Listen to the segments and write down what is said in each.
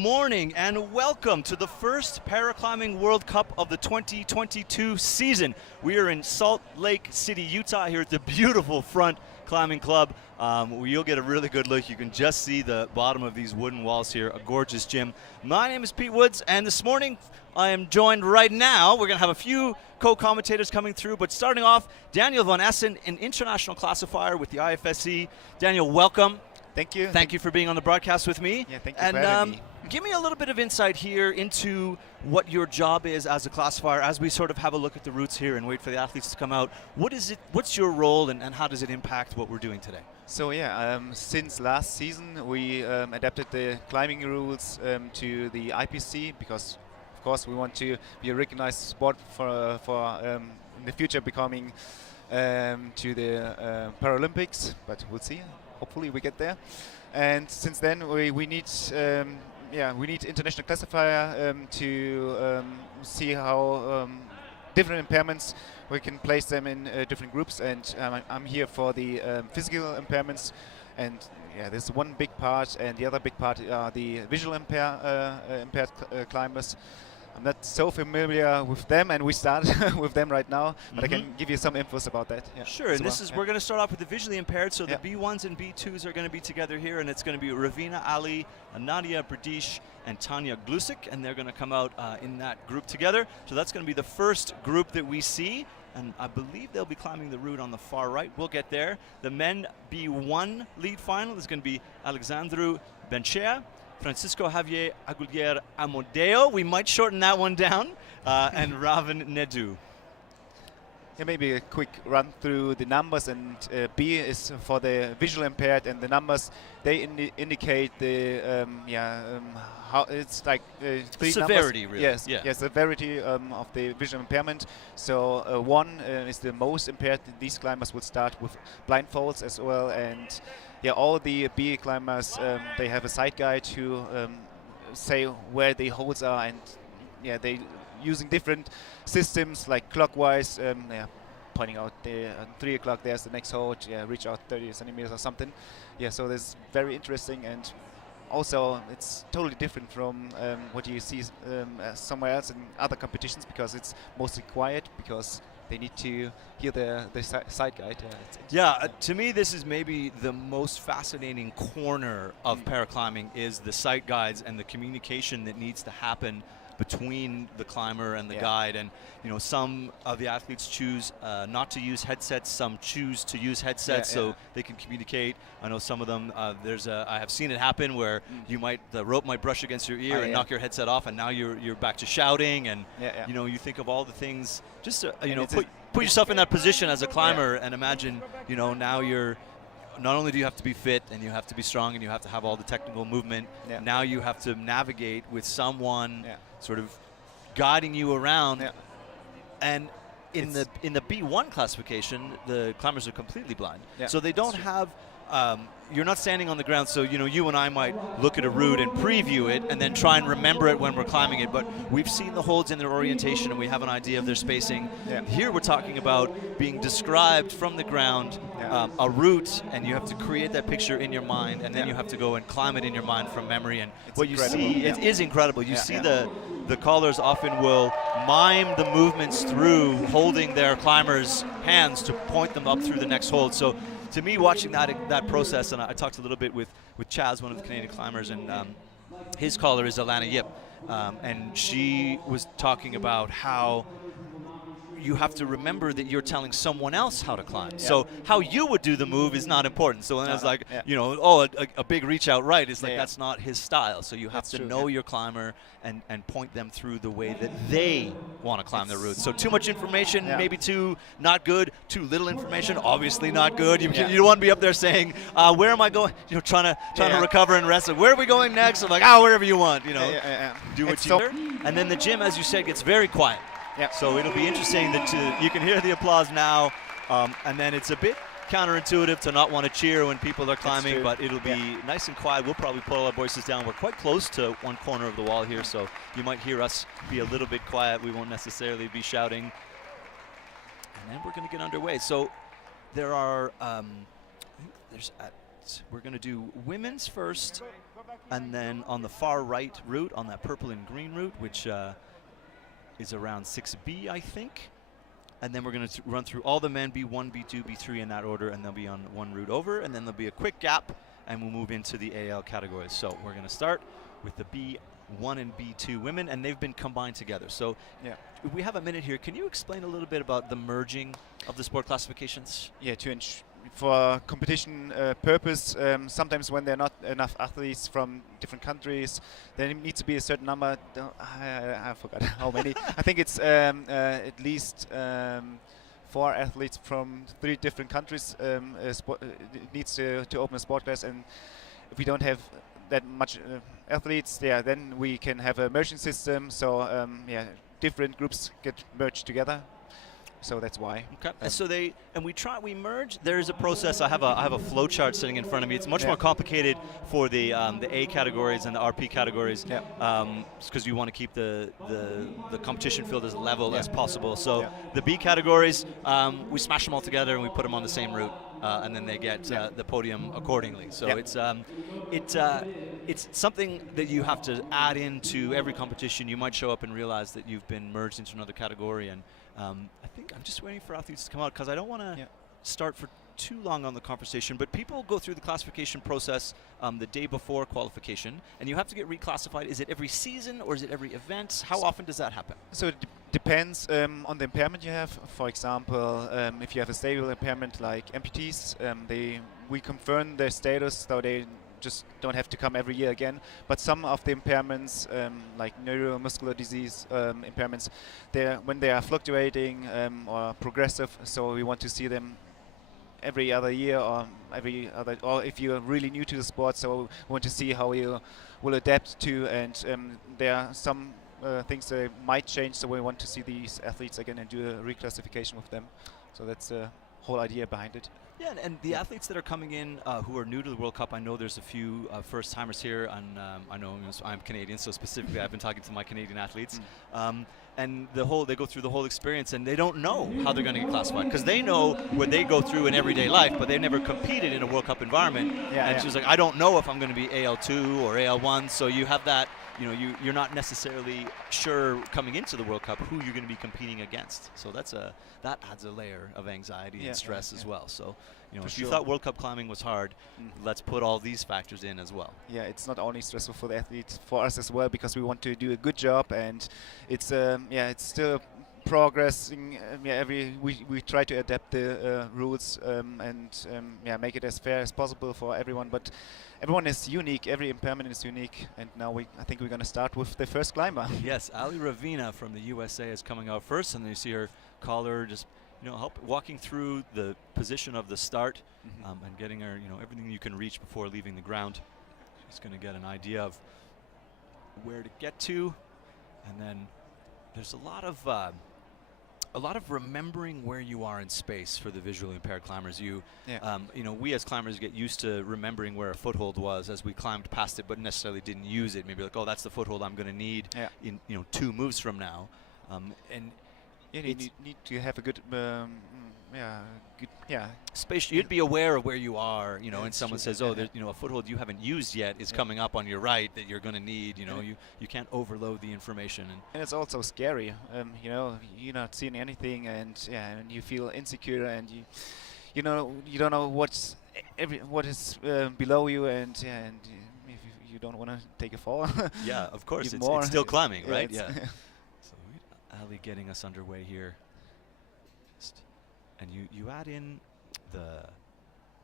morning and welcome to the first Paraclimbing World Cup of the 2022 season. We are in Salt Lake City, Utah, here at the beautiful Front Climbing Club. Where you'll get a really good look. You can just see the bottom of these wooden walls here, a gorgeous gym. My name is Pete Woods, and this morning I am joined right now. We're going to have a few co-commentators coming through, but starting off, Daniel van Essen, an international classifier with the IFSC. Daniel, welcome. Thank you. Thank you for being on the broadcast with me. Yeah, thank you for having me. Give me a little bit of insight here into what your job is as a classifier as we sort of have a look at the routes here and wait for the athletes to come out. What is it? What's your role and how does it impact what we're doing today? So since last season we adapted the climbing rules to the IPC because, of course, we want to be a recognized sport for in the future becoming to the Paralympics, but we'll see. Hopefully we get there. And since then we need international classifier to see how different impairments we can place them in different groups. And I'm here for the physical impairments. And there's one big part, and the other big part are the visual impaired climbers. I'm not so familiar with them, and we start with them right now, but I can give you some infos about that. Yeah. Sure, and we're going to start off with the visually impaired, so the B1s and B2s are going to be together here, and it's going to be Ravina Ali, Nadia Bradici, and Tanya Lusic, and they're going to come out in that group together. So that's going to be the first group that we see, and I believe they'll be climbing the route on the far right. We'll get there. The men B1 lead final is going to be Alexandru Benchea, Francisco Javier Aguilera Amodeo, we might shorten that one down, and Raven Nedu. Yeah, maybe a quick run through the numbers, and B is for the visual impaired, and the numbers, they indicate the how it's like three severity, numbers. Really. Yes, yeah. Severity of the visual impairment. So 1 is the most impaired. These climbers will start with blindfolds as well, and all the B climbers, they have a side guide to say where the holes are, and they using different systems like clockwise, pointing out there at 3 o'clock there's the next hole, reach out 30 centimeters or something. So that's very interesting, and also it's totally different from what you see somewhere else in other competitions, because it's mostly quiet, because they need to hear the side guide. To me this is maybe the most fascinating corner of paraclimbing, is the sight guides and the communication that needs to happen between the climber and the guide. And some of the athletes choose not to use headsets, some choose to use headsets so they can communicate. I know some of them, I have seen it happen where the rope might brush against your ear and knock your headset off, and now you're back to shouting, and you think of all the things, just to, put yourself in that position as a climber and imagine, now you're, not only do you have to be fit and you have to be strong and you have to have all the technical movement, now you have to navigate with someone sort of guiding you around. And in the B1 classification, the climbers are completely blind. So they don't have, you're not standing on the ground, so you and I might look at a route and preview it and then try and remember it when we're climbing it, but we've seen the holds in their orientation and we have an idea of their spacing. Here we're talking about being described from the ground, a route, and you have to create that picture in your mind, and then you have to go and climb it in your mind from memory. And it's what incredible. You see, it is incredible. You see the callers often will mime the movements through holding their climbers' hands to point them up through the next hold. So to me, watching that process, and I talked a little bit with Chaz, one of the Canadian climbers, and his caller is Alana Yip, and she was talking about how you have to remember that you're telling someone else how to climb. So how you would do the move is not important. So then it's like, a big reach out right. It's like that's not his style. So you have to know your climber and point them through the way that they want to climb their route. So too much information, maybe too not good. Too little information, obviously not good. You don't want to be up there saying, where am I going? Trying to recover and rest. Where are we going next? I'm like, wherever you want. Do what you do. And then the gym, as you said, gets very quiet. So it'll be interesting that you can hear the applause now, and then it's a bit counterintuitive to not want to cheer when people are climbing, but it'll be nice and quiet. We'll probably put all our voices down. We're quite close to one corner of the wall here, so you might hear us be a little bit quiet. We won't necessarily be shouting. And then we're going to get underway. So there are, I think there's first. We're going to do women's first, and then on the far right route, on that purple and green route, which is around 6B, I think. And then we're going to run through all the men, B1, B2, B3 in that order, and they'll be on one route over, and then there'll be a quick gap, and we'll move into the AL categories. So we're going to start with the B1 and B2 women, and they've been combined together. So if we have a minute here, can you explain a little bit about the merging of the sport classifications? Yeah, for competition purpose, sometimes when there are not enough athletes from different countries, there needs to be a certain number. I forgot how many. I think it's at least 4 athletes from 3 different countries. It needs to open a sport class, and if we don't have that much athletes, then we can have a merging system. So different groups get merged together. So that's why. Okay. So we merge. There is a process. I have a flow chart sitting in front of me. It's much more complicated for the A categories and the RP categories, because you want to keep the competition field as level as possible. So the B categories, we smash them all together and we put them on the same route, and then they get the podium accordingly. So it's something that you have to add into every competition. You might show up and realize that you've been merged into another category, and I think I'm just waiting for athletes to come out because I don't want to start for too long on the conversation, but people go through the classification process the day before qualification, and you have to get reclassified. Is it every season or is it every event? How often does that happen? So it depends on the impairment you have. For example, if you have a stable impairment like amputees, we confirm their status, so they just don't have to come every year again. But some of the impairments, like neuromuscular disease impairments, when they are fluctuating or progressive, so we want to see them every other year or or if you're really new to the sport, so we want to see how you will adapt to, and there are some things that might change, so we want to see these athletes again and do a reclassification with them. So that's the whole idea behind it. Yeah, and the athletes that are coming in who are new to the World Cup, I know there's a few first-timers here, and I know I'm Canadian, so specifically I've been talking to my Canadian athletes, and they go through the whole experience, and they don't know how they're going to get classified, because they know what they go through in everyday life, but they've never competed in a World Cup environment. And she's like, I don't know if I'm going to be AL2 or AL1, so you have that. You're not necessarily sure coming into the World Cup who you're going to be competing against. So that adds a layer of anxiety and stress as well. So if you thought World Cup climbing was hard, let's put all these factors in as well. Yeah, it's not only stressful for the athletes, for us as well, because we want to do a good job, and it's it's still progressing. We try to adapt the rules and make it as fair as possible for everyone, but everyone is unique. Every impairment is unique, and now I think we're going to start with the first climber. Yes, Ali Ravina from the USA is coming out first, and you see her collar just walking through the position of the start, and getting her everything you can reach before leaving the ground. She's going to get an idea of where to get to, and then there's a lot of remembering where you are in space for the visually impaired climbers. We as climbers get used to remembering where a foothold was as we climbed past it, but necessarily didn't use it. Maybe like, oh, that's the foothold I'm going to need in 2 moves from now. And you need to have a good space. You'd be aware of where you are, and someone says, oh, there's a foothold you haven't used yet is coming up on your right that you're going to need. You can't overload the information. And it's also scary. You're not seeing anything, and you feel insecure, and you don't know what is below you, and if you don't want to take a fall. Yeah, of course. It's still climbing, right? Yeah. So Ali getting us underway here. And you add in the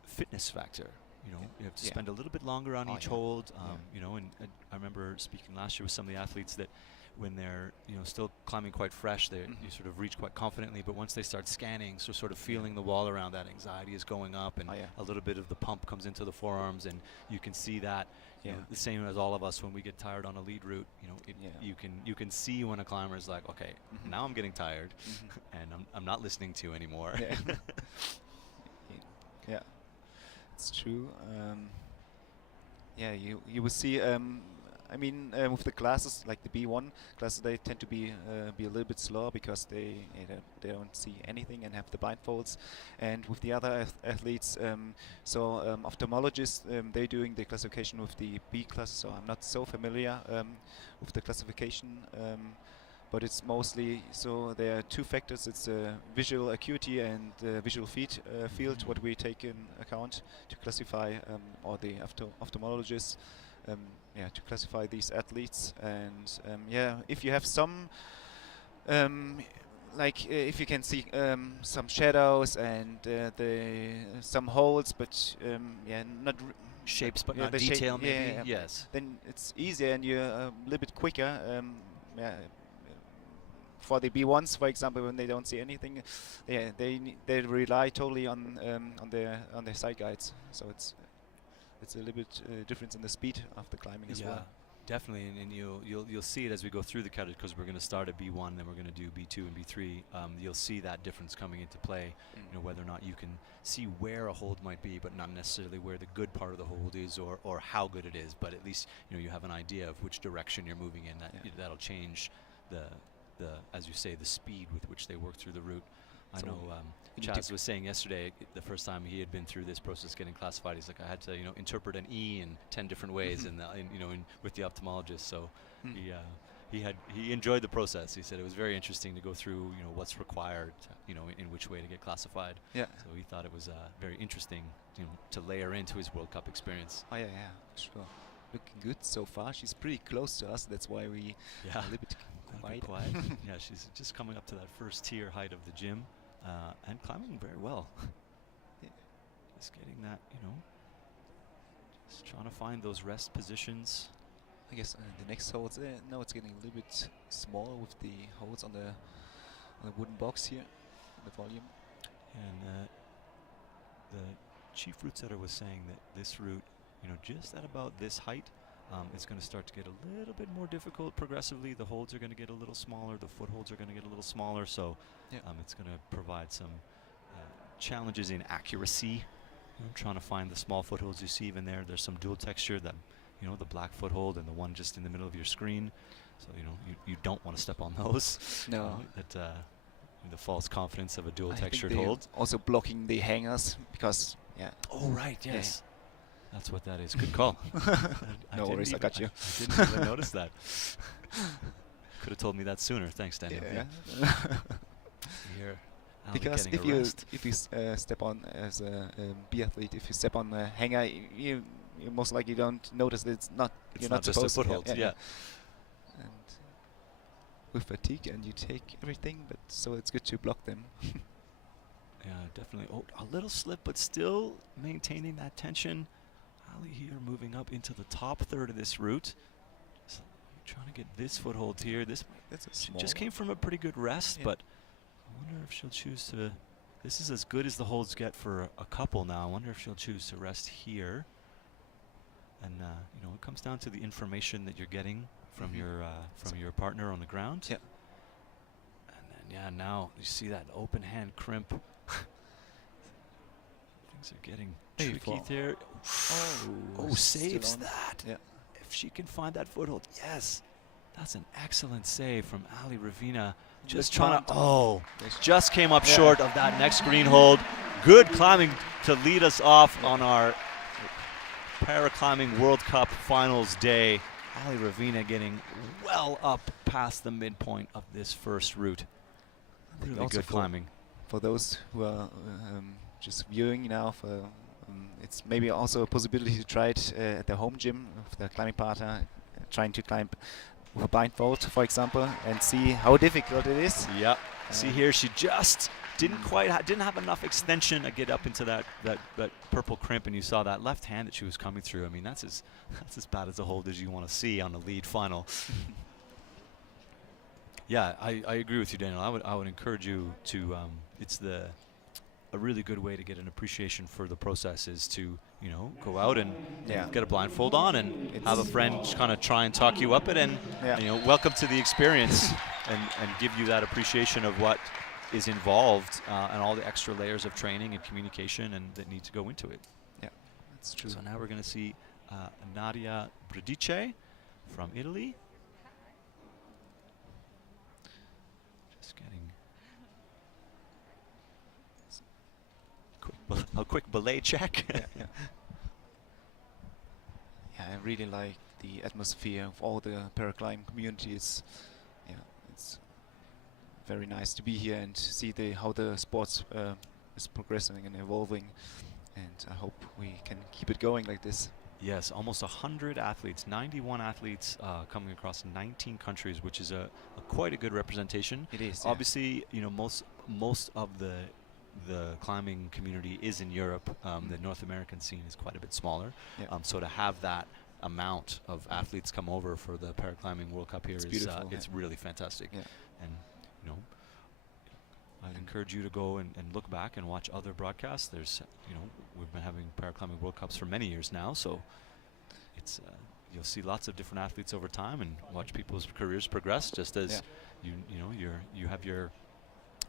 fitness factor. You have to spend a little bit longer on each hold. And I remember speaking last year with some of the athletes that when they're still climbing quite fresh, you sort of reach quite confidently. But once they start scanning, so sort of feeling the wall around, that anxiety is going up, and a little bit of the pump comes into the forearms, and you can see that. The same as all of us when we get tired on a lead route. You can see when a climber is like, okay, now I'm getting tired, and I'm not listening to you anymore. Yeah, it's true. You will see I mean, with the classes like the B1 classes, they tend to be a little bit slower because they don't see anything and have the blindfolds. And with the other athletes, ophthalmologists, they're doing the classification with the B class. So I'm not so familiar with the classification. But it's mostly, so there are two factors. It's visual acuity and visual field, what we take in account to classify, or the ophthalmologists, to classify these athletes. And if you have some, if you can see some shadows and some holes, but not shapes, but not detail, maybe. Yes. Then it's easier and you're a little bit quicker. For the B1s, for example, when they don't see anything, they rely totally on their side guides. So it's a little bit difference in the speed of the climbing as well. Definitely, and you'll see it as we go through the category, because we're going to start at B1, then we're going to do B2 and B3. You'll see that difference coming into play. You know, whether or not you can see where a hold might be, but not necessarily where the good part of the hold is, or how good it is. But at least you have an idea of which direction you're moving in. That'll change the as you say, the speed with which they work through the route. I know Chaz was saying yesterday, the first time he had been through this process getting classified, he's like, I had to interpret an E in 10 different ways, with the ophthalmologist. So he enjoyed the process. He said it was very interesting to go through what's required, in which way to get classified. Yeah. So he thought it was very interesting, to layer into his World Cup experience. Oh yeah, sure. Looking good so far. She's pretty close to us. That's why we a little bit quiet. Yeah, she's just coming up to that first tier height of the gym, and climbing very well. Just getting that, just trying to find those rest positions. I guess the next holds, now it's getting a little bit smaller with the holds on the wooden box here, the volume. And the chief route setter was saying that this route, just at about this height, it's going to start to get a little bit more difficult progressively. The holds are going to get a little smaller. The footholds are going to get a little smaller. So it's going to provide some challenges in accuracy. Trying to find the small footholds you see even there. There's some dual texture, that the black foothold and the one just in the middle of your screen. So you don't want to step on those. No. The false confidence of a dual textured think hold. Also blocking the hangers because Oh right, yes. That's what that is. Good call. No worries, I got you. I didn't even notice that. Could have told me that sooner. Thanks, Daniel. Yeah. Here, because if you step on as a biathlete, if you step on the hanger, you most likely don't notice that it's not. You're not just supposed a foothold. to. And with fatigue, and you take everything, but so it's good to block them. Yeah, definitely. Oh, a little slip, but still maintaining that tension. Ali here moving up into the top third of this route. So trying to get this foothold here. She just came from a pretty good rest, but I wonder if she'll choose to. This is as good as the holds get for a couple now. I wonder if she'll choose to rest here. And it comes down to the information that you're getting from your partner on the ground. Yeah. And then now you see that open hand crimp. Things are getting tricky there. Oh, saves that. Yeah. If she can find that foothold, yes. That's an excellent save from Ali Ravina. Just trying to, just came up short of that next green hold. Good climbing to lead us off on our Paraclimbing World Cup finals day. Ali Ravina getting well up past the midpoint of this first route. Really good climbing. For those who are just viewing now, it's maybe also a possibility to try it at the home gym with the climbing partner, trying to climb with a blindfold, for example, and see how difficult it is. Yeah. See here, she just didn't have enough extension to get up into that purple crimp, and you saw that left hand that she was coming through. I mean, that's as bad as a hold as you want to see on the lead final. Yeah, I agree with you, Daniel. I would encourage you to. It's a really good way to get an appreciation for the process is to go out and get a blindfold on and have a friend kind of try and talk you up it and welcome to the experience and give you that appreciation of what is involved and all the extra layers of training and communication and that need to go into it. Yeah, that's true. So now we're going to see Nadia Bradici from Italy. Just getting a quick belay check. Yeah, I really like the atmosphere of all the paraclimb communities. Yeah, it's very nice to be here and see how the sports is progressing and evolving. And I hope we can keep it going like this. Yes, almost 100 athletes, 91 athletes coming across 19 countries, which is quite a good representation. It is. Obviously, you know, most of the climbing community is in Europe. The North American scene is quite a bit smaller. Yeah. So to have that amount of athletes come over for the Paraclimbing World Cup here it's really fantastic. Yeah. And you know, I'd encourage you to go and look back and watch other broadcasts. There's, you know, we've been having Paraclimbing World Cups for many years now, so it's you'll see lots of different athletes over time and watch people's careers progress. Just as you know, you have your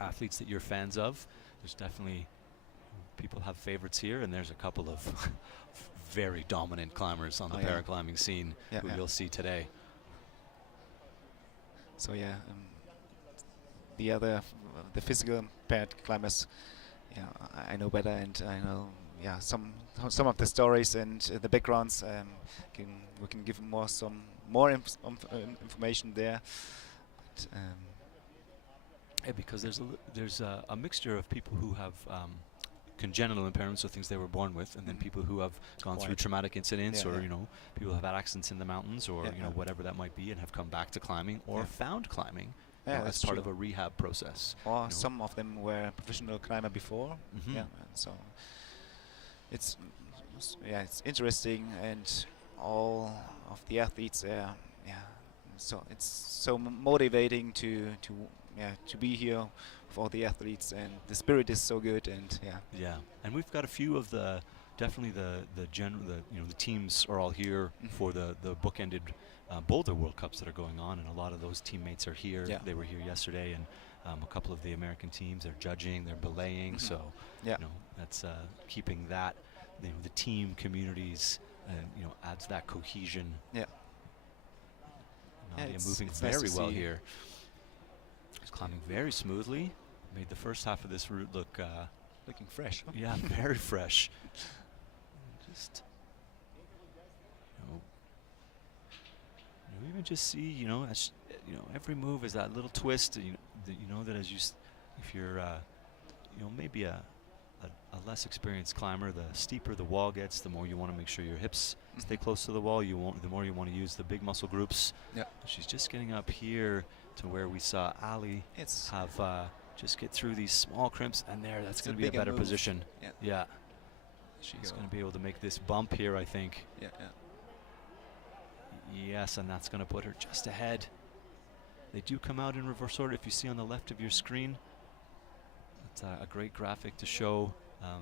athletes that you're fans of. There's definitely people have favorites here, and there's a couple of very dominant climbers on the paraclimbing scene who you'll see today. So the physical impaired climbers, I know better, and I know some of the stories and the backgrounds. We can give some more information there. But, yeah, because there's a mixture of people who have congenital impairments, so things they were born with, and then people who have gone through traumatic incidents, or you know, people who have had accidents in the mountains, or you know, whatever that might be, and have come back to climbing or found climbing as part of a rehab process. Or some of them were professional climber before. And so it's interesting, and all of the athletes so it's so motivating to be here for all the athletes, and the spirit is so good. And and we've got a few of the the teams are all here for the bookended Boulder World Cups that are going on, and a lot of those teammates are here. They were here yesterday, and a couple of the American teams, they're judging, they're belaying, so you know, that's keeping that, you know, the team communities, you know, adds that cohesion. Nadia moving very well here. He's climbing very smoothly. Made the first half of this route look looking fresh. Yeah, very fresh. Just you even just see, you know, as you know, every move is that little twist. You know that as if you're you know, maybe a less experienced climber, the steeper the wall gets, the more you want to make sure your hips stay close to the wall. The more you want to use the big muscle groups. She's just getting up here to where we saw Ali have just get through these small crimps, and that's going to be a better position. She's going to be able to make this bump here, I think. Yes, and that's going to put her just ahead. They do come out in reverse order. If you see on the left of your screen, it's a great graphic to show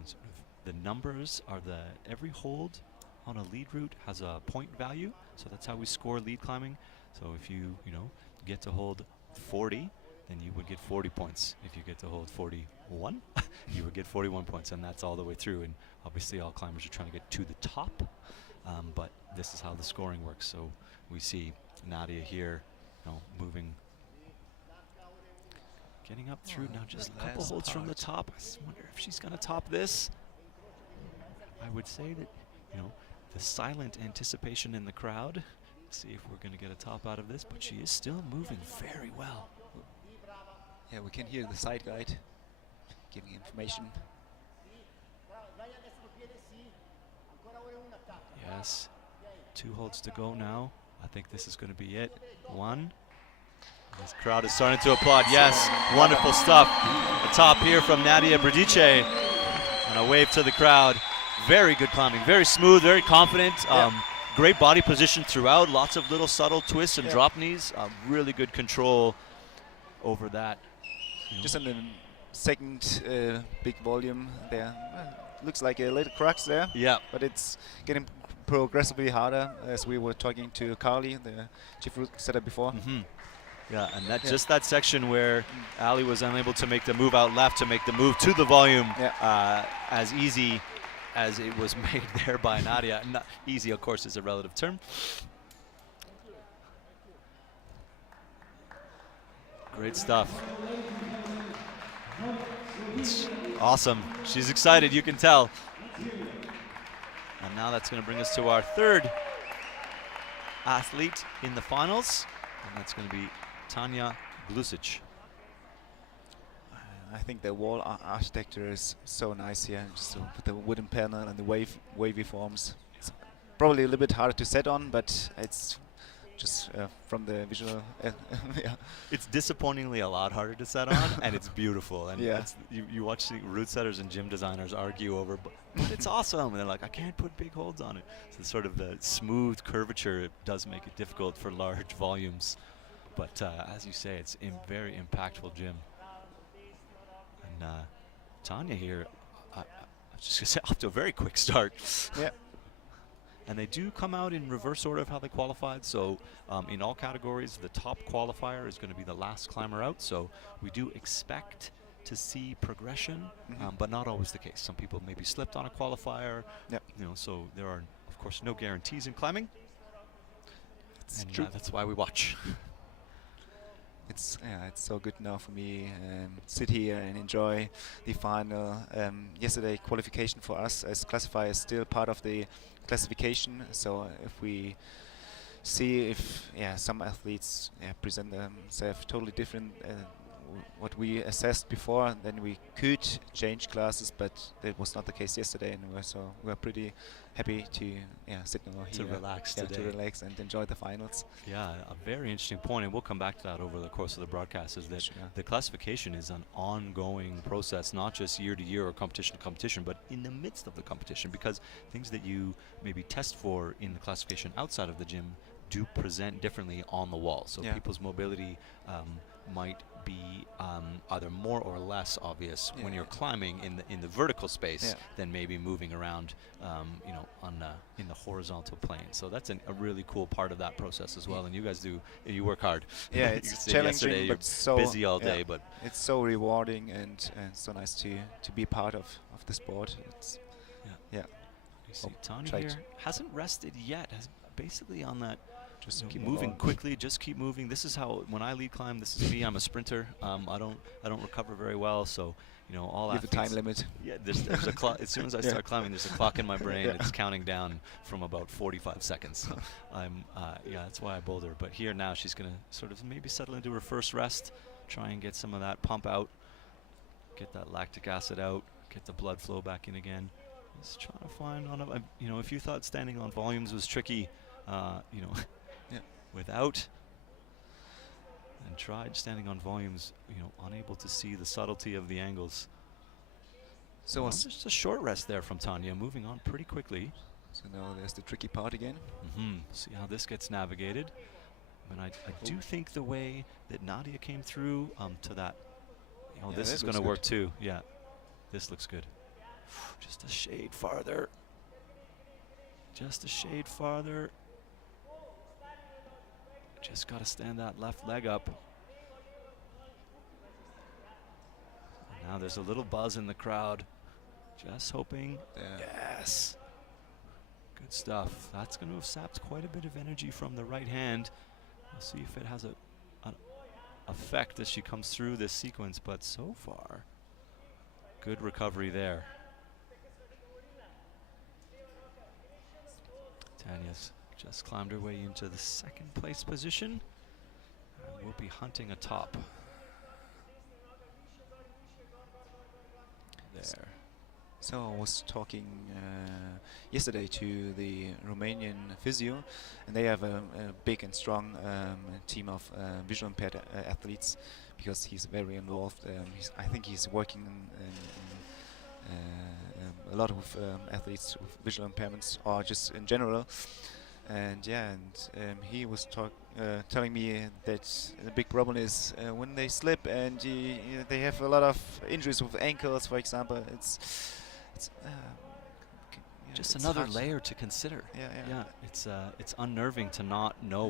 sort of the numbers are every hold on a lead route has a point value, so that's how we score lead climbing. So if you get to hold 40, then you would get 40 points. If you get to hold 41, you would get 41 points, and that's all the way through. And obviously all climbers are trying to get to the top, but this is how the scoring works. So we see Nadia here, moving, getting up through now, just a couple holds from the top. I wonder if she's going to top this. I would say that, the silent anticipation in the crowd. See if we're going to get a top out of this, but she is still moving very well. Yeah, we can hear the side guide giving information. Yes, 2 holds to go now. I think this is going to be it. 1. This crowd is starting to applaud. Yes, wonderful stuff. The top here from Nadia Bradici, and a wave to the crowd. Very good climbing, very smooth, very confident. Great body position throughout, lots of little subtle twists and drop knees. Really good control over that. Just in the second big volume there. Looks like a little cracks there. Yeah. But it's getting progressively harder, as we were talking to Carly, the chief route setter before. Yeah, and that just that section where Ali was unable to make the move out left to make the move to the volume as easy as it was made there by Nadia. Not easy, of course, is a relative term. Great stuff. It's awesome. She's excited, you can tell. And now that's going to bring us to our third athlete in the finals, and that's going to be Tanya Lusic. I think the wall architecture is so nice here, just with the wooden panel and the wavy forms. It's probably a little bit harder to set on, but it's just from the visual. Yeah. It's disappointingly a lot harder to set on, and it's beautiful. And yeah. You watch the route setters and gym designers argue over, but it's awesome. And they're like, I can't put big holds on it. So sort of the smooth curvature does make it difficult for large volumes. But as you say, it's a very impactful gym. And Tanya here, I was just going to say, off to a very quick start. Yeah. And they do come out in reverse order of how they qualified. So in all categories, the top qualifier is going to be the last climber out. So we do expect to see progression, but not always the case. Some people maybe slipped on a qualifier. Yep. You know, so there are, of course, no guarantees in climbing. It's and true. That's why we watch. It's so good now for me sit here and enjoy the final. Yesterday qualification for us as classifiers is still part of the classification. So if we see if some athletes present themselves totally different what we assessed before, then we could change classes, but that was not the case yesterday, and we're pretty happy to sit now here, relax today. To relax and enjoy the finals. Yeah, a very interesting point, and we'll come back to that over the course of the broadcast, is that the classification is an ongoing process, not just year to year or competition to competition, but in the midst of the competition, because things that you maybe test for in the classification outside of the gym do present differently on the wall. So people's mobility might be either more or less obvious when you're climbing in the vertical space than maybe moving around in the horizontal plane. So that's a really cool part of that process as well. And you guys you work hard. Yeah, it's challenging, but so busy all day, but it's so rewarding and so nice to be part of the sport. It's you see Tanya here hasn't rested yet, basically on that. Just keep moving quickly. Just keep moving. This is how when I lead climb. This is me. I'm a sprinter. I don't recover very well. So all you have a time limit. Yeah, there's a clock. As soon as I start climbing, there's a clock in my brain. It's counting down from about 45 seconds. So that's why I boulder. But here now, she's gonna sort of maybe settle into her first rest, try and get some of that pump out, get that lactic acid out, get the blood flow back in again. Just trying to find if you thought standing on volumes was tricky, without and tried standing on volumes, unable to see the subtlety of the angles. So just a short rest there from Tanya, moving on pretty quickly. So now there's the tricky part again. See how this gets navigated. And I do think the way that Nadia came through to that, this is going to work too. Yeah, this looks good. Just a shade farther. Just a shade farther. Just got to stand that left leg up. And now there's a little buzz in the crowd. Just hoping. Yes. Good stuff. That's going to have sapped quite a bit of energy from the right hand. We'll see if it has an effect as she comes through this sequence, but so far, good recovery there. Tanya's just climbed her way into the second place position. We'll be hunting a top. There. So I was talking yesterday to the Romanian physio, and they have a big and strong team of visual impaired athletes, because he's very involved. I think he's working in a lot of athletes with visual impairments, or just in general. And he was telling me that the big problem is when they slip and they have a lot of injuries with ankles, for example. It's just another layer to consider. Yeah. It's unnerving to not know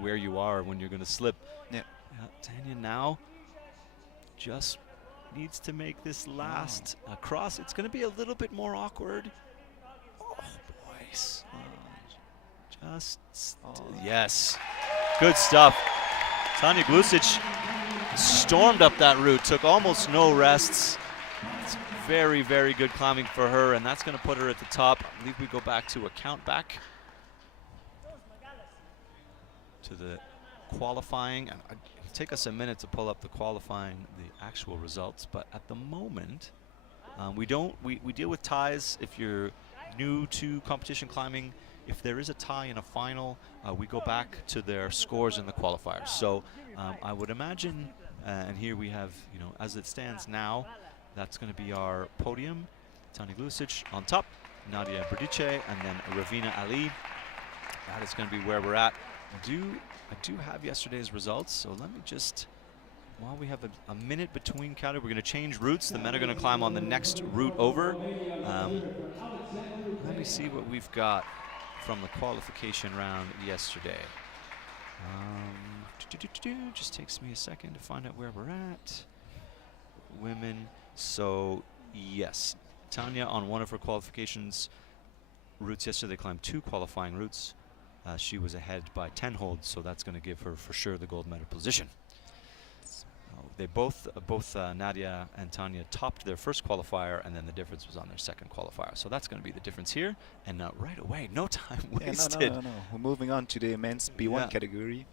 where you are when you're gonna slip. Tanya now just needs to make this last cross. It's gonna be a little bit more awkward. Oh boys. Yes, good stuff. Tanya Lusic stormed up that route, took almost no rests. It's very, very good climbing for her, and that's going to put her at the top. I believe we go back to a count back to the qualifying. And it'll take us a minute to pull up the qualifying, the actual results, but at the moment, we deal with ties. If you're new to competition climbing, if there is a tie in a final, we go back to their scores in the qualifiers. So I would imagine, and here we have, as it stands now, that's going to be our podium. Tanya Lusic on top, Nadia Bradici, and then Ravina Ali. That is going to be where we're at. I do have yesterday's results, so let me just, while we have a minute between categories, we're going to change routes. The men are going to climb on the next route over. Let me see what we've got from the qualification round yesterday. Just takes me a second to find out where we're at. Women. So yes, Tanya on one of her qualifications routes yesterday climbed 2 qualifying routes. She was ahead by 10 holds, so that's going to give her for sure the gold medal position. They both Nadia and Tanya topped their first qualifier, and then the difference was on their second qualifier. So that's going to be the difference here. And right away, no time wasted. No. We're moving on to the men's B1 category.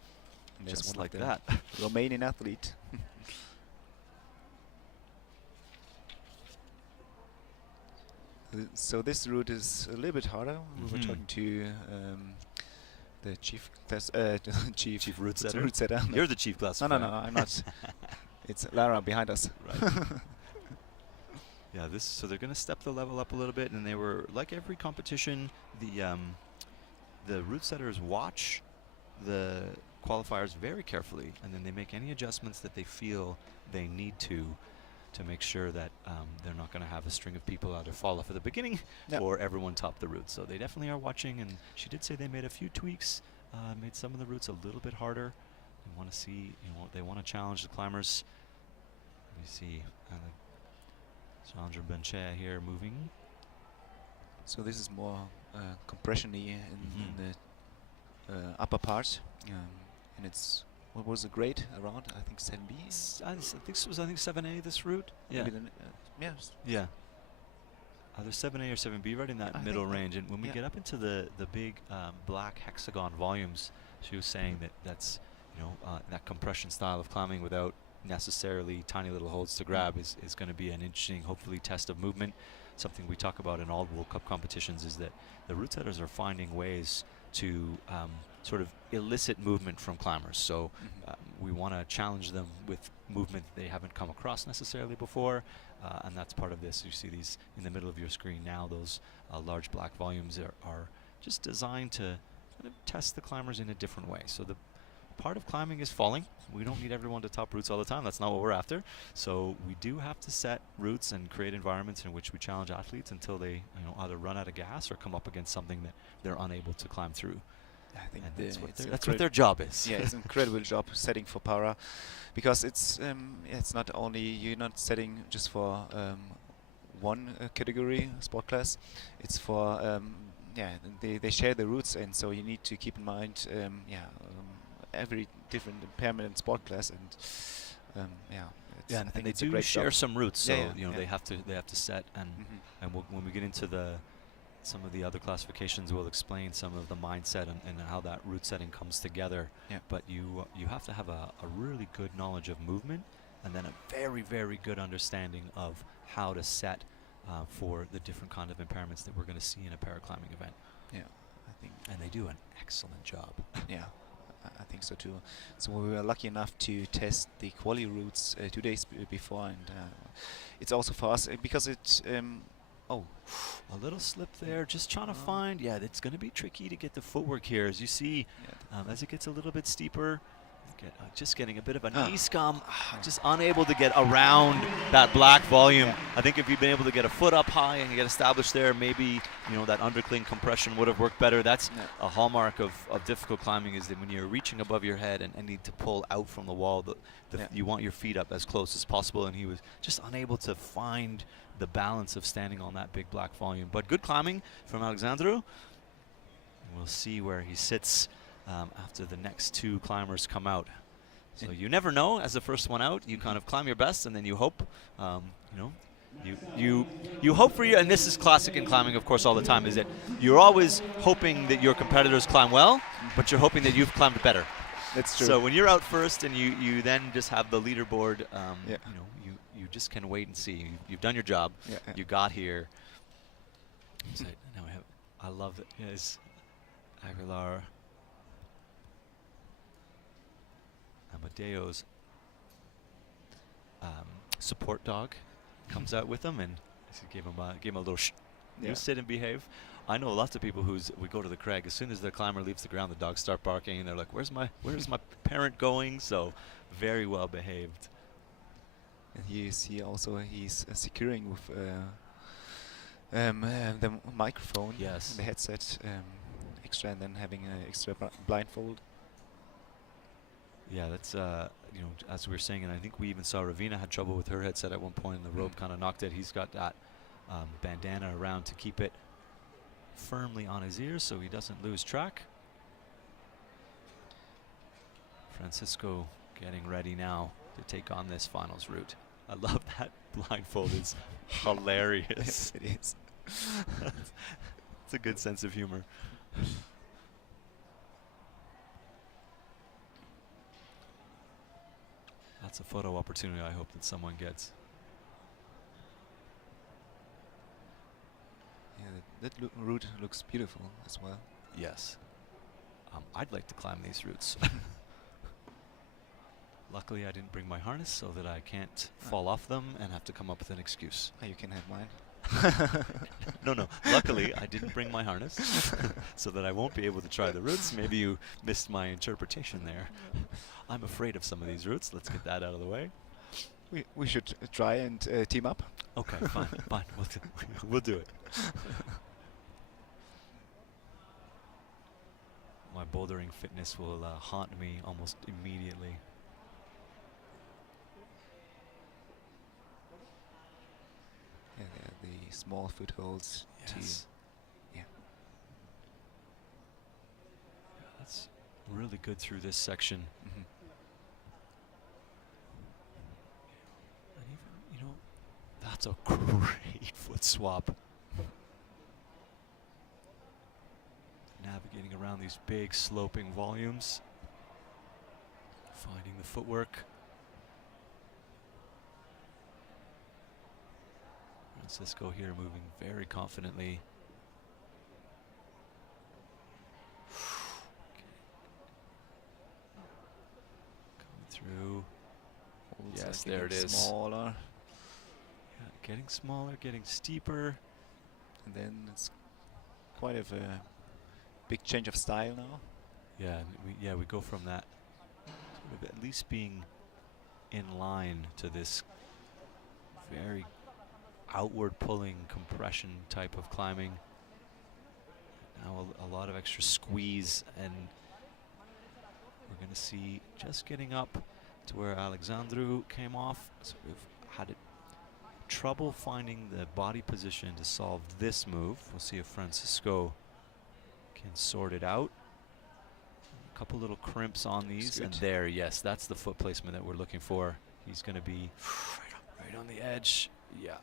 And just like that. Romanian athlete. So this route is a little bit harder. We were talking to the chief class, chief route setter. You're the chief classifier. No, I'm not. It's Lara behind us. Right. Yeah, so they're going to step the level up a little bit, and they were, like every competition, the route setters watch the qualifiers very carefully, and then they make any adjustments that they feel they need to make sure that they're not going to have a string of people either fall off at the beginning or everyone top the route. So they definitely are watching, and she did say they made a few tweaks, made some of the routes a little bit harder. They want to see, they want to challenge the climbers. Let me see, Challenger Benchea here moving. So this is more compression-y in the upper part, and it's. What was the grade around? I think 7B. I think this was 7A. This route. Yeah. Yes. Yeah. Either 7A or 7B, right in that middle range. And when we get up into the big black hexagon volumes, she was saying that's that compression style of climbing without necessarily tiny little holds to grab is going to be an interesting, hopefully, test of movement. Something we talk about in all World Cup competitions is that the route setters are finding ways to sort of elicit movement from climbers. So we want to challenge them with movement they haven't come across necessarily before, and that's part of this. You see these in the middle of your screen now. Those large black volumes are just designed to kind of test the climbers in a different way. So the part of climbing is falling. We don't need everyone to top routes all the time. That's not what we're after. So we do have to set routes and create environments in which we challenge athletes until they either run out of gas or come up against something that they're unable to climb through. I think that's what their job is. Yeah, it's an incredible job setting for para, because it's not only you're not setting just for one category sport class. It's for they share the routes, and so you need to keep in mind every different impairment and sport class, and and they do share some routes, so they have to set, and when we get into some of the other classifications, we'll explain some of the mindset and how that route setting comes together. But you have to have a really good knowledge of movement, and then a very, very good understanding of how to set for the different kind of impairments that we're going to see in a paraclimbing event. Yeah, I think, and they do an excellent job. Yeah, I think so too. So we were lucky enough to test the quali routes 2 days before, and it's also for us because it's. A little slip there, just trying to find. Yeah, it's going to be tricky to get the footwork here. As you see, as it gets a little bit steeper, just getting a bit of a knee scum, just unable to get around that black volume. I think if you'd been able to get a foot up high and get established there, maybe that undercling compression would have worked better. That's a hallmark of difficult climbing, is that when you're reaching above your head and need to pull out from the wall, you want your feet up as close as possible, and he was just unable to find the balance of standing on that big black volume. But good climbing from Alexandru. We'll see where he sits after the next 2 climbers come out. So you never know. As the first one out, you kind of climb your best, and then you hope, you hope for and this is classic in climbing, of course, all the time, is that you're always hoping that your competitors climb well, but you're hoping that you've climbed better. That's true. So when you're out first and you then just have the leaderboard, Yeah. you just can wait and see. You've done your job. Yeah, yeah. You got here. So now I love it. Yes, Aguilar. Amadeo's support dog comes out with him and gave him a little you sit and behave. I know lots of people we go to the crag, as soon as the climber leaves the ground, the dogs start barking and they're like, where's my parent going? So very well behaved. And you see also he's securing with the microphone, yes, and the headset extra, and then having an extra blindfold. Yeah, that's as we were saying, and I think we even saw Ravina had trouble with her headset at one point, and the rope kind of knocked it. He's got that bandana around to keep it firmly on his ears so he doesn't lose track. Francisco getting ready now to take on this finals route. I love that blindfold. It's hilarious. Yes, it is. It's a good sense of humor. That's a photo opportunity I hope that someone gets. Yeah, that route looks beautiful as well. Yes. I'd like to climb these routes. Luckily, I didn't bring my harness so that I can't fall off them and have to come up with an excuse. Oh, you can have mine. No. Luckily, I didn't bring my harness so that I won't be able to try the routes. Maybe you missed my interpretation there. I'm afraid of some of these routes. Let's get that out of the way. We should try and team up. Okay, fine. We'll do it. My bouldering fitness will haunt me almost immediately. Yeah, the small footholds. Yes. Yeah. That's really good through this section. Mm-hmm. And even, that's a great foot swap. Navigating around these big sloping volumes. Finding the footwork. Francisco here moving very confidently. Coming through. Yes, there it is. Smaller. Yeah, getting smaller, getting steeper. And then it's quite of a big change of style now. Yeah, we go from that sort of at least being in line to this very outward pulling compression type of climbing. Now a lot of extra squeeze, and we're going to see just getting up to where Alexandru came off. So we've had trouble finding the body position to solve this move. We'll see if Francisco can sort it out. A couple little crimps on these, and there, yes, that's the foot placement that we're looking for. He's going to be right on the edge. Yeah.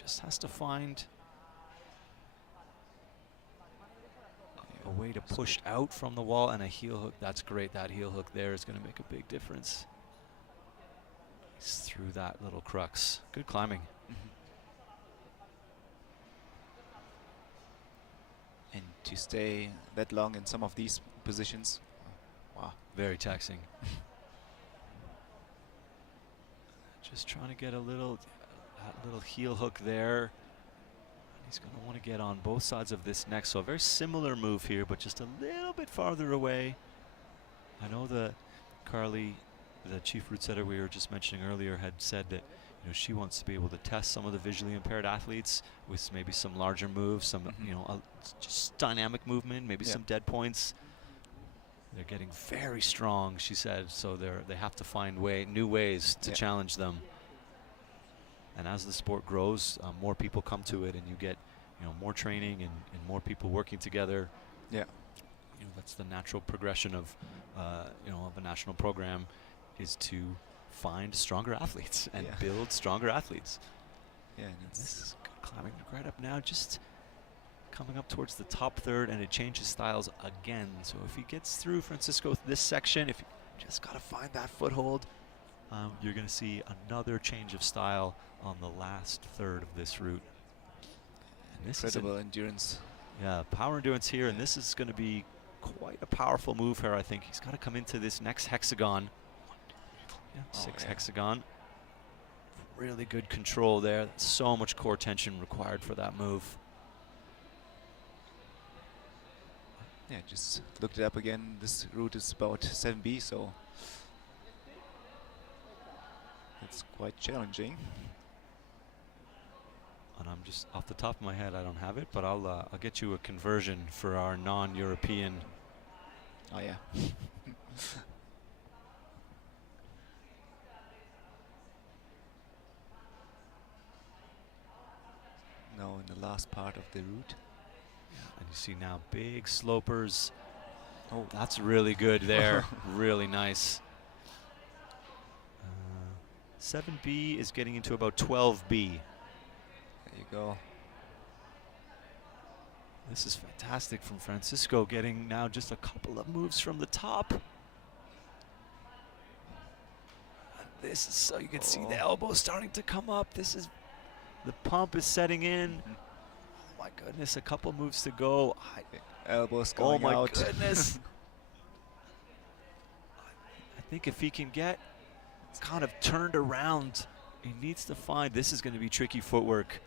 Just has to find a way to push out from the wall, and a heel hook. That's great. That heel hook there is going to make a big difference. He's through that little crux. Good climbing. And to stay that long in some of these positions, wow, very taxing. Just trying to get a little heel hook there. He's going to want to get on both sides of this neck. So a very similar move here, but just a little bit farther away. I know that Carly, the chief route setter we were just mentioning earlier, had said that she wants to be able to test some of the visually impaired athletes with maybe some larger moves, some just dynamic movement, maybe some dead points. They're getting very strong, she said, so they have to find new ways to challenge them. And as the sport grows, more people come to it, and you get more training and more people working together. Yeah. That's the natural progression of of a national program. is to find stronger athletes and build stronger athletes. Yeah, and this is climbing right up now, just coming up towards the top third, and it changes styles again. So if he gets through Francisco this section, if you just got to find that foothold, you're going to see another change of style on the last third of this route. And this incredible endurance. Yeah, power endurance here, and this is going to be quite a powerful move here, I think. He's got to come into this next hexagon. Yeah, six hexagon. Really good control there. So much core tension required for that move. Yeah, just looked it up again. This route is about 7B, so it's quite challenging. And I'm just off the top of my head, I don't have it, but I'll get you a conversion for our non-European. Oh yeah. Now in the last part of the route. And you see now big slopers. Oh, that's really good there. Really nice. 7B is getting into about 12B. There you go. This is fantastic from Francisco, getting now just a couple of moves from the top. This is so you can see the elbow starting to come up. This is the pump is setting in. Oh my goodness, a couple moves to go. Elbows going out. Oh my goodness. I think if he can get kind of turned around, he needs to find, this is going to be tricky footwork.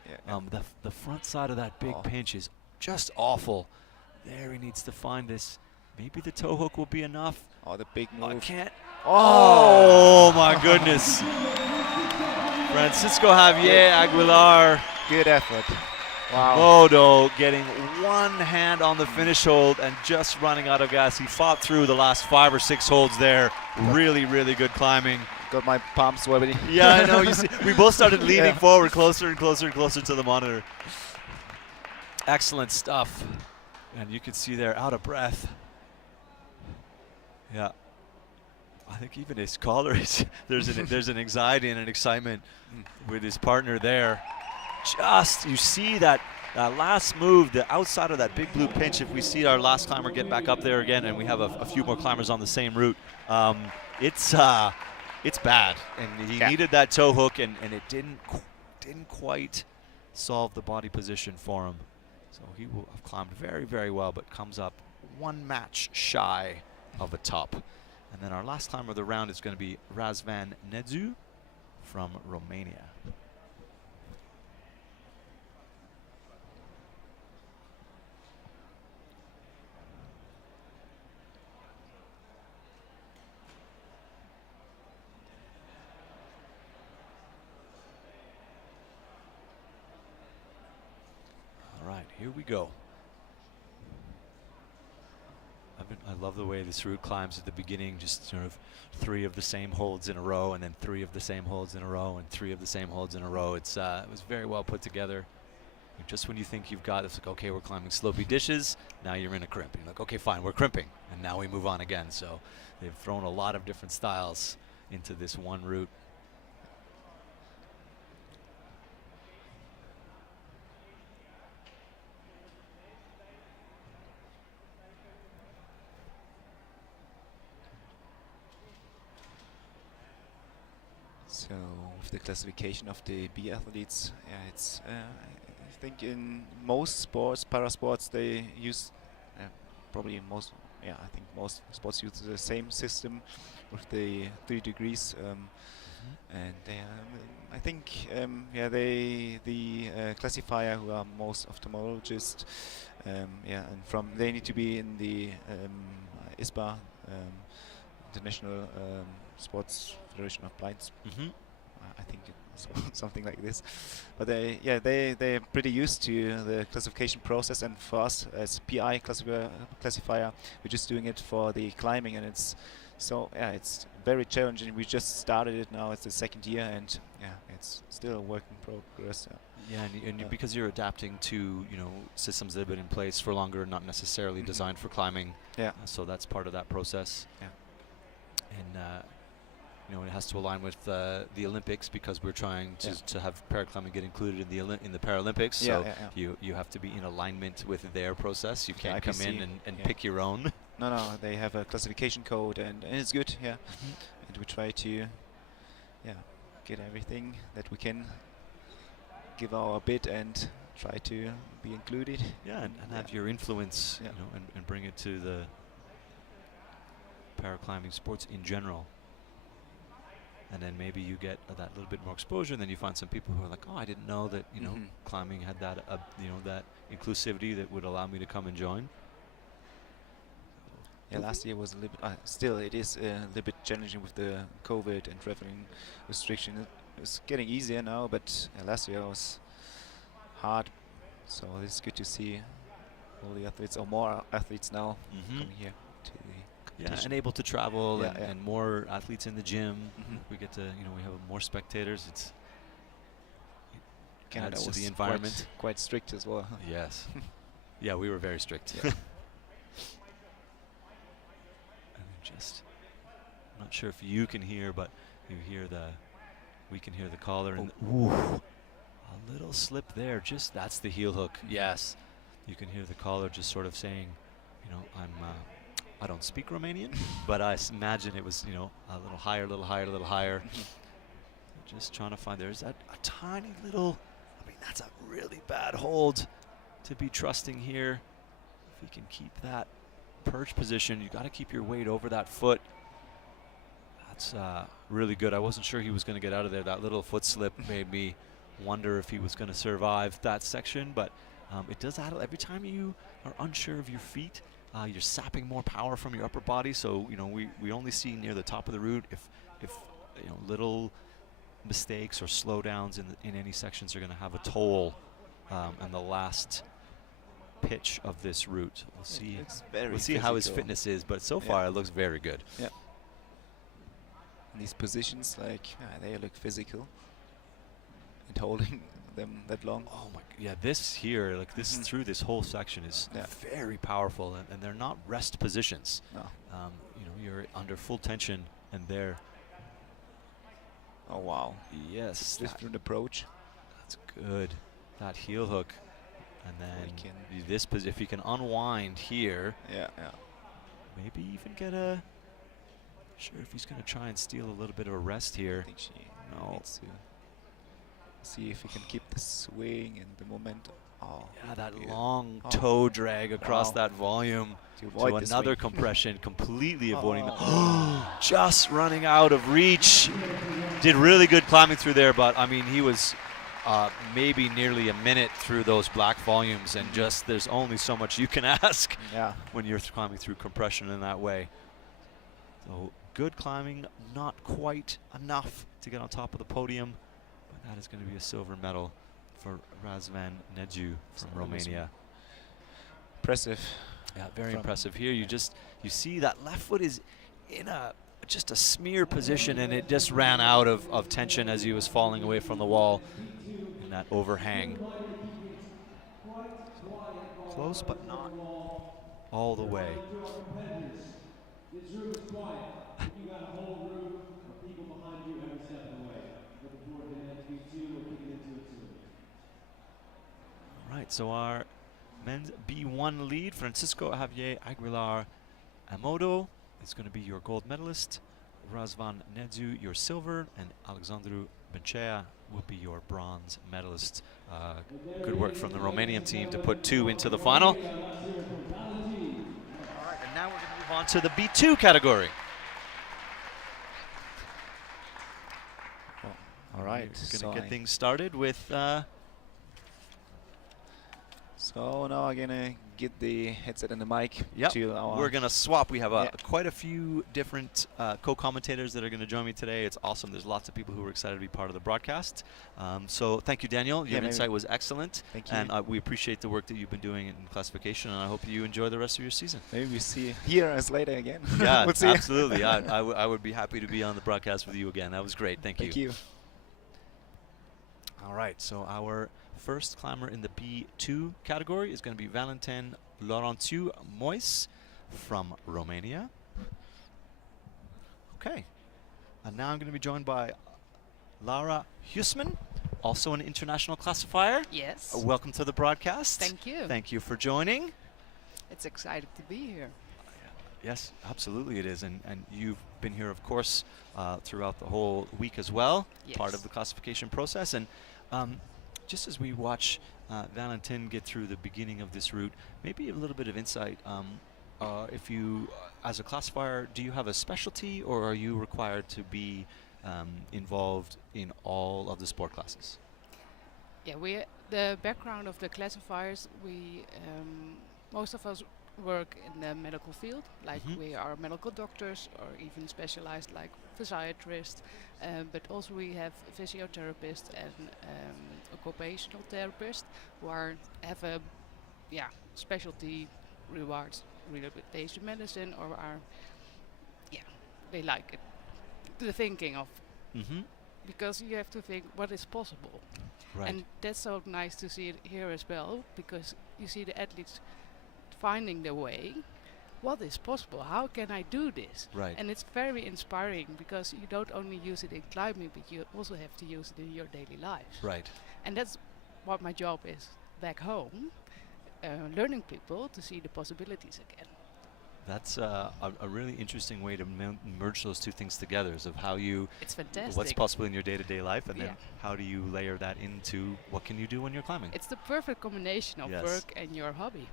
The front side of that big pinch is just awful. There he needs to find this. Maybe the toe hook will be enough. Oh, the big move. I can't. Oh my goodness. Francisco Javier Aguilar. Good effort. Wow. Modo getting one hand on the finish hold and just running out of gas. He fought through the last 5 or 6 holds there. Really, really good climbing. Got my palm sweaty. Yeah, I know. You see, we both started leaning forward closer and closer and closer to the monitor. Excellent stuff. And you can see there, out of breath. Yeah. I think even his collar is, there's an anxiety and an excitement with his partner there. Just, you see that last move, the outside of that big blue pinch, if we see our last climber get back up there again, and we have a few more climbers on the same route, it's bad. And he needed that toe hook, and it didn't quite solve the body position for him. So he will have climbed very, very well, but comes up one match shy of a top. And then our last climber of the round is going to be Razvan Nedzu from Romania. All right, here we go. I love the way this route climbs at the beginning, just sort of 3 of the same holds in a row, and then 3 of the same holds in a row, and 3 of the same holds in a row. It was very well put together. Just when you think you've got, it's like, okay, we're climbing slopey dishes, now you're in a crimp. You're like, okay, fine, we're crimping, and now we move on again. So they've thrown a lot of different styles into this one route. So with the classification of the B athletes, it's I think in most sports, parasports, they use probably most. I think most sports use the same system with the 3 degrees, and I think the classifier who are most ophthalmologists, and they need to be in the ISPA, International Sports Federation of Blinds. I think it's something like this. But they're pretty used to the classification process, and for us as PI classifier, we're just doing it for the climbing, and it's it's very challenging. We just started it now; it's the 2nd year, and it's still a work in progress. Because you're adapting to systems that have been in place for longer, not necessarily designed for climbing. So that's part of that process. And you know, it has to align with the Olympics because we're trying to have paraclimbing get included in the Paralympics. So you have to be in alignment with their process. You can't come in and pick your own. No, they have a classification code, and it's good. Yeah, and we try to get everything that we can, give our bit, and try to be included. Yeah, and have your influence, you know, and bring it to the paraclimbing sports in general. And then maybe you get that little bit more exposure, and then you find some people who are like, oh, I didn't know that, you know, climbing had that, you know, that inclusivity that would allow me to come and join. Yeah, last year was a little bit, still it is a little bit challenging with the COVID and traveling restriction. It's getting easier now, but last year was hard. So it's good to see all the athletes, or more athletes now, coming here to the competition. And able to travel, and more athletes in the gym. We get to, you know, we have more spectators. It's Canada adds to was the environment. Quite strict as well. Yes. Yeah, we were very strict. I'm not sure if you can hear, but we can hear the collar, and a little slip there. Just that's the heel hook. Yes, you can hear the collar just sort of saying, you know, I don't speak Romanian, but I imagine it was, you know, a little higher, a little higher, a little higher. Just trying to find. There's that a tiny little. I mean, that's a really bad hold to be trusting here. If you can keep that perch position, you got to keep your weight over that foot. That's really good. I wasn't sure he was going to get out of there. That little foot slip made me wonder if he was going to survive that section, but it does add. Every time you are unsure of your feet, you're sapping more power from your upper body. So, you know, we only see near the top of the route if you know, little mistakes or slowdowns in any sections are going to have a toll in the last pitch of this route. We'll see how his fitness is, but so far it looks very good. Yeah. These positions, like, they look physical, and holding them that long. Oh my, yeah, this here, like this through this whole section is very powerful, and they're not rest positions. No. You know, you're under full tension, and they're. Oh wow. Yes. Different approach. That's good. That heel hook, and then this if you can unwind here. Yeah. Maybe even get a. Sure, if he's going to try and steal a little bit of a rest here. I think she needs to see if he can keep the swing and the momentum. Oh, yeah, that long toe drag across that volume to another compression, completely avoiding the just running out of reach. Did really good climbing through there, but I mean, he was maybe nearly a minute through those black volumes, and just there's only so much you can ask when you're climbing through compression in that way. So good climbing, not quite enough to get on top of the podium, but that is going to be a silver medal for Razvan Nedju from Romania. Impressive. Yeah, very impressive. Here you see that left foot is in just a smear position, and it just ran out of tension as he was falling away from the wall in that overhang. Close, but not all the way. All right, so our men's B1 lead, Francisco Javier Aguilar Amodo, is going to be your gold medalist. Razvan Nedzu, your silver, and Alexandru Bencea will be your bronze medalist. Good work from the Romanian team to put 2 into the final. All right, and now we're going to move on to the B2 category. All right, we're going to get things started with. So now I'm gonna get the headset and the mic to our. We're gonna swap. We have quite a few different co-commentators that are gonna join me today. It's awesome. There's lots of people who are excited to be part of the broadcast. So thank you, Daniel. Your insight was excellent. Thank you. And we appreciate the work that you've been doing in classification, and I hope you enjoy the rest of your season. Maybe we see hear us later again. Yeah, we'll see. Absolutely. I would be happy to be on the broadcast with you again. That was great. Thank you. Thank you. All right, so our first climber in the B2 category is going to be Valentin Laurențiu Mois from Romania. Okay, And now I'm going to be joined by Lara Huisman, also an international classifier. Yes. Welcome to the broadcast. Thank you. Thank you for joining. It's exciting to be here. Yes, absolutely it is. And you've been here, of course, throughout the whole week as well, Yes. part of the classification process. And just as we watch Valentin get through the beginning of this route, maybe a little bit of insight. If you, as a classifier, do you have a specialty, or are you required to be involved in all of the sport classes? Yeah, the background of the classifiers, most of us work in the medical field, like we are medical doctors or even specialized like physiatrists, but also we have physiotherapists and occupational therapists who have a specialty rewards rehabilitation medicine, or they like it. The thinking of because you have to think what is possible. Right. And that's so nice to see it here as well, because you see the athletes finding their way. What is possible? How can I do this? Right. And it's very inspiring, because you don't only use it in climbing, but you also have to use it in your daily life. Right. And that's what my job is back home, learning people to see the possibilities again. That's a really interesting way to merge those two things together, is of how you, It's fantastic. what's possible in your day-to-day life, and then Yeah. how do you layer that into what can you do when you're climbing. It's the perfect combination of Yes. work and your hobby.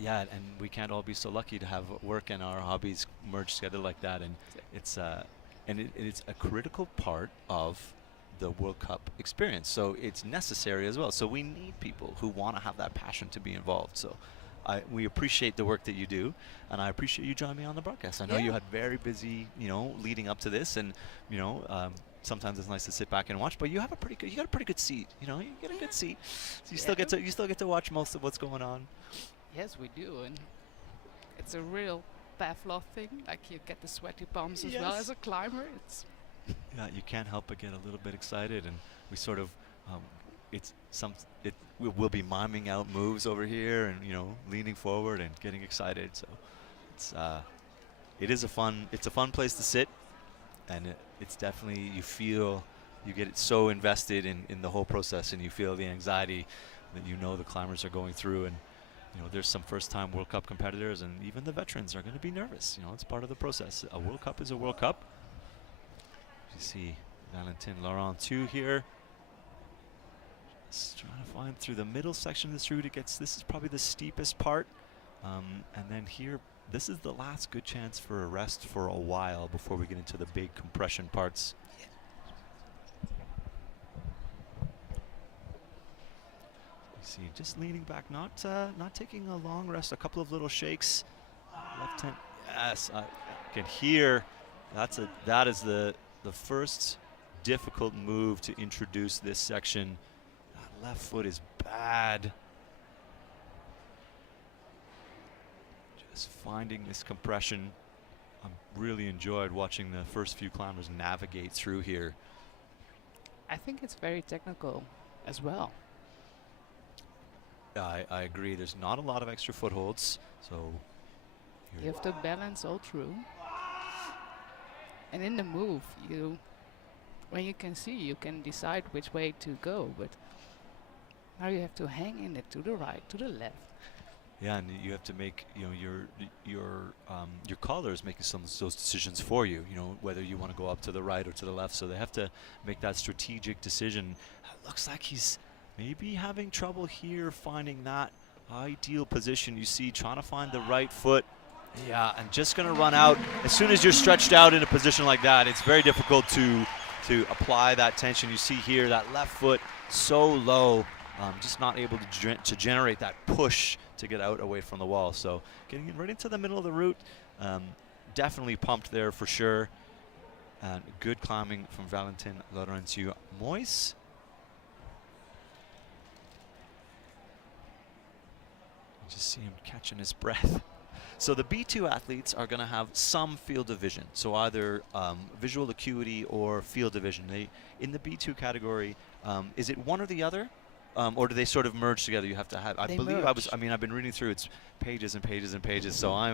Yeah, and we can't all be so lucky to have work and our hobbies merged together like that, and it's it's a critical part of the World Cup experience. So it's necessary as well. So we need people who want to have that passion to be involved. So we appreciate the work that you do, and I appreciate you joining me on the broadcast. I know you had very busy, leading up to this, and sometimes it's nice to sit back and watch. But you have you got a pretty good seat. You get a good seat, so you still get to watch most of what's going on. Yes, we do, and it's a real Pavlov thing. Like, you get the sweaty palms as well as a climber. It's you can't help but get a little bit excited, and we sort of we'll be miming out moves over here, and leaning forward and getting excited. So it's a fun place to sit, and it's definitely, you get so invested in the whole process, and you feel the anxiety that the climbers are going through. And there's some first-time World Cup competitors, and even the veterans are going to be nervous. It's part of the process. A World Cup is a World Cup. You see Valentin Laurent too here. Just trying to find through the middle section of this route. This is probably the steepest part. And then here, this is the last good chance for a rest for a while before we get into the big compression parts. See, just leaning back, not taking a long rest, a couple of little shakes. Left hand, yes, I can hear. That is the first difficult move to introduce this section. That left foot is bad. Just finding this compression. I really enjoyed watching the first few climbers navigate through here. I think it's very technical as well. I agree. There's not a lot of extra footholds, so you have to balance all through. And in the move, when you can see, you can decide which way to go. But now you have to hang in it to the right, to the left. Yeah, and you have to make your caller is making some of those decisions for you. Whether you want to go up to the right or to the left. So they have to make that strategic decision. It looks like he's maybe having trouble here finding that ideal position. You see, trying to find the right foot. Yeah, and just going to run out. As soon as you're stretched out in a position like that, it's very difficult to apply that tension. You see here, that left foot so low, just not able to generate that push to get out away from the wall. So getting right into the middle of the route, definitely pumped there for sure. And good climbing from Valentin Laurentiu Mois. Just see him catching his breath. So the B2 athletes are going to have some field of vision, so either visual acuity or field of vision. In the B2 category, is it one or the other, or do they sort of merge together? You have to have. I've been reading through its pages and pages and pages. So I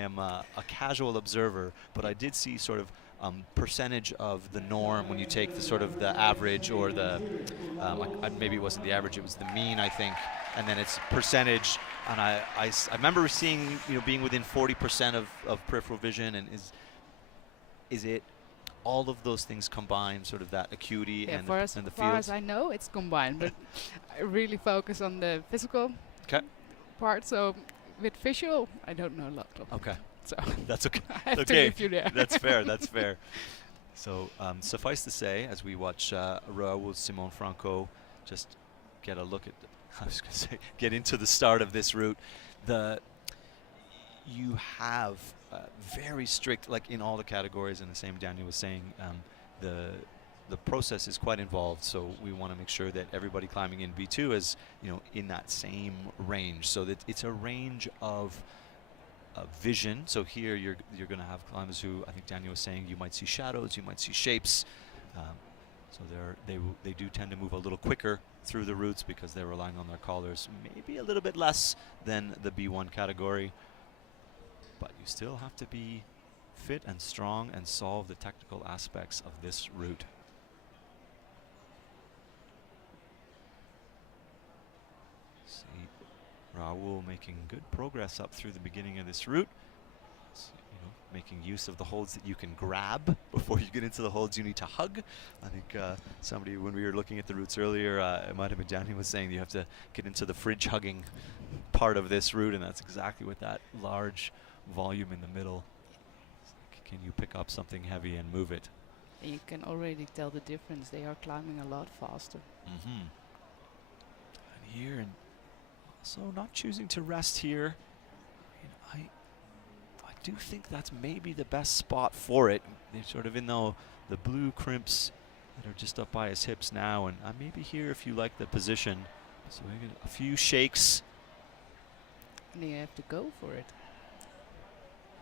am a casual observer, but I did see sort of percentage of the norm when you take the sort of the average or the, maybe it wasn't the average, it was the mean, I think, and then it's percentage. And I remember seeing, being within 40% of peripheral vision, and is it all of those things combined, sort of that acuity and the field? As far as I know, it's combined, but I really focus on the physical part. So with visual, I don't know a lot of. Okay. So that's okay. I have to leave you there. That's fair. That's fair. So suffice to say, as we watch Raul Simon Franco just get a look at, I was going to say, get into the start of this route, you have very strict, like in all the categories, and the same Daniel was saying, the process is quite involved. So we want to make sure that everybody climbing in B2 is, in that same range, so that it's a range of vision. So here you're going to have climbers who, I think Daniel was saying, you might see shadows, you might see shapes. So they do tend to move a little quicker through the routes because they're relying on their collars, maybe a little bit less than the B1 category. But you still have to be fit and strong and solve the technical aspects of this route. See Raul making good progress up through the beginning of this route. So, making use of the holds that you can grab. Before you get into the holds, you need to hug. I think somebody, when we were looking at the routes earlier, it might have been Danny, was saying you have to get into the fridge hugging part of this route, and that's exactly what that large volume in the middle. Can you pick up something heavy and move it? And you can already tell the difference. They are climbing a lot faster. And here, and also not choosing to rest here. I do think that's maybe the best spot for it. They're sort of in the blue crimps that are just up by his hips now, and maybe here if you like the position. So we get a few shakes. And you have to go for it.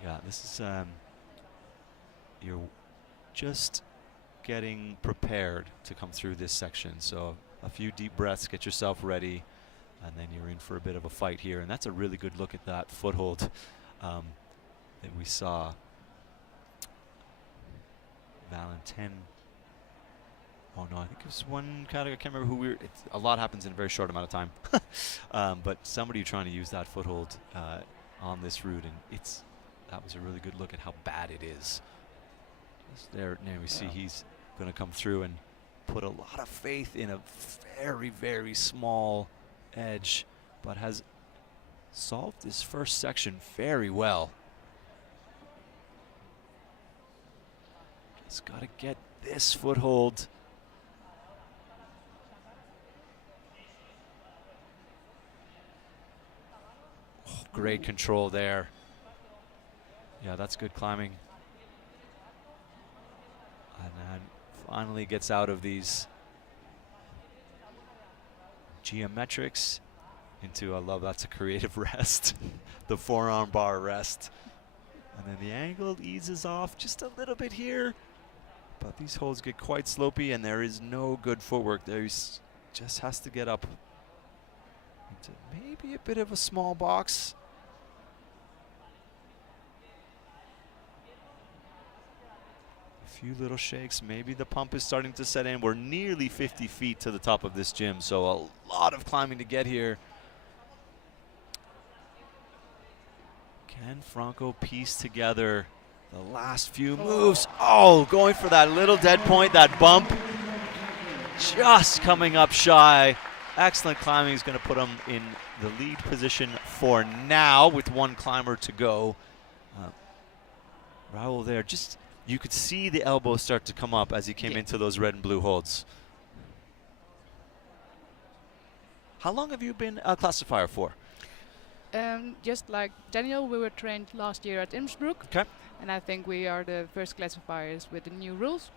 Yeah, this is you're just getting prepared to come through this section. So a few deep breaths, get yourself ready, and then you're in for a bit of a fight here. And that's a really good look at that foothold that we saw. Valentin. Oh no, I think it was one category. I can't remember who we were. A lot happens in a very short amount of time. But somebody trying to use that foothold on this route, and that was a really good look at how bad it is. Just there we see he's going to come through and put a lot of faith in a very, very small edge, but has solved this first section very well. Just got to get this foothold. Oh, great control there. Yeah, that's good climbing. And then finally gets out of these geometrics into, I love, that's a creative rest. The forearm bar rest. And then the angle eases off just a little bit here. But these holds get quite slopey, and there is no good footwork. There's just has to get up into maybe a bit of a small box. A few little shakes. Maybe the pump is starting to set in. We're nearly 50 feet to the top of this gym, so a lot of climbing to get here. Can Franco piece together the last few moves? Oh, going for that little dead point, that bump. Just coming up shy. Excellent climbing is going to put him in the lead position for now with one climber to go. Raul there, just you could see the elbows start to come up as he came into those red and blue holds. How long have you been a classifier for? Just like Daniel, we were trained last year at Innsbruck. Okay. And I think we are the first classifiers with the new rules.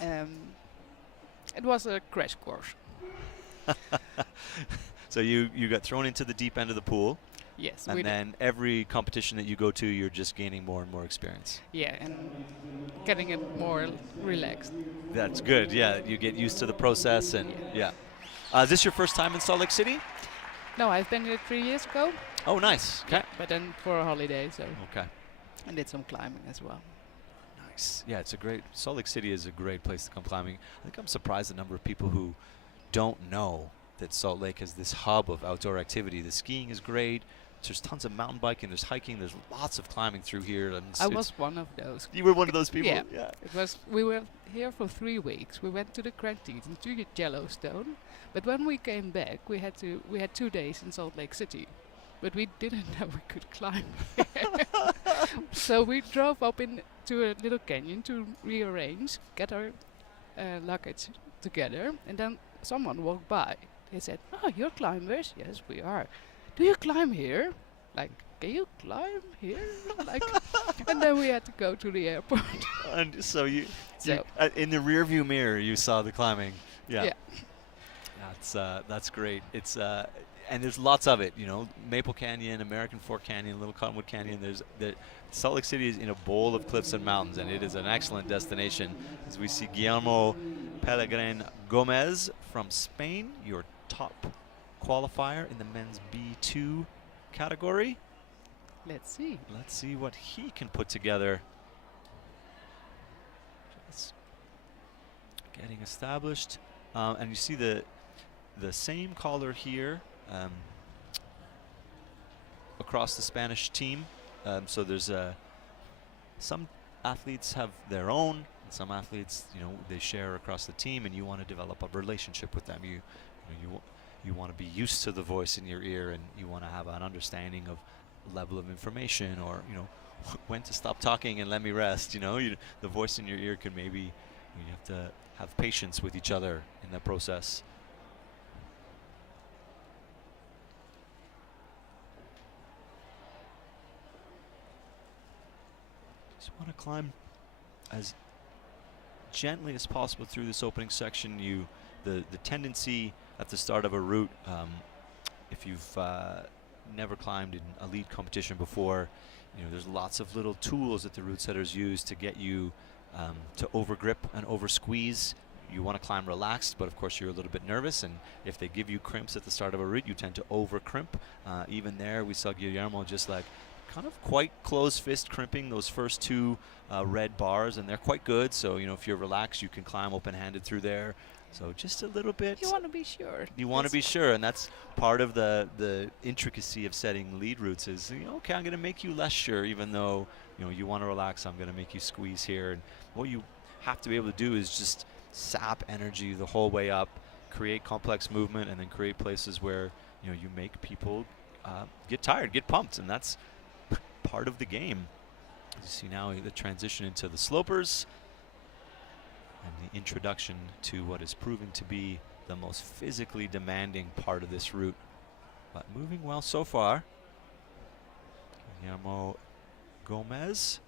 It was a crash course. So you got thrown into the deep end of the pool. Yes. And then every competition that you go to, you're just gaining more and more experience. Yeah, and getting it more relaxed. That's good. Yeah, you get used to the process, and yeah. Is this your first time in Salt Lake City? No, I've been here 3 years ago. Oh, nice. Okay. But then for a holiday, so. Okay. And did some climbing as well. Yeah, it's a great. Salt Lake City is a great place to come climbing. I think I'm surprised the number of people who don't know that Salt Lake has this hub of outdoor activity. The skiing is great. There's tons of mountain biking. There's hiking. There's lots of climbing through here. And I was one of those. You were one of those people. Yeah. It was. We were here for 3 weeks. We went to the Grand Teton, to Yellowstone, but when we came back, we had 2 days in Salt Lake City, but we didn't know we could climb. So we drove up to a little canyon to rearrange, get our luggage together, and then someone walked by. They said, "Oh, you're climbers?" "Yes, we are." "Do you climb here?" Like, "Can you climb here?" Like, and then we had to go to the airport. And so you in the rearview mirror, you saw the climbing. Yeah. That's great. It's and there's lots of it. You know, Maple Canyon, American Fork Canyon, Little Cottonwood Canyon. Salt Lake City is in a bowl of cliffs and mountains, and it is an excellent destination. As we see Guillermo Pellegrin Gomez from Spain, your top qualifier in the men's B2 category. Let's see. Let's see what he can put together. Just getting established, and you see the same collar here across the Spanish team. So there's some athletes have their own, and some athletes, you know, they share across the team, and you want to develop a relationship with them. You want to be used to the voice in your ear, and you want to have an understanding of level of information, or, you know, when to stop talking and let me rest. You know, the voice in your ear can maybe, you have to have patience with each other in that process. Just want to climb as gently as possible through this opening section. The tendency at the start of a route, if you've never climbed in a lead competition before, you know, there's lots of little tools that the route setters use to get you to overgrip and over squeeze. You want to climb relaxed, but of course you're a little bit nervous, and if they give you crimps at the start of a route, you tend to over crimp. Even there, we saw Guillermo just like kind of quite close fist crimping those first two red bars, and they're quite good. So, you know, if you're relaxed, you can climb open-handed through there. So just a little bit. You want to be sure. You want to be sure, and that's part of the intricacy of setting lead routes is, you know, okay, I'm going to make you less sure, even though, you know, you want to relax. I'm going to make you squeeze here, and what you have to be able to do is just sap energy the whole way up, create complex movement, and then create places where, you know, you make people get tired, get pumped, and that's part of the game. As you see now, the transition into the slopers and the introduction to what is proving to be the most physically demanding part of this route, but moving well so far. Guillermo Gomez.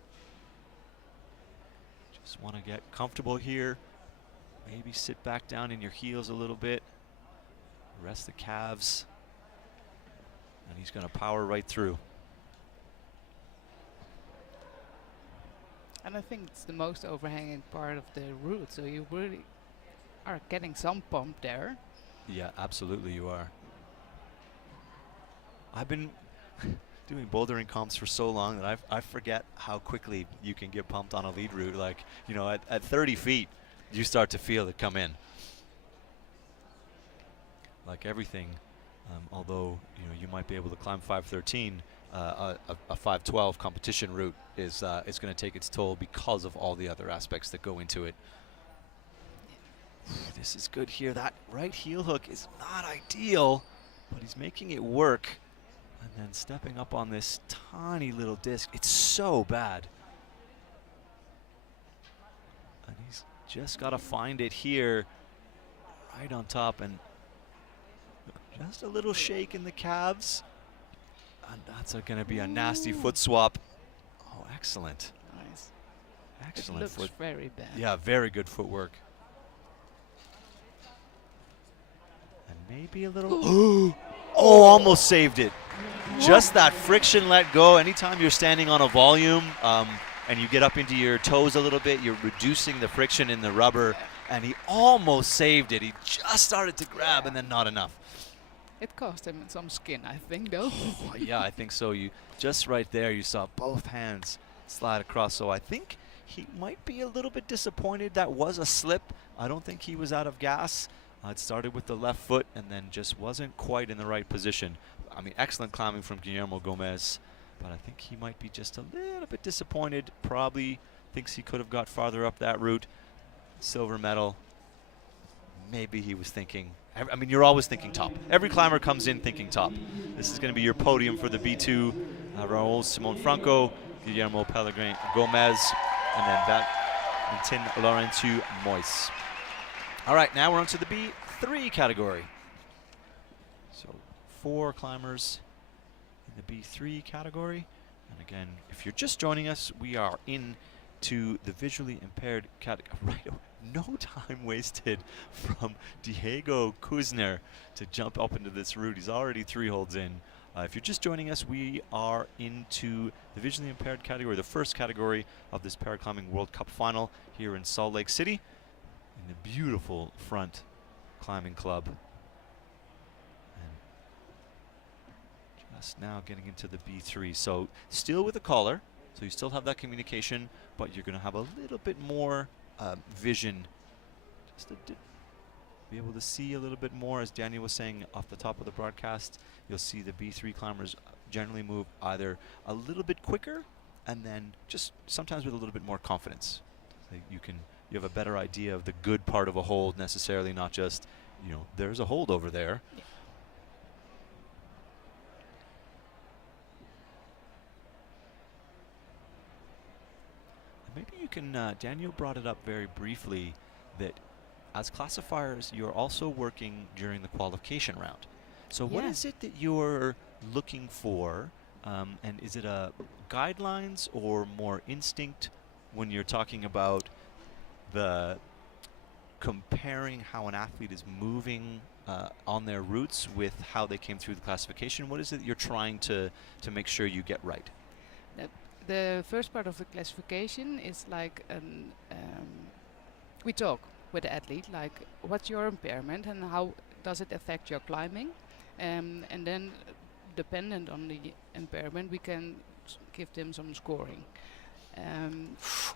Just want to get comfortable here. Maybe sit back down in your heels a little bit. Rest the calves. And he's going to power right through. And I think it's the most overhanging part of the route, so you really are getting some pump there. Yeah, absolutely you are. I've been doing bouldering comps for so long that I forget how quickly you can get pumped on a lead route. Like, you know, at 30 feet, you start to feel it come in. Like everything, although, you know, you might be able to climb 513, a 512 competition route is going to take its toll because of all the other aspects that go into it. This is good here. That right heel hook is not ideal, but he's making it work. And then stepping up on this tiny little disc, it's so bad. And he's just got to find it here, right on top, and just a little shake in the calves. And that's going to be a nasty foot swap. Oh, excellent. Nice. Excellent. It looks very bad. Yeah, very good footwork. And maybe a little. Oh, almost saved it. Just that friction let go. Anytime you're standing on a volume and you get up into your toes a little bit, you're reducing the friction in the rubber. And he almost saved it. He just started to grab and then not enough. It cost him some skin, I think, though. Yeah, I think so. You just right there, you saw both hands slide across. So I think he might be a little bit disappointed. That was a slip. I don't think he was out of gas. It started with the left foot and then just wasn't quite in the right position. I mean, excellent climbing from Guillermo Gomez, but I think he might be just a little bit disappointed. Probably thinks he could have got farther up that route. Silver medal. Maybe he was thinking, I mean, you're always thinking top. Every climber comes in thinking top. This is going to be your podium for the B2. Raul Simon Franco, Guillermo Pellegrin Gomez, and then that Tin Laurentiu Mois. All right, now we're on to the B3 category. So 4 climbers in the B3 category. And again, if you're just joining us, we are into the visually impaired category. Right, no time wasted from Diego Kuzner to jump up into this route. He's already 3 holds in. If you're just joining us, we are into the visually impaired category, the first category of this Paraclimbing World Cup final here in Salt Lake City in the beautiful front climbing club. And just now getting into the B3. So still with a collar, so you still have that communication, but you're going to have a little bit more vision, just to be able to see a little bit more. As Daniel was saying off the top of the broadcast, you'll see the B3 climbers generally move either a little bit quicker and then just sometimes with a little bit more confidence. So you have a better idea of the good part of a hold, necessarily not just, you know, there's a hold over there. Yeah. Maybe you can, Daniel brought it up very briefly, that as classifiers, you're also working during the qualification round. So what is it that you're looking for? And is it guidelines or more instinct when you're talking about the comparing how an athlete is moving on their routes with how they came through the classification? What is it you're trying to make sure you get right? The first part of the classification is like we talk with the athlete, like what's your impairment and how does it affect your climbing, and then dependent on the impairment we can give them some scoring.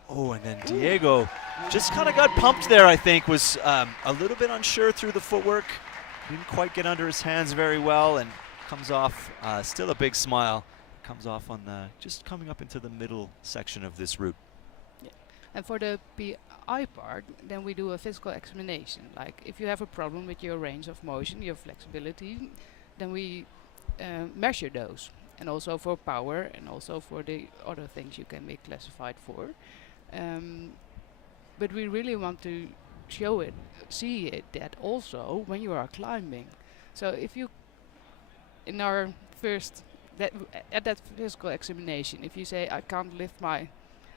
Oh, and then Diego just kind of got pumped there, I think, was a little bit unsure through the footwork, didn't quite get under his hands very well, and comes off still a big smile, comes off on the just coming up into the middle section of this route. Yeah. And for the PI part, then we do a physical examination. Like if you have a problem with your range of motion, your flexibility, then we measure those. And also for power, and also for the other things you can be classified for. But we really want to see it that also when you are climbing. So if you, in our first, at that physical examination, if you say I can't lift my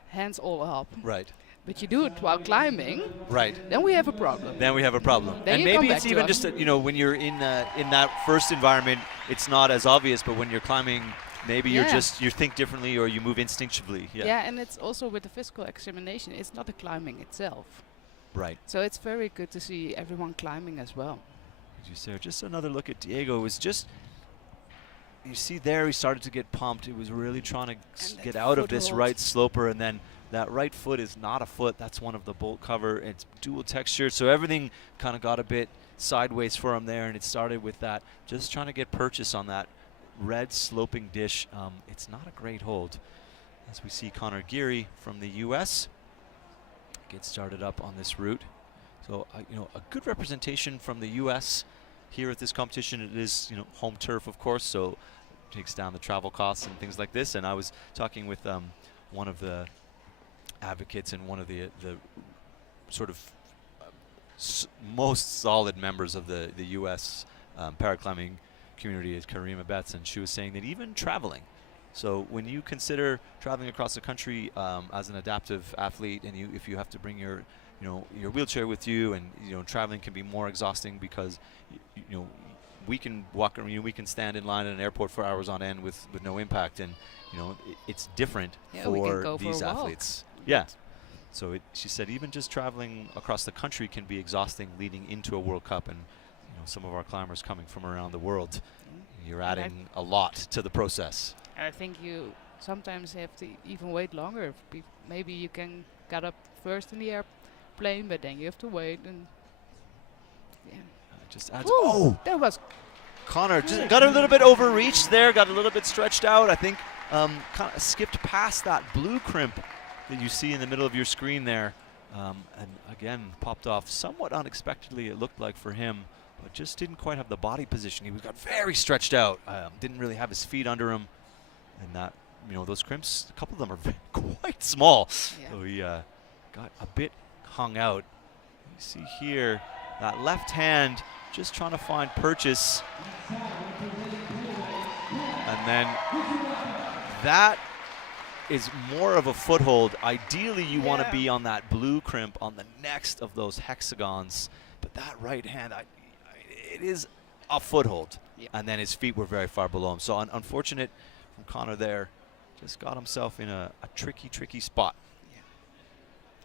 hands all up, right, but you do it while climbing, right, then we have a problem. Then we have a problem. Then and maybe it's even just you know, when you're in that first environment, it's not as obvious, but when you're climbing, maybe you think differently or you move instinctively. Yeah, and it's also with the physical examination, it's not the climbing itself. Right. So it's very good to see everyone climbing as well. Did you say just another look at Diego? It was just, you see there, he started to get pumped. He was really trying to get out of this right sloper, and then that right foot is not a foot. That's one of the bolt cover. It's dual texture, so everything kind of got a bit sideways for him there, and it started with that, just trying to get purchase on that red sloping dish. It's not a great hold. As we see Connor Geary from the US get started up on this route. So you know, a good representation from the US here at this competition. It is, you know, home turf, of course, so it takes down the travel costs and things like this. And I was talking with one of the advocates and one of the sort of most solid members of the US paraclimbing community is Karima Betts, and she was saying that even traveling, so when you consider traveling across the country as an adaptive athlete, and if you have to bring your wheelchair with you, and traveling can be more exhausting because we can walk around, we can stand in line at an airport for hours on end with no impact, and it's different for these athletes. Yeah. So she said even just traveling across the country can be exhausting leading into a World Cup, and some of our climbers coming from around the world. You're adding a lot to the process. I think you sometimes you have to even wait longer. Maybe you can get up first in the airplane, but then you have to wait and yeah. Just adds. Ooh, Oh, that was Connor just got a little bit overreached there, got a little bit stretched out. I think kind of skipped past that blue crimp that you see in the middle of your screen there. And again, popped off somewhat unexpectedly, it looked like, for him, but just didn't quite have the body position. He got very stretched out, didn't really have his feet under him. And that, those crimps, a couple of them are quite small. Yeah. So he got a bit hung out. You see here, that left hand just trying to find purchase. And then that is more of a foothold. Ideally, you want to be on that blue crimp on the next of those hexagons. But that right hand, it is a foothold. Yeah. And then his feet were very far below him. So unfortunate from Connor there. Just got himself in a tricky, tricky spot. Yeah.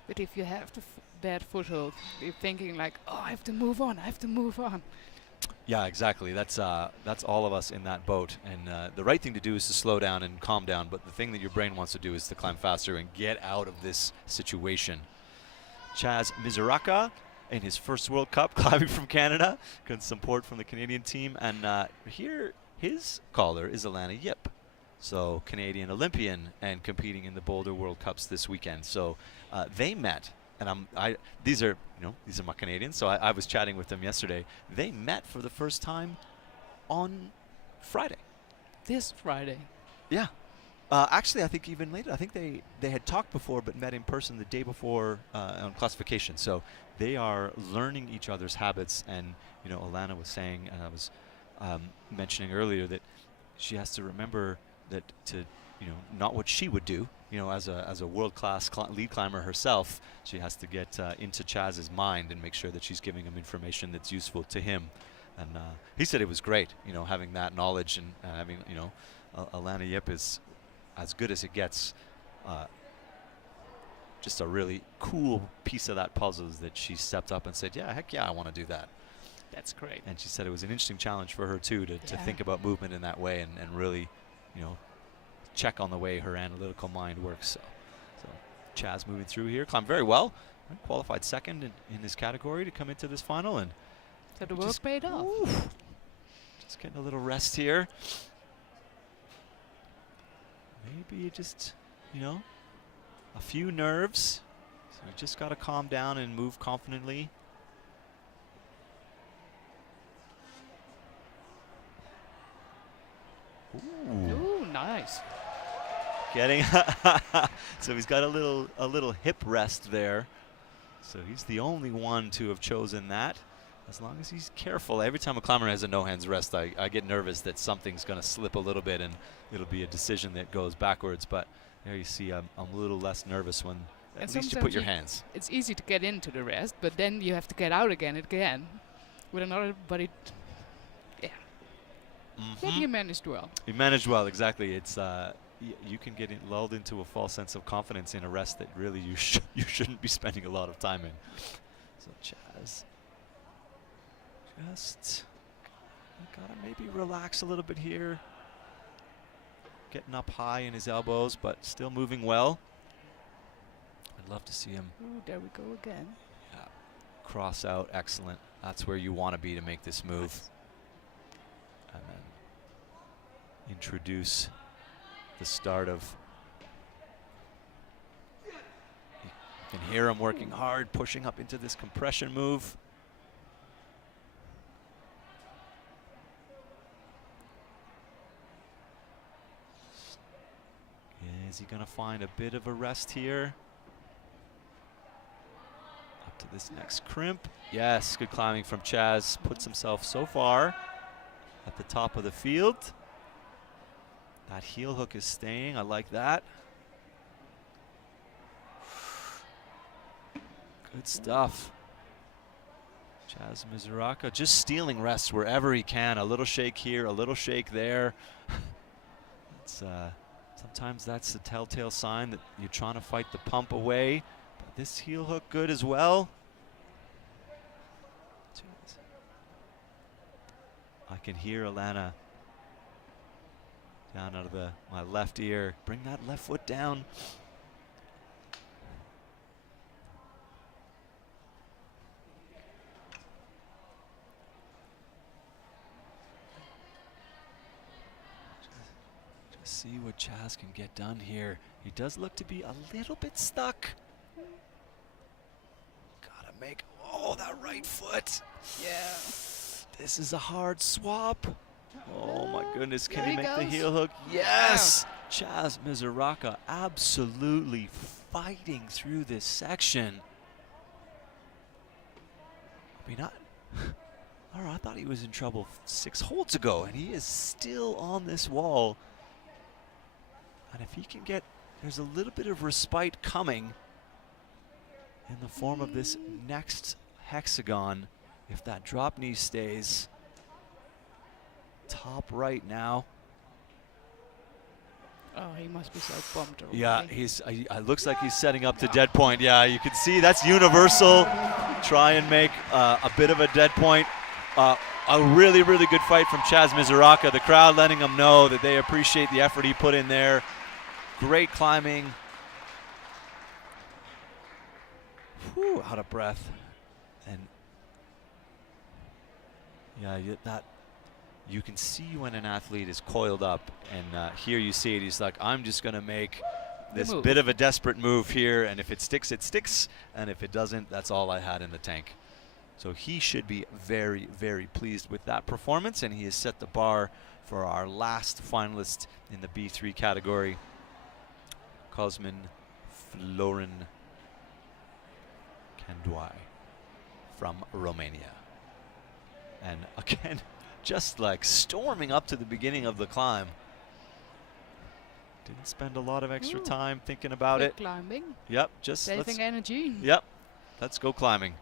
But if you have the bad foothold, you're thinking like, oh, I have to move on, I have to move on. Yeah, exactly. That's all of us in that boat. And the right thing to do is to slow down and calm down. But the thing that your brain wants to do is to climb faster and get out of this situation. Chaz Mizuraka in his first World Cup, climbing from Canada, got support from the Canadian team. And here, his caller is Alana Yip. So Canadian Olympian and competing in the Boulder World Cups this weekend. So they met. And these are my Canadians, so I was chatting with them yesterday. They met for the first time on Friday. This Friday? Yeah. Actually, I think even later. I think they had talked before, but met in person the day before on classification. So they are learning each other's habits. And Alana was saying, and I was mentioning earlier, that she has to remember that to not what she would do. As a world-class lead climber herself, she has to get into Chaz's mind and make sure that she's giving him information that's useful to him. And he said it was great, having that knowledge and having, Alana Yip is as good as it gets. Just a really cool piece of that puzzle is that she stepped up and said, yeah, heck yeah, I want to do that. That's great. And she said it was an interesting challenge for her, too, to think about movement in that way and really, check on the way her analytical mind works. So Chaz moving through here, climbed very well, qualified second in his category to come into this final, and so the work paid off. Just getting a little rest here. Maybe just a few nerves. So you just got to calm down and move confidently. Ooh, nice. Getting so he's got a little hip rest there. So he's the only one to have chosen that. As long as he's careful. Every time a climber has a no hands rest, I get nervous that something's going to slip a little bit and it'll be a decision that goes backwards. But there you see, I'm a little less nervous when at least you put your hands. It's easy to get into the rest, but then you have to get out again with another body. Yeah. But he managed well. He managed well, exactly. It's you can get lulled into a false sense of confidence in a rest that really you shouldn't be spending a lot of time in. So Chaz, just gotta maybe relax a little bit here. Getting up high in his elbows, but still moving well. I'd love to see him. Ooh, there we go again. Yeah. Cross out, excellent. That's where you want to be to make this move. And then introduce the start of. You can hear him working hard, pushing up into this compression move. Is he going to find a bit of a rest here? Up to this next crimp. Yes, good climbing from Chaz. Puts himself so far at the top of the field. That heel hook is staying. I like that. Good stuff. Chaz Mizuraka just stealing rests wherever he can. A little shake here, a little shake there. It's sometimes that's the telltale sign that you're trying to fight the pump away. But this heel hook good as well. I can hear Alana Down out of my left ear. Bring that left foot down. Just see what Chaz can get done here. He does look to be a little bit stuck. Gotta make, oh, that right foot. Yeah. This is a hard swap. Oh my goodness, can There he he make the goes. heel hook? Yes! Chaz Mizuraka absolutely fighting through this section. I mean, I thought he was in trouble 6 holds ago, and he is still on this wall. And if he can get, there's a little bit of respite coming in the form of this next hexagon. If that drop knee stays top right now. Oh, he must be so pumped already. Yeah, it looks like he's setting up to dead point. Yeah, you can see that's universal. Try and make a bit of a dead point. A really, really good fight from Chaz Mizuraka. The crowd letting him know that they appreciate the effort he put in there. Great climbing. Whew, out of breath. And yeah, you can see when an athlete is coiled up, and here you see it. He's like, I'm just going to make this bit of a desperate move here, and if it sticks, it sticks, and if it doesn't, that's all I had in the tank. So he should be very, very pleased with that performance, and he has set the bar for our last finalist in the B3 category, Cosmin Florin Canduai from Romania. And again, just like storming up to the beginning of the climb. Didn't spend a lot of extra time thinking about it. Climbing. Yep, just saving energy. Yep, let's go climbing.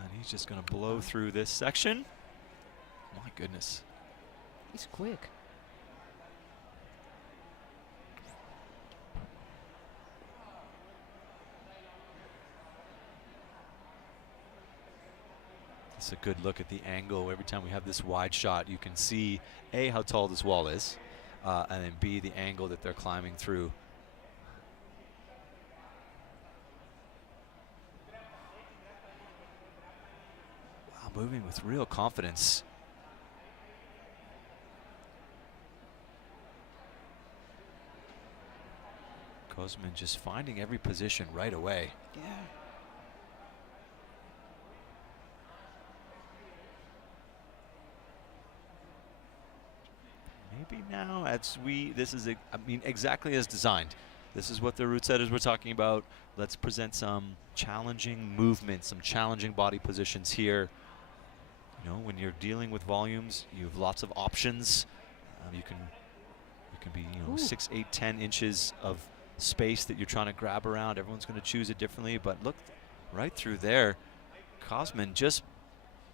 And he's just going to blow through this section. My goodness. He's quick. It's a good look at the angle. Every time we have this wide shot, you can see A, how tall this wall is, and then B, the angle that they're climbing through. Wow, moving with real confidence. Cosmin just finding every position right away. Yeah. Maybe now this is exactly as designed. This is what the route setters were talking about. Let's present some challenging movements, some challenging body positions here. You know, when you're dealing with volumes, you have lots of options. You can be 6, 8, 10 inches of space that you're trying to grab around. Everyone's going to choose it differently, but look right through there. Cosmin just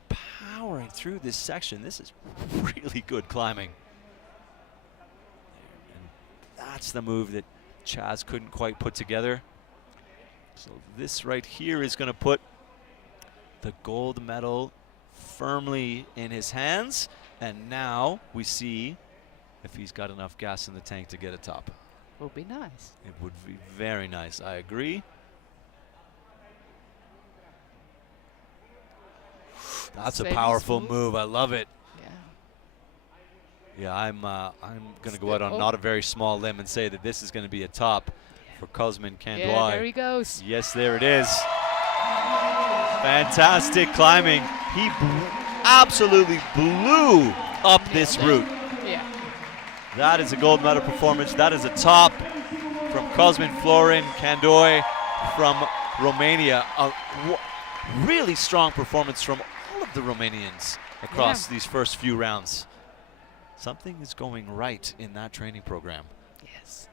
powering through this section. This is really good climbing. That's the move that Chaz couldn't quite put together. So this right here is going to put the gold medal firmly in his hands. And now we see if he's got enough gas in the tank to get a top. Would be nice. It would be very nice. I agree. That's a powerful move. I love it. Yeah, I'm going to go out on not a very small limb and say that this is going to be a top for Cosmin Canduai. Yeah, there he goes. Yes, there it is. Fantastic climbing. He absolutely blew up this route. Yeah. That is a gold medal performance. That is a top from Cosmin Florin Canduai from Romania. A really strong performance from all of the Romanians across these first few rounds. Something is going right in that training program. Yes.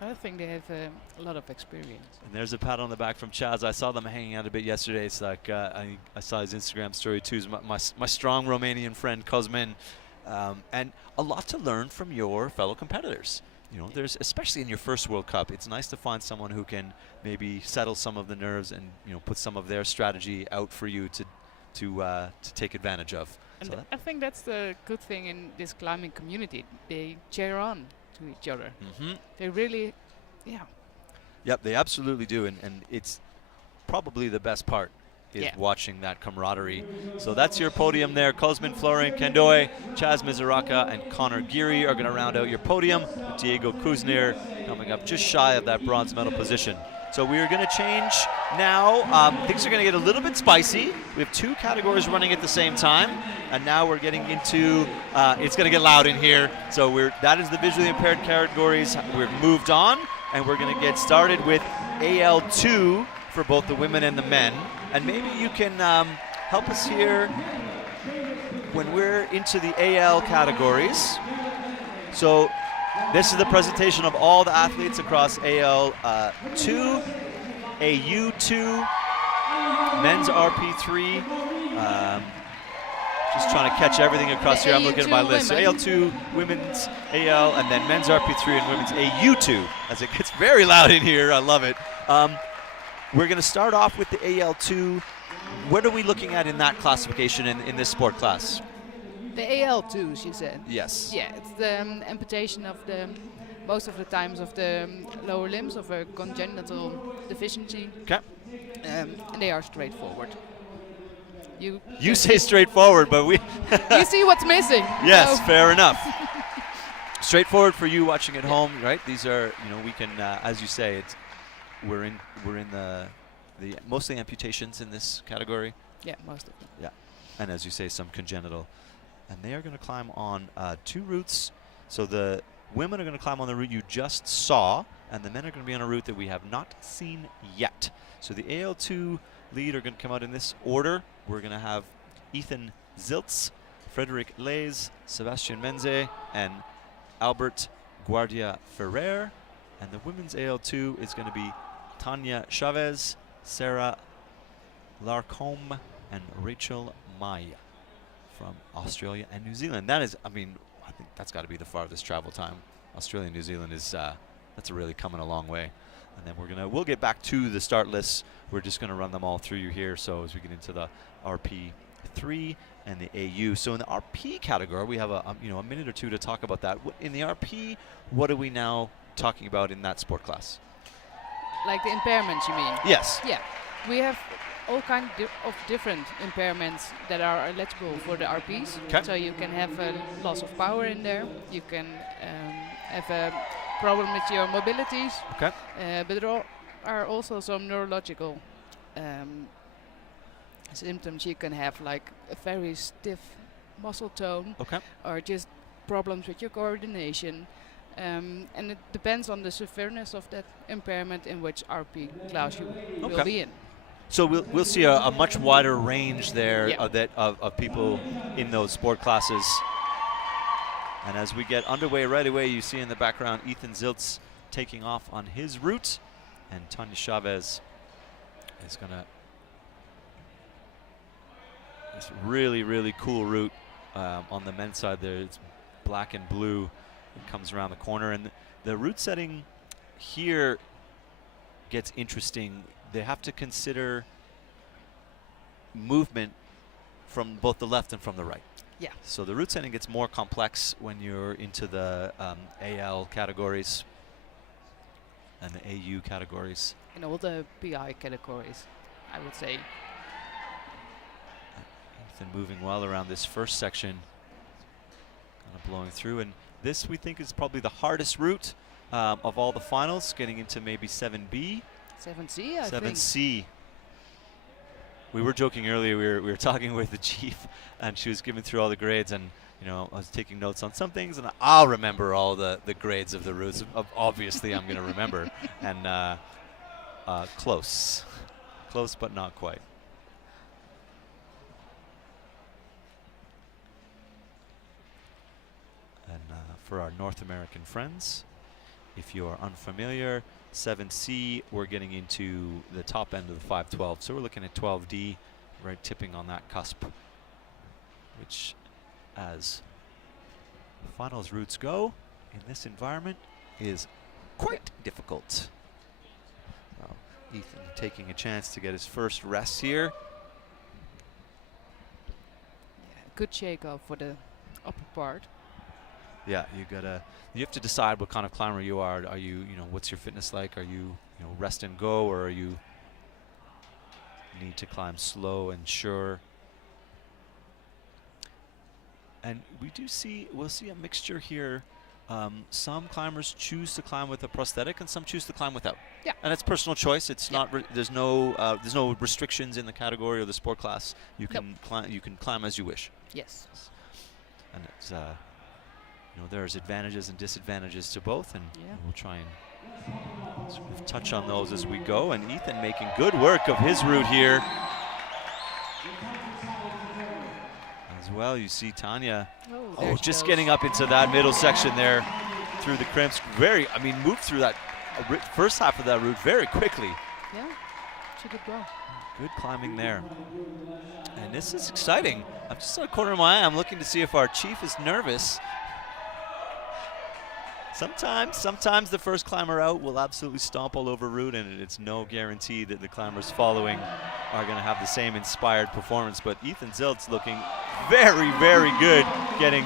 I think they have a lot of experience. And there's a pat on the back from Chaz. I saw them hanging out a bit yesterday. It's like I saw his Instagram story too. My strong Romanian friend Cosmin, and a lot to learn from your fellow competitors. you know, there's, especially in your first World Cup, it's nice to find someone who can maybe settle some of the nerves and, you know, put some of their strategy out for you to take advantage of. And So I think that's the good thing in this climbing community. They cheer on to each other. They really, yeah. Yep, they absolutely do, and it's probably the best part is watching that camaraderie. So that's your podium there. Cosmin, Florian Kendoy, Chaz Mizuraka, and Connor Geary are going to round out your podium, with Diego Kuznir coming up just shy of that bronze medal position. So we are going to change now. Things are going to get a little bit spicy. We have 2 categories running at the same time, and now we're getting into, it's going to get loud in here. So that is the visually impaired categories. We've moved on, and we're going to get started with AL2 for both the women and the men. And maybe you can help us here when we're into the AL categories. So this is the presentation of all the athletes across AL2, AU2, men's RP3. Just trying to catch everything across here. I'm looking at my list. So AL2, women's AL, and then men's RP3 and women's AU2. As it gets very loud in here, I love it. We're going to start off with the AL2. What are we looking at in that classification in this sport class? The AL2, she said. Yes. Yeah, it's the amputation of most of the times of the lower limbs of a congenital deficiency. Okay. And they are straightforward. You say straightforward, but we... You see what's missing. Yes, so. Fair enough. Straightforward for you watching at home, right? These are, you know, we can, as you say, we're in the mostly amputations in this category. Yeah, most of them. Yeah, and as you say, some congenital. And they are going to climb on 2 routes. So the women are going to climb on the route you just saw, and the men are going to be on a route that we have not seen yet. So the AL2 lead are going to come out in this order. We're going to have Ethan Ziltz, Frederic Leys, Sebastian Menze, and Albert Guardia Ferrer. And the women's AL2 is going to be Tanya Chavez, Sarah Larcombe, and Rachel Maya from Australia and New Zealand. That is, I mean, I think that's got to be the farthest travel time. Australia and New Zealand is, that's really coming a long way. And then we'll get back to the start lists. We're just going to run them all through you here. So as we get into the RP3 and the AU. So in the RP category, we have a minute or 2 to talk about that. In the RP, what are we now talking about in that sport class? Like the impairments, you mean? Yes. Yeah, we have all kinds of different impairments that are eligible for the RPs. Okay. So you can have a loss of power in there. You can have a problem with your mobilities. Okay. But there are also some neurological symptoms you can have, like a very stiff muscle tone. Okay. Or just problems with your coordination. And it depends on the severeness of that impairment in which RP class you will be in. So we'll see a much wider range there Yeah. of people in those sport classes. And as we get underway right away, you see in the background Ethan Ziltz taking off on his route, and Tanya Chavez is gonna this really, really cool route on the men's side there. It's black and blue. It comes around the corner, and the route setting here gets interesting. They have to consider movement from both the left and from the right. Yeah. So the route setting gets more complex when you're into the AL categories and the AU categories. In all the PI categories, I would say. Ethan moving well around this first section, kind of blowing through, and this we think is probably the hardest route of all the finals, getting into maybe 7B. 7C, I think. 7C. We were joking earlier, we were talking with the chief, and she was giving through all the grades, and you know, I was taking notes on some things, and I'll remember all the grades of the routes. Obviously, I'm going to remember. And close. Close, but not quite. And for our North American friends, if you're unfamiliar, 7C, we're getting into the top end of the 512. So we're looking at 12D, right tipping on that cusp, which as finals routes go in this environment is quite difficult. Well, Ethan taking a chance to get his first rest here. Yeah, good shake-off for the upper part. Yeah, you have to decide what kind of climber you are. Are you, what's your fitness like? Are you, rest and go, or are you need to climb slow and sure? And we'll see a mixture here. Some climbers choose to climb with a prosthetic, and some choose to climb without. Yeah. And it's personal choice. It's not. There's no restrictions in the category or the sport class. You can climb. You can climb as you wish. Yes. And it's there's advantages and disadvantages to both, and we'll try and sort of touch on those as we go. And Ethan making good work of his route here. As well, you see Tanya just getting up into that middle section there through the crimps. Moved through that first half of that route very quickly. Yeah, she did well. Good climbing there. And this is exciting. I'm just on the corner of my eye. I'm looking to see if our chief is nervous. Sometimes the first climber out will absolutely stomp all over route, and it's no guarantee that the climbers following are going to have the same inspired performance. But Ethan Zilt's looking very, very good, getting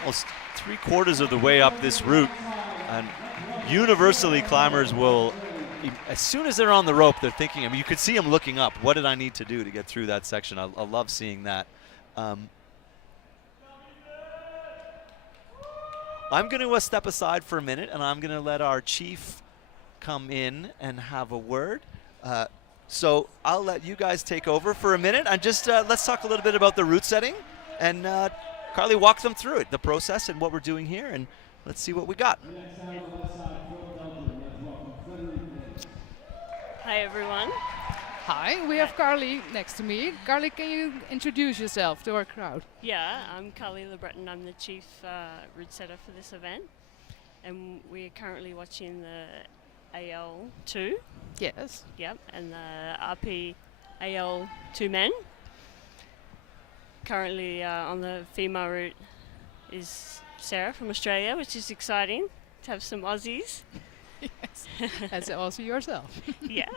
almost 3/4 of the way up this route. And universally, climbers will, as soon as they're on the rope, they're thinking, you could see them looking up. What did I need to do to get through that section? I love seeing that. I'm going to step aside for a minute, and I'm going to let our chief come in and have a word. So I'll let you guys take over for a minute, and just let's talk a little bit about the route setting, and Carly, walk them through it, the process and what we're doing here, and let's see what we got. Hi, everyone. Hi, we have Carly next to me. Carly, can you introduce yourself to our crowd? Yeah, I'm Carly Le Breton. I'm the chief route setter for this event. And we're currently watching the AL2. Yes. Yep, and the RP AL2 men. Currently on the female route is Sarah from Australia, which is exciting to have some Aussies. Yes, as also yourself. Yeah.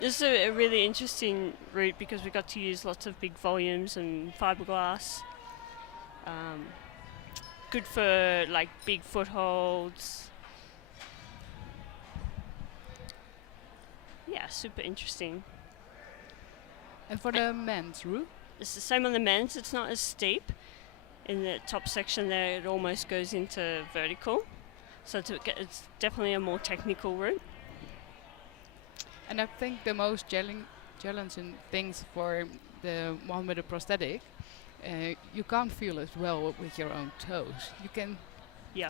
This is a really interesting route because we got to use lots of big volumes and fiberglass. Good for like big footholds. Yeah, super interesting. And for the men's route? It's the same on the men's. It's not as steep. In the top section there, it almost goes into vertical. So it's definitely a more technical route. And I think the most challenging things for the one with a prosthetic, you can't feel as well with your own toes. You can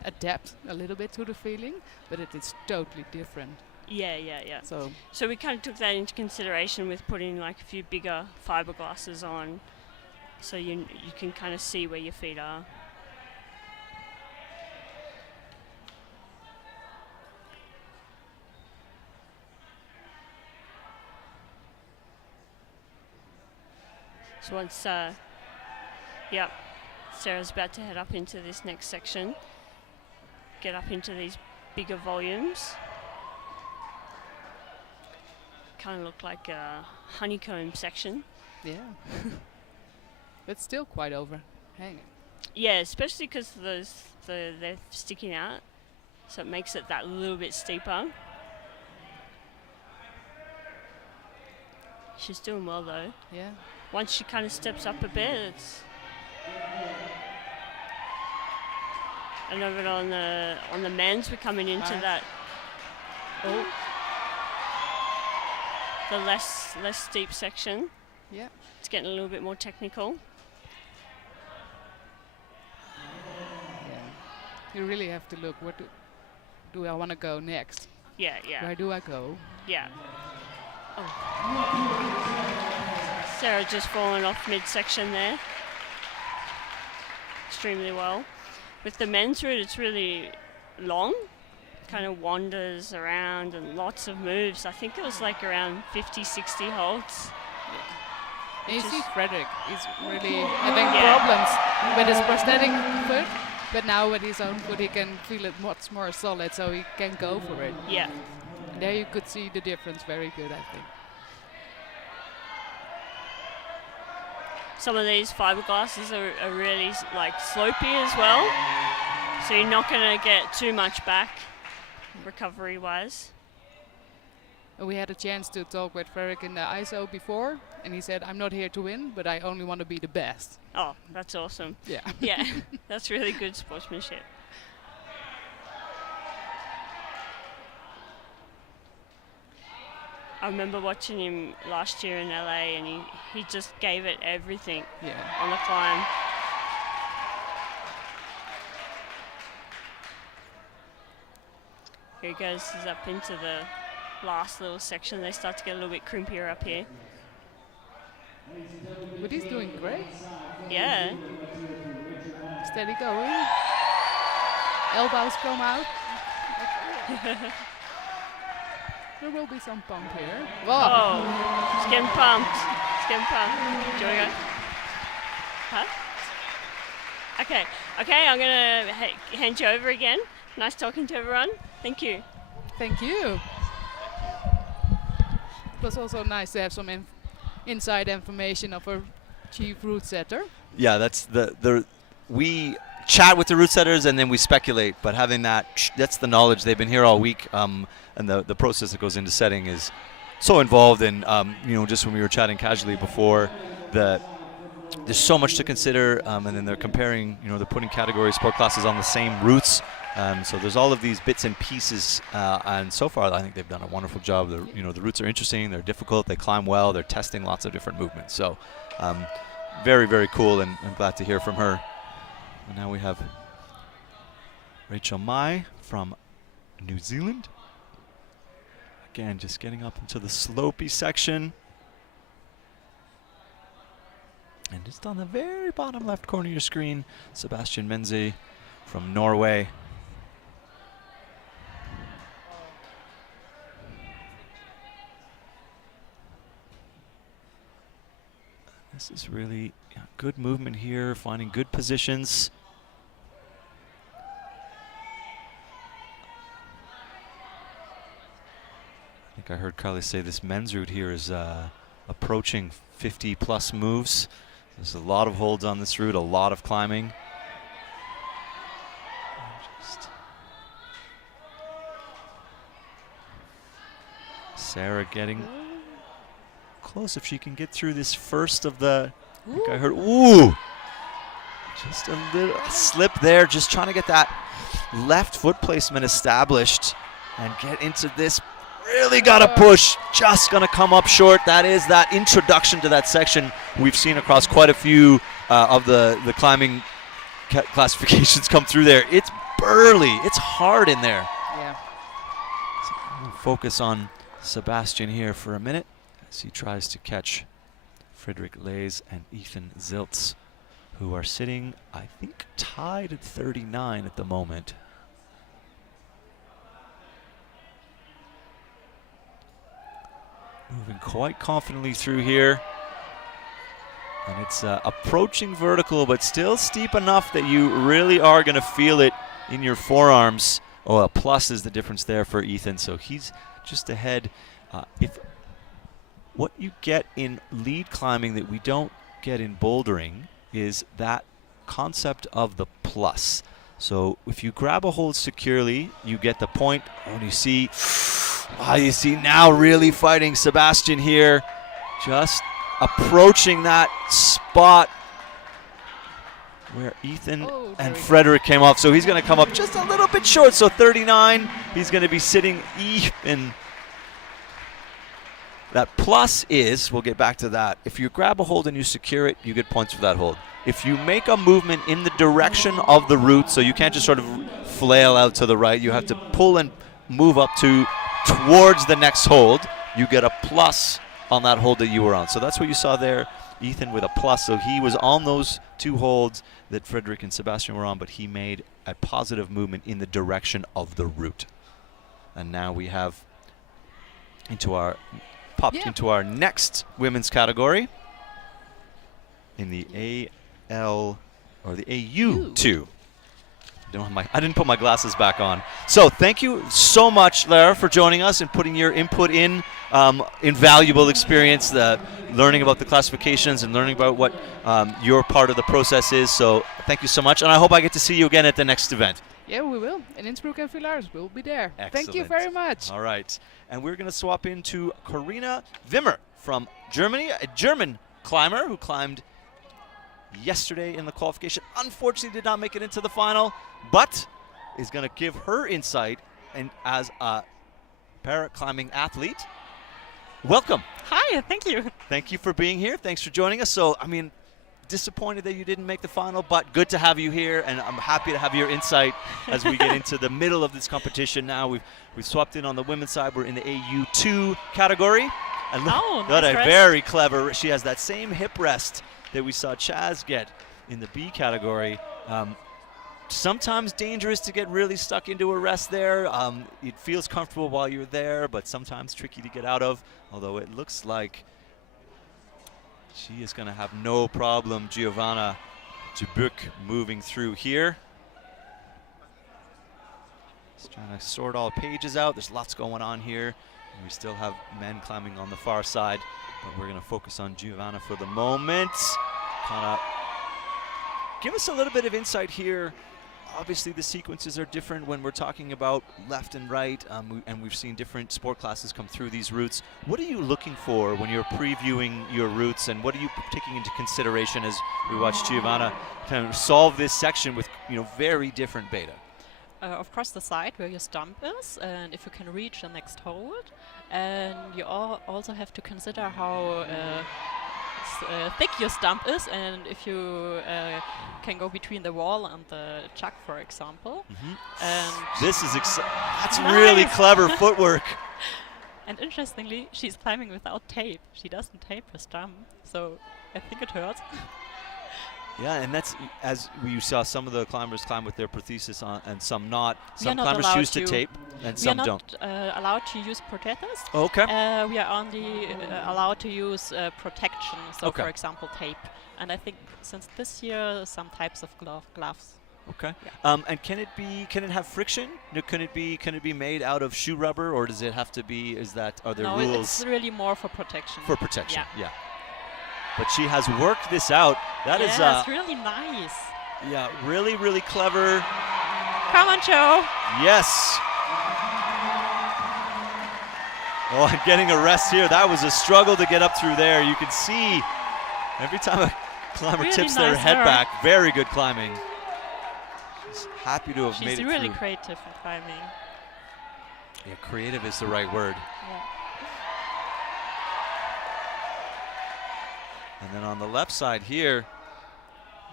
adapt a little bit to the feeling, but it is totally different. Yeah. So we kind of took that into consideration with putting like a few bigger fiberglasses on, so you can kind of see where your feet are. So once, Sarah's about to head up into this next section, get up into these bigger volumes. Kind of look like a honeycomb section. Yeah. But still quite overhanging. Yeah, especially because they're sticking out, so it makes it that little bit steeper. She's doing well though. Yeah. Once she kind of steps up a bit, it's. And over on the men's, we're coming into that. Oh. The less steep section. Yeah. It's getting a little bit more technical. Yeah. You really have to look. What do I want to go next? Yeah. Where do I go? Yeah. Oh. Sarah just fallen off midsection there. Extremely well. With the men's route, it's really long. Kind of wanders around and lots of moves. I think it was like around 50, 60 holds. And you see Frederick is really having problems with his prosthetic foot. But now with his own foot, he can feel it much more solid, so he can go for it. Yeah. And there you could see the difference very good, I think. Some of these fiberglasses are really like slopey as well, so you're not going to get too much back recovery-wise. We had a chance to talk with Frederick in the ISO before, and he said, I'm not here to win, but I only want to be the best. Oh, that's awesome. Yeah. Yeah, that's really good sportsmanship. I remember watching him last year in LA, and he just gave it everything on the climb. Here he goes, he's up into the last little section. They start to get a little bit crimpier up here. But he's doing great. Yeah. Steady going. Elbows come out. There will be some pump here. Whoa. Oh, it's getting pumped. It's getting pumped. Do you want to go? Huh? Okay. Okay, I'm going to hand you over again. Nice talking to everyone. Thank you. Thank you. It was also nice to have some inside information of our chief route setter. Yeah, that's we chat with the route setters and then we speculate, but having that's the knowledge. They've been here all week, and the process that goes into setting is so involved. And just when we were chatting casually before, there's so much to consider, and then they're comparing, they're putting category sport classes on the same routes. So there's all of these bits and pieces, and so far I think they've done a wonderful job. The routes are interesting, they're difficult, they climb well, they're testing lots of different movements. So very, very cool, and I'm glad to hear from her. And now we have Rachel Mai from New Zealand. Again, just getting up into the slopey section. And just on the very bottom left corner of your screen, Sebastian Menze from Norway. This is really good movement here, finding good positions. I think I heard Carly say this men's route here is approaching 50 plus moves. There's a lot of holds on this route, a lot of climbing. Sarah getting close if she can get through this first of the. I think I heard. Ooh! Just a little slip there, just trying to get that left foot placement established and get into this. Really got to push, just going to come up short. That is that introduction to that section we've seen across quite a few of the climbing classifications come through there. It's burly, it's hard in there. Yeah. So we'll focus on Sebastian here for a minute as he tries to catch Frederick Leys and Ethan Ziltz, who are sitting, I think, tied at 39 at the moment. Moving quite confidently through here. And it's approaching vertical, but still steep enough that you really are going to feel it in your forearms. Oh, a plus is the difference there for Ethan, so he's just ahead. If what you get in lead climbing that we don't get in bouldering is that concept of the plus. So if you grab a hold securely, you get the point. Oh, you see now really fighting Sebastian here, just approaching that spot where Ethan and Frederick came off. So he's going to come up just a little bit short. So 39, he's going to be sitting even. That plus is, we'll get back to that, if you grab a hold and you secure it, you get points for that hold. If you make a movement in the direction of the route, so you can't just sort of flail out to the right, you have to pull and move up towards the next hold, you get a plus on that hold that you were on. So that's what you saw there, Ethan with a plus. So he was on those two holds that Frederick and Sebastian were on, but he made a positive movement in the direction of the route. And now we have into our next women's category in the AL or the AU2. I didn't put my glasses back on. So thank you so much, Lara, for joining us and putting your input in. Invaluable experience, learning about the classifications and learning about what your part of the process is. So thank you so much, and I hope I get to see you again at the next event. Yeah, we will. In Innsbruck and Villars, we'll be there. Excellent. Thank you very much. All right. And we're going to swap into Karina Wimmer from Germany, a German climber who climbed yesterday in the qualification. Unfortunately did not make it into the final, but is going to give her insight and as a paraclimbing athlete. Welcome. Hi, thank you. Thank you for being here. Thanks for joining us. So, I mean, disappointed that you didn't make the final, but good to have you here, and I'm happy to have your insight as we get into the middle of this competition now. We've swapped in on the women's side. We're in the AU2 category. And Oh, look, nice rest. very clever. She has that same hip rest that we saw Chaz get in the B category. Sometimes dangerous to get really stuck into a rest there. It feels comfortable while you're there, but sometimes tricky to get out of, although it looks like she is going to have no problem. Giovanna Dubuc moving through here. Just trying to sort all pages out. There's lots going on here. And we still have men climbing on the far side, but we're going to focus on Giovanna for the moment. Kind of give us a little bit of insight here. Obviously, the sequences are different when we're talking about left and right, and we've seen different sport classes come through these routes. What are you looking for when you're previewing your routes, and what are you taking into consideration as we watch Giovanna kind of solve this section with, very different beta? Of course, the side where your stump is, and if you can reach the next hold. And you also have to consider how thick your stump is, and if you can go between the wall and the chuck, for example. And This is that's Nice. really clever footwork. And interestingly, she's climbing without tape. She doesn't tape her stump, so I think it hurts. Yeah, and that's as you saw some of the climbers climb with their prosthesis on, and some not. We Some are not climbers allowed choose to to. tape, and We some are don't. not allowed to use prosthesis. Okay. We are only allowed to use protection, so Okay. for example tape. And I think since this year, some types of gloves. Okay. Yeah. And can it have friction? Can it be made out of shoe rubber, or does it have to be? Are there No, rules it's really more for protection. for protection? Yeah. But she has worked this out. That is, it's really nice. really, really clever. Come on, Joe. Yes. Oh, and getting a rest here. That was a struggle to get up through there. You can see every time a climber Really tips their nice head error. back. Very good climbing. She's happy to have made She's it really through. creative in climbing. Yeah, creative is the right word. Yeah. And then on the left side here,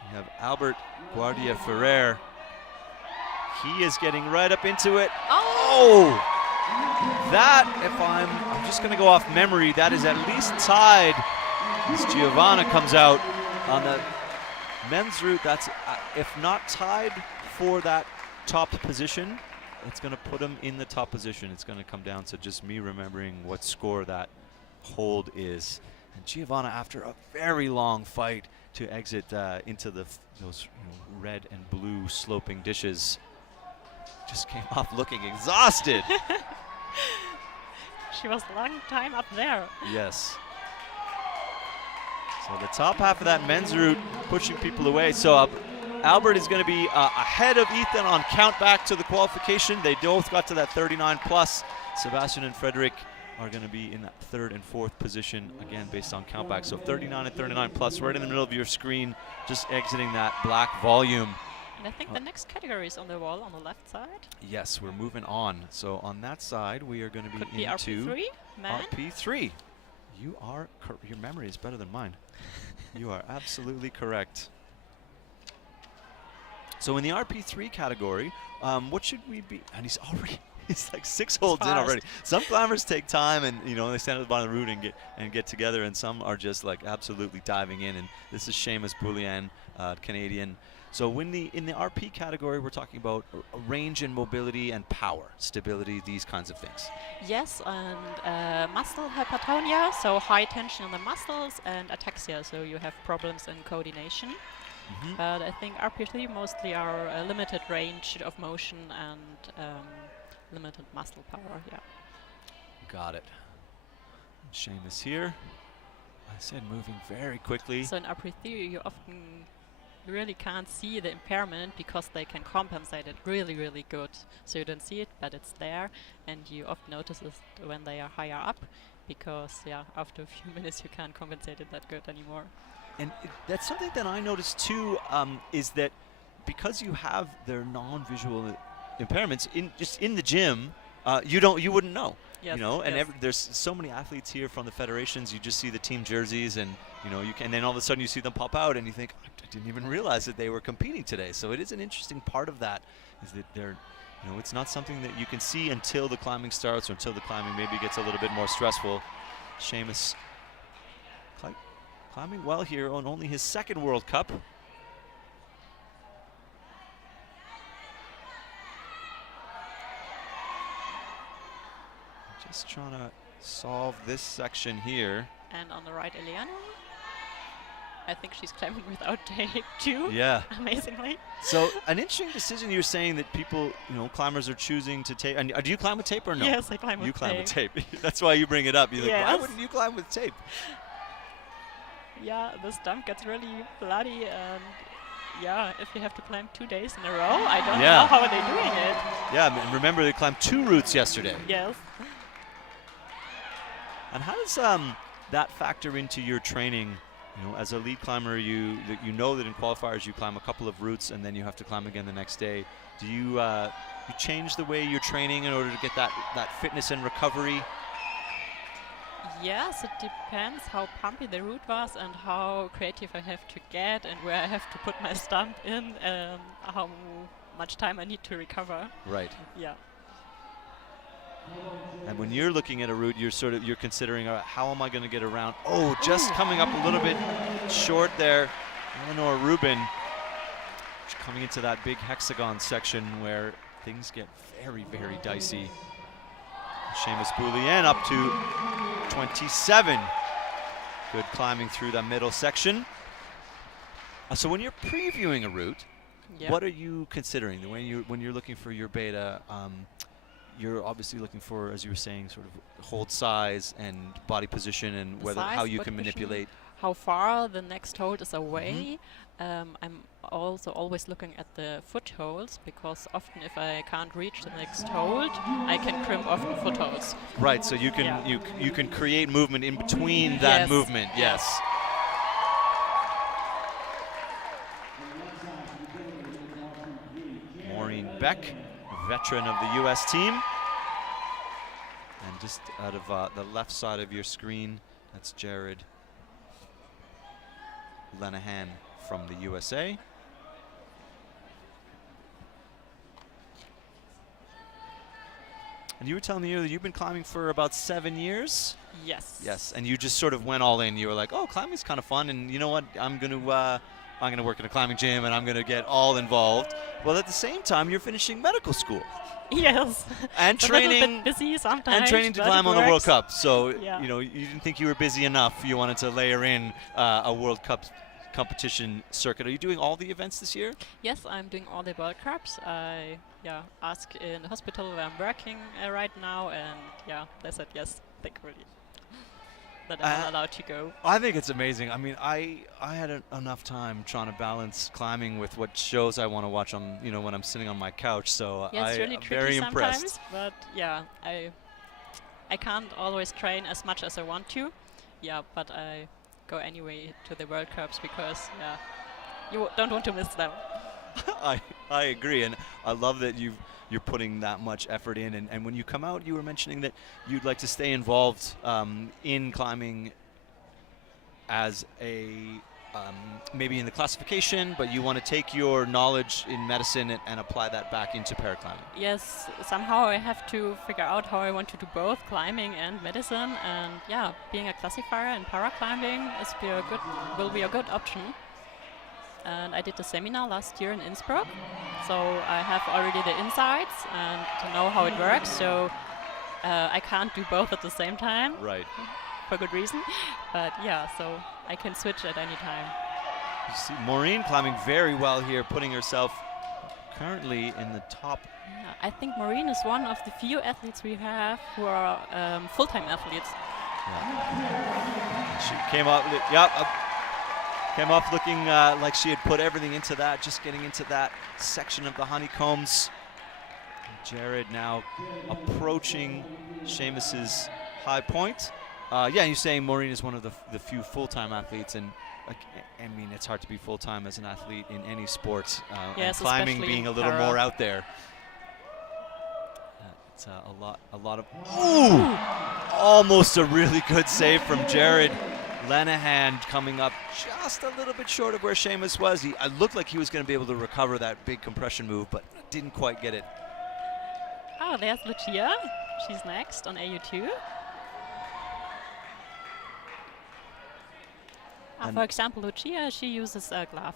we have Albert Guardia Ferrer. He is getting right up into it. Oh! That, if I'm just going to go off memory, that is at least tied as Giovanna comes out on the men's route. That's, if not tied for that top position, it's going to put him in the top position. It's going to come down to just me remembering what score that hold is. And Giovanna, after a very long fight to exit into those red and blue sloping dishes, just came off looking exhausted. She was a long time up there. Yes. So the top half of that men's route pushing people away. So Albert is going to be ahead of Ethan on count back to the qualification. They both got to that 39 plus. Sebastian and Frederick are going to be in that third and fourth position, again, based on count back. So 39 and 39 plus, right in the middle of your screen, just exiting that black volume. And I think the next category is on the wall on the left side. Yes, we're moving on. So on that side, we are going to Could be be into RP3, man. RP3. You are, your memory is better than mine. You are absolutely correct. So in the RP3 category, what should we be? And he's like 6 holds in already. Some climbers take time, and they stand at the bottom of the route and get together, and some are just like absolutely diving in. And this is Seamus Boulian, Canadian. So in the RP category, we're talking about range and mobility and power, stability, these kinds of things. Yes, and muscle hypertonia, so high tension in the muscles, and ataxia, so you have problems in coordination. But I think RP3 mostly are a limited range of motion and limited muscle power. Yeah. Got it. Seamus here. I said moving very quickly. So in RP3 you often really can't see the impairment because they can compensate it really, really good. So you don't see it, but it's there, and you often notice it when they are higher up, because after a few minutes you can't compensate it that good anymore. And that's something that I noticed too, is that because you have their non-visual impairments in the gym, you wouldn't know. Yes, you know, and yes. there's so many athletes here from the federations. You just see the team jerseys, and and then all of a sudden you see them pop out, and you think, I didn't even realize that they were competing today. So it is an interesting part of that, is that they're, it's not something that you can see until the climbing starts, or until the climbing maybe gets a little bit more stressful. Seamus climbing well here on only his second World Cup. Just trying to solve this section here. And on the right, Eliana. I think she's climbing without tape too. Yeah. Amazingly. So an interesting decision. You're saying that people, climbers are choosing to tape. And do you climb with tape or no? Yes, I climb with tape. You climb with tape. That's why you bring it up. You're like, why Yes. wouldn't you climb with tape? Yeah, the stump gets really bloody, and if you have to climb 2 days in a row, I don't know how they're doing it. Yeah, and remember they climbed 2 routes yesterday. Yes. And how does that factor into your training? As a lead climber, you know that in qualifiers you climb a couple of routes and then you have to climb again the next day. Do you change the way you're training in order to get that fitness and recovery? Yes, it depends how pumpy the route was and how creative I have to get and where I have to put my stump in, how much time I need to recover. Right. Yeah. And when you're looking at a route, you're considering, how am I going to get around? Oh, just coming up a little bit short there. Eleanor Rubin coming into that big hexagon section where things get very, very dicey. Seamus Boulian up to 27. Good climbing through the middle section. So when you're previewing a route, what are you considering? When you're looking for your beta, you're obviously looking for, as you were saying, sort of hold size and body position, and how you can manipulate. How far the next hold is away. I'm also always looking at the footholds, because often if I can't reach the next hold, I can crimp off the footholds. Right, so you can you can create movement in between that movement. Yes. Maureen Beck, veteran of the U.S. team. And just out of the left side of your screen, that's Jared Lenahan from the USA. And you were telling me that you've been climbing for about 7 years? Yes. Yes, and you just sort of went all in. You were like, oh, climbing's kind of fun, and you know what, I'm gonna work in a climbing gym, and I'm gonna get all involved. Well, at the same time, you're finishing medical school. Yes. And training. A little bit busy sometimes. And training to climb on the World Cup. So you didn't think you were busy enough. You wanted to layer in a World Cup competition circuit. Are you doing all the events this year? Yes, I'm doing all the World Cups. I asked in the hospital where I'm working right now, and they said yes, thankfully, that I'm allowed to go. I think it's amazing. I mean, I had enough time trying to balance climbing with what shows I want to watch on, when I'm sitting on my couch. So it's really I'm tricky very sometimes, impressed. but I can't always train as much as I want to. But I go anyway to the World Cups because you don't want to miss them. I agree, and I love that you're putting that much effort in. And when you come out, you were mentioning that you'd like to stay involved in climbing as a maybe in the classification, but you want to take your knowledge in medicine and apply that back into paraclimbing. Yes, somehow I have to figure out how I want to do both climbing and medicine, and being a classifier in paraclimbing will be a good option. And I did the seminar last year in Innsbruck, so I have already the insights and to know how it works. So I can't do both at the same time. Right. For good reason, but so I can switch at any time. You see Maureen climbing very well here, putting herself currently in the top. Yeah, I think Meiringen is one of the few athletes we have who are full-time athletes. Yeah. She came up, came off looking like she had put everything into that, just getting into that section of the honeycombs. Jared now approaching Seamus's high point. Yeah, you're saying Maureen is one of the few full-time athletes, and I mean, it's hard to be full-time as an athlete in any sport. Yes, and climbing especially being a little para. more out there. It's a lot of. Ooh! Almost a really good save from Jared. Lenehan coming up just a little bit short of where Seamus was. It looked like he was going to be able to recover that big compression move, but didn't quite get it. Oh, there's Lucia. She's next on AU2. For example, Lucia, she uses a glove.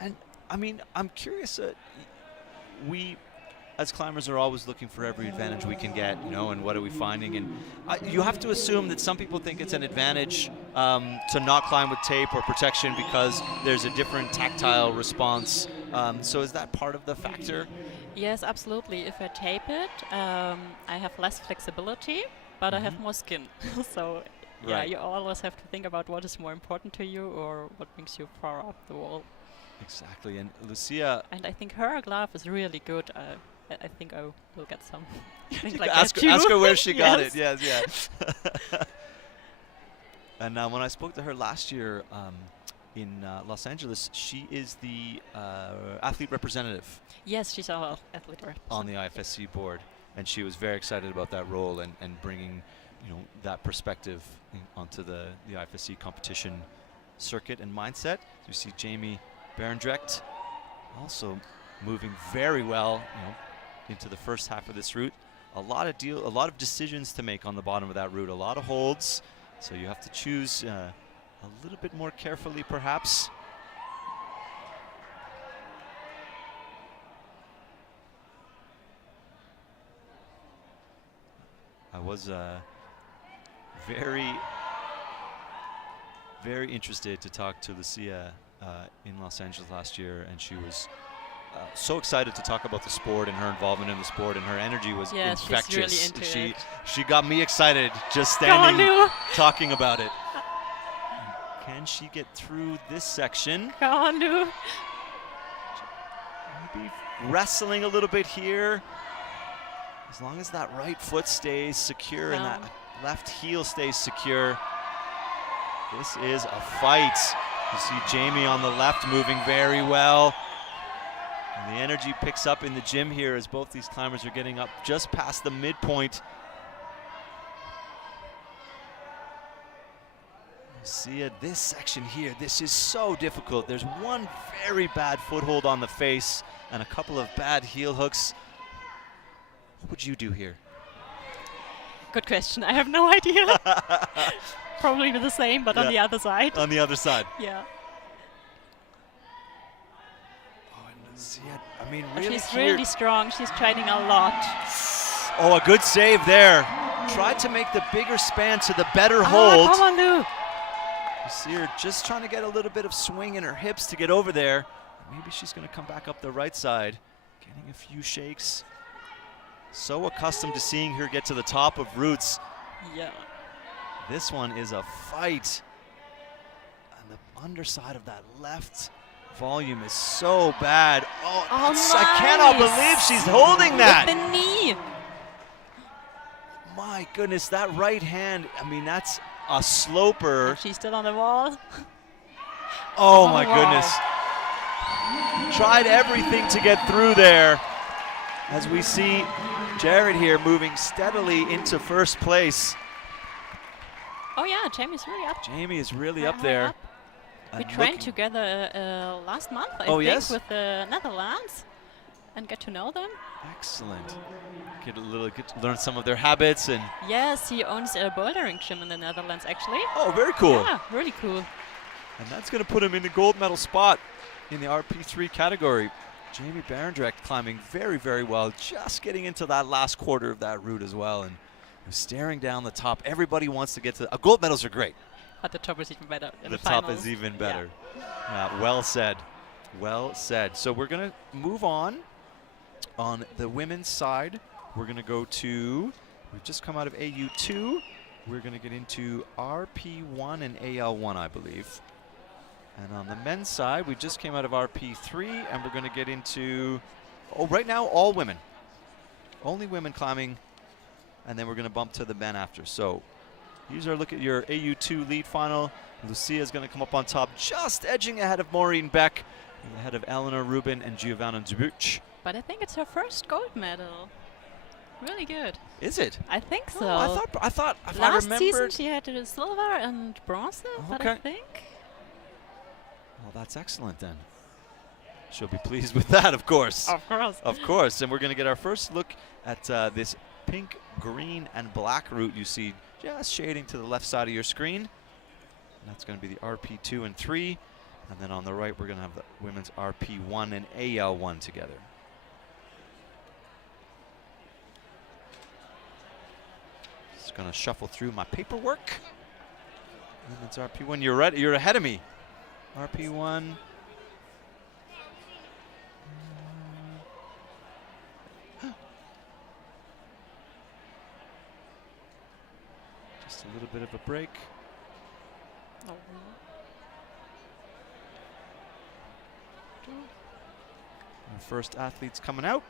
And I mean, I'm curious. We, as climbers, are always looking for every advantage we can get, you know, and what are we finding? And you have to assume that some people think it's an advantage to not climb with tape or protection because there's a different tactile response. So is that part of the factor? Yes, absolutely. If I tape it, I have less flexibility, but I have more skin. So yeah, you always have to think about what is more important to you or what brings you far up the wall. Exactly. And Lucia. And I think her glove is really good. I think I will get some. Like ask her where she got it. Yes. Yes, yeah. And when I spoke to her last year in Los Angeles, she is the athlete representative. Yes, she's our athlete representative on the IFSC board, and she was very excited about that role and bringing, you know, that perspective onto the IFSC competition circuit and mindset. You see Jamie Berendrecht also moving very well, you know, into the first half of this route. A lot of decisions to make on the bottom of that route. A lot of holds, so you have to choose a little bit more carefully, perhaps. I was very interested to talk to Lucia in Los Angeles last year, and she was so excited to talk about the sport and her involvement in the sport, and her energy was infectious. She's really into it. She got me excited just standing talking about it. Can she get through this section? Come on, Lou. Maybe wrestling a little bit here. As long as that right foot stays secure and that left heel stays secure. This is a fight. You see Jamie on the left moving very well. And the energy picks up in the gym here as both these climbers are getting up just past the midpoint. See it, this section here, this is so difficult. There's one very bad foothold on the face and a couple of bad heel hooks. What would you do here? Good question. I have no idea. Probably the same, but on the other side. On the other side. Yeah. Oh, and see it. I mean, really she's really strong. She's training a lot. Oh, a good save there. Tried to make the bigger span to the better hold. Come on, Lou. You see her just trying to get a little bit of swing in her hips to get over there. Maybe she's going to come back up the right side. Getting a few shakes. So accustomed to seeing her get to the top of routes. Yeah. This one is a fight. And the underside of that left volume is so bad. Oh, nice. I cannot believe she's holding that. With the knee. My goodness, that right hand, I mean, that's a sloper. And she's still on the wall. Oh my goodness. Tried everything to get through there. As we see Jared here moving steadily into first place. Oh yeah, Jamie's really up. Jamie is really up there. We trained together last month, I think, with the Netherlands, and get to know them. Excellent. Get to learn some of their habits and. Yes, he owns a bouldering gym in the Netherlands, actually. Oh, very cool. Yeah, really cool. And that's going to put him in the gold medal spot in the RP3 category. Jamie Berendrecht climbing very, very well, just getting into that last quarter of that route as well, and staring down the top. Everybody wants to get to gold medals are great. But the top is even better. In The the top finals. is even better. Well said. Well said. So we're going to move on. On the women's side, we're going to go to, we've just come out of AU2. We're going to get into RP1 and AL1, I believe. And on the men's side, we just came out of RP3, and we're going to get into, right now, all women. Only women climbing, and then we're going to bump to the men after. So here's our look at your AU2 lead final. Lucia is going to come up on top, just edging ahead of Maureen Beck, ahead of Eleanor Rubin and Giovanna Dubuc. But I think it's her first gold medal. Really good. Is it? I think so. Oh, I thought if I Last season remembered. she had silver and bronze, but I Okay. think. Well, that's excellent then. She'll be pleased with that, of course. Of course. Of course. And we're going to get our first look at this pink, green, and black route you see just shading to the left side of your screen. And that's going to be the RP2 and 3. And then on the right, we're going to have the women's RP1 and AL1 together. Just going to shuffle through my paperwork. Women's RP1. You're right. You're ahead of me. RP1. Just a little bit of a break. Oh. Our first athlete's coming out.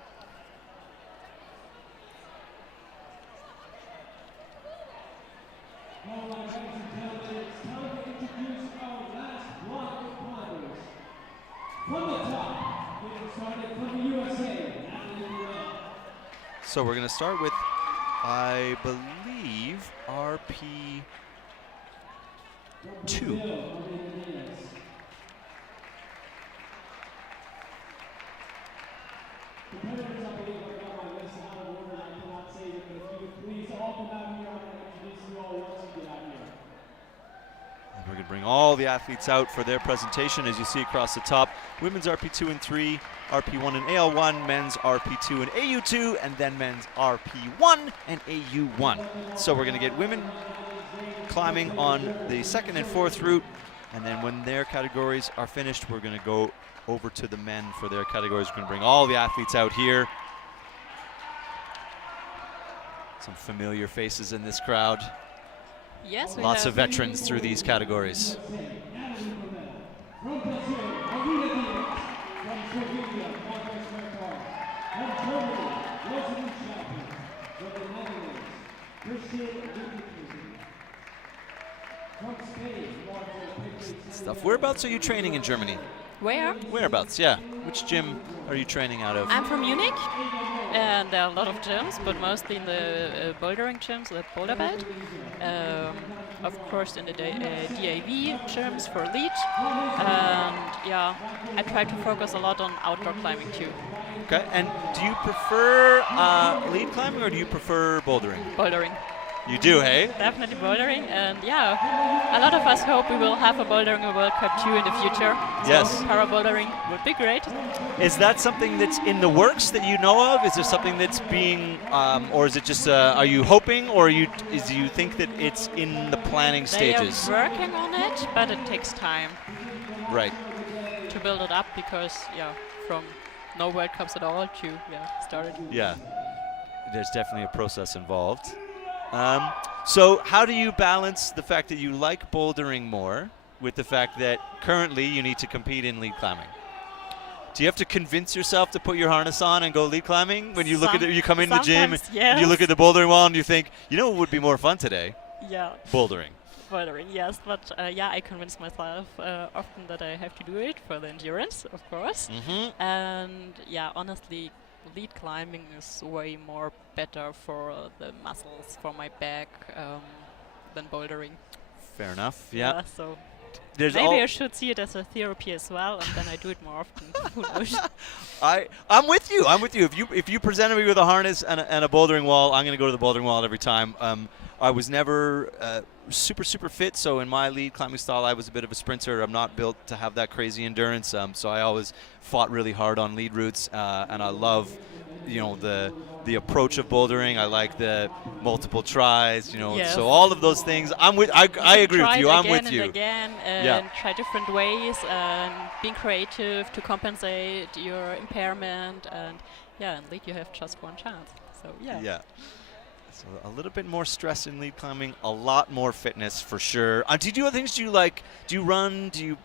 So we're going to start with, I believe, RP2. We're going to bring all the athletes out for their presentation, as you see across the top. Women's RP2 and 3, RP1 and AL1, men's RP2 and AU2, and then men's RP1 and AU1. So we're going to get women climbing on the second and fourth route, and then when their categories are finished, we're going to go over to the men for their categories. We're going to bring all the athletes out here. Some familiar faces in this crowd. Yes, we Lots have of veterans through these categories. Stuff. Whereabouts are you training in Germany? Where? Whereabouts, yeah. Which gym are you training out of? I'm from Munich, and there are a lot of gyms, but mostly in the bouldering gyms at Boulder. Of course, in the DAV gyms for lead. And yeah, I try to focus a lot on outdoor climbing too. Okay, and do you prefer lead climbing or do you prefer bouldering? Bouldering. You do, hey? Definitely bouldering, and yeah, a lot of us hope we will have a bouldering World Cup too in the future. Yes. So para-bouldering would be great. Is that something that's in the works that you know of? Is there something that's being, or is it just, are you hoping, or do you think that it's in the planning stages? They are working on it, but it takes time. Right. To build it up, because yeah, from no World Cups at all to start it. Yeah, there's definitely a process involved. So how do you balance the fact that you like bouldering more with the fact that currently you need to compete in lead climbing? Do you have to convince yourself to put your harness on and go lead climbing when you look at it? You come in the gym and you look at the bouldering wall and you think, you know what would be more fun today? Yeah. Bouldering. Bouldering, yes, but yeah, I convince myself often that I have to do it for the endurance, of course. Mm-hmm. And yeah, honestly, lead climbing is way more better for the muscles, for my back, than bouldering. Fair enough. Yeah. So There's maybe I should see it as a therapy as well, and then I do it more often. Who knows? I'm with you. I'm with you. If you presented me with a harness and a bouldering wall, I'm going to go to the bouldering wall every time. I was never super fit, so in my lead climbing style, I was a bit of a sprinter. I'm not built to have that crazy endurance, so I always fought really hard on lead routes, and I love, the approach of bouldering. I like the multiple tries, Yes. so all of those things. I agree with you. I'm with you. Again and again, try different ways, and being creative to compensate your impairment, and in lead you have just one chance. So Yeah. So a little bit more stress in lead climbing, a lot more fitness for sure. Do you do other things? Do you do you run? Do you,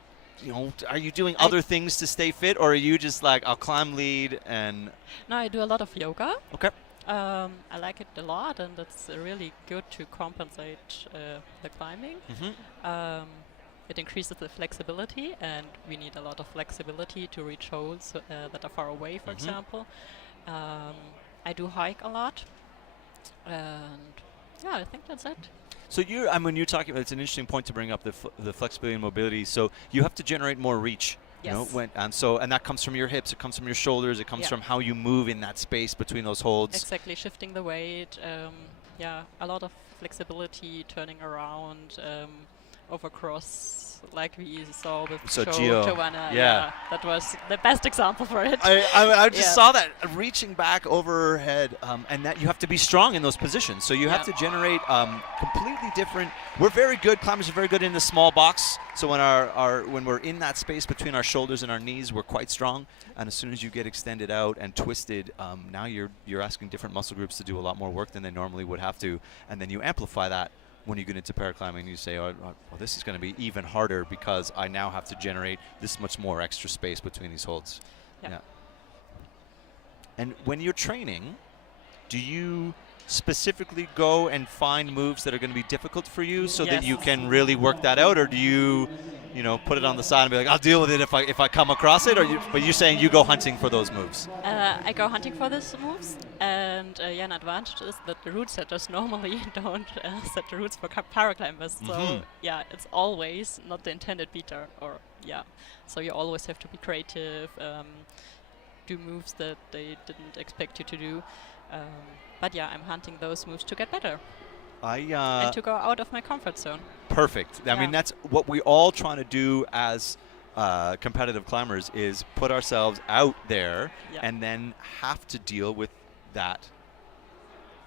are you doing other things to stay fit, or are you just like, I'll climb lead and? No, I do a lot of yoga. Okay. I like it a lot, and it's really good to compensate the climbing. It increases the flexibility, and we need a lot of flexibility to reach holes that are far away, for example. I do hike a lot, and I think that's it. So when you're talking about, it's an interesting point to bring up, the flexibility and mobility. So you have to generate more reach. Yes. And that comes from your hips, it comes from your shoulders, it comes from how you move in that space between those holds. Exactly, shifting the weight. A lot of flexibility, turning around, overcross, like we saw with Joanna. Yeah, that was the best example for it. I just saw that reaching back overhead, and that you have to be strong in those positions. So you have to generate completely different. We're very good. Climbers are very good in the small box. So when we're in that space between our shoulders and our knees, we're quite strong. And as soon as you get extended out and twisted, now you're asking different muscle groups to do a lot more work than they normally would have to, and then you amplify that. When you get into paraclimbing, you say, well, this is going to be even harder because I now have to generate this much more extra space between these holds. Yeah. And when you're training, do you specifically go and find moves that are going to be difficult for you so that you can really work that out, or do you, put it on the side and be like, I'll deal with it if I come across it, but you're saying you go hunting for those moves? I go hunting for those moves, and an advantage is that the route setters normally don't set the routes for paraclimbers. So it's always not the intended beater, so you always have to be creative, do moves that they didn't expect you to do. But I'm hunting those moves to get better. And to go out of my comfort zone. Perfect. I mean, that's what we all trying to do as competitive climbers, is put ourselves out there and then have to deal with that.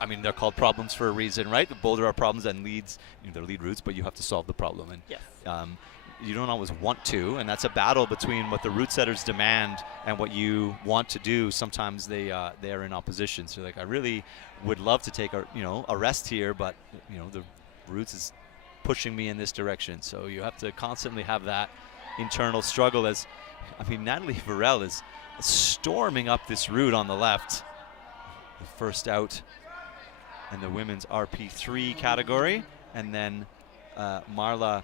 I mean, they're called problems for a reason, right? The Boulder are problems and leads, they're lead routes, but you have to solve the problem. And you don't always want to, and that's a battle between what the route setters demand and what you want to do. Sometimes they're in opposition. So I really would love to take a rest here, but the routes is pushing me in this direction. So you have to constantly have that internal struggle. Natalie Varel is storming up this route on the left. The first out in the women's RP3 category, and then Marta.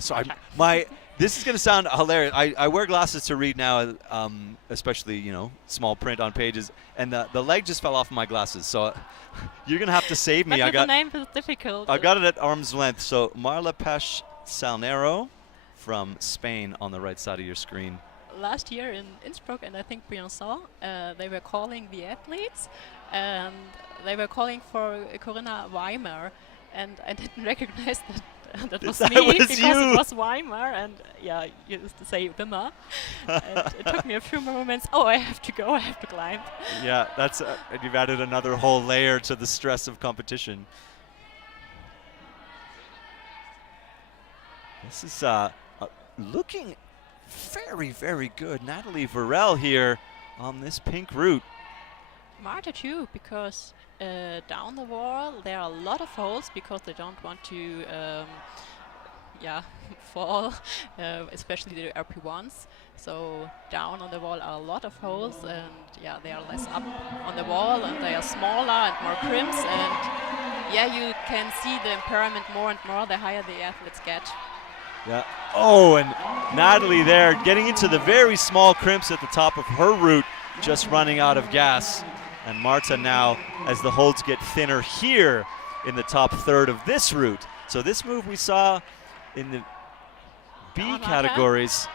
Sorry, this is going to sound hilarious. I wear glasses to read now, especially small print on pages, and the leg just fell off my glasses. So you're going to have to save me. The name is difficult. I got it at arm's length. So Marla Pesh Salnero from Spain on the right side of your screen. Last year in Innsbruck, and I think Briançon, they were calling the athletes, and they were calling for Corinna Weimer, and I didn't recognize that. That was me, because it was Weimar, and you used to say Wimmer. And it took me a few moments. I have to go, I have to climb. Yeah, that's you've added another whole layer to the stress of competition. This is looking very, very good. Natalie Varel here on this pink route. Marta too, because down the wall there are a lot of holes, because they don't want to fall, especially the RP1s. So down on the wall are a lot of holes, and they are less up on the wall, and they are smaller and more crimps, and you can see the impairment more and more the higher the athletes get. Yeah. Oh, and Natalie there getting into the very small crimps at the top of her route, just running out of gas. And Marta now, as the holds get thinner here in the top third of this route. So this move we saw in the B categories,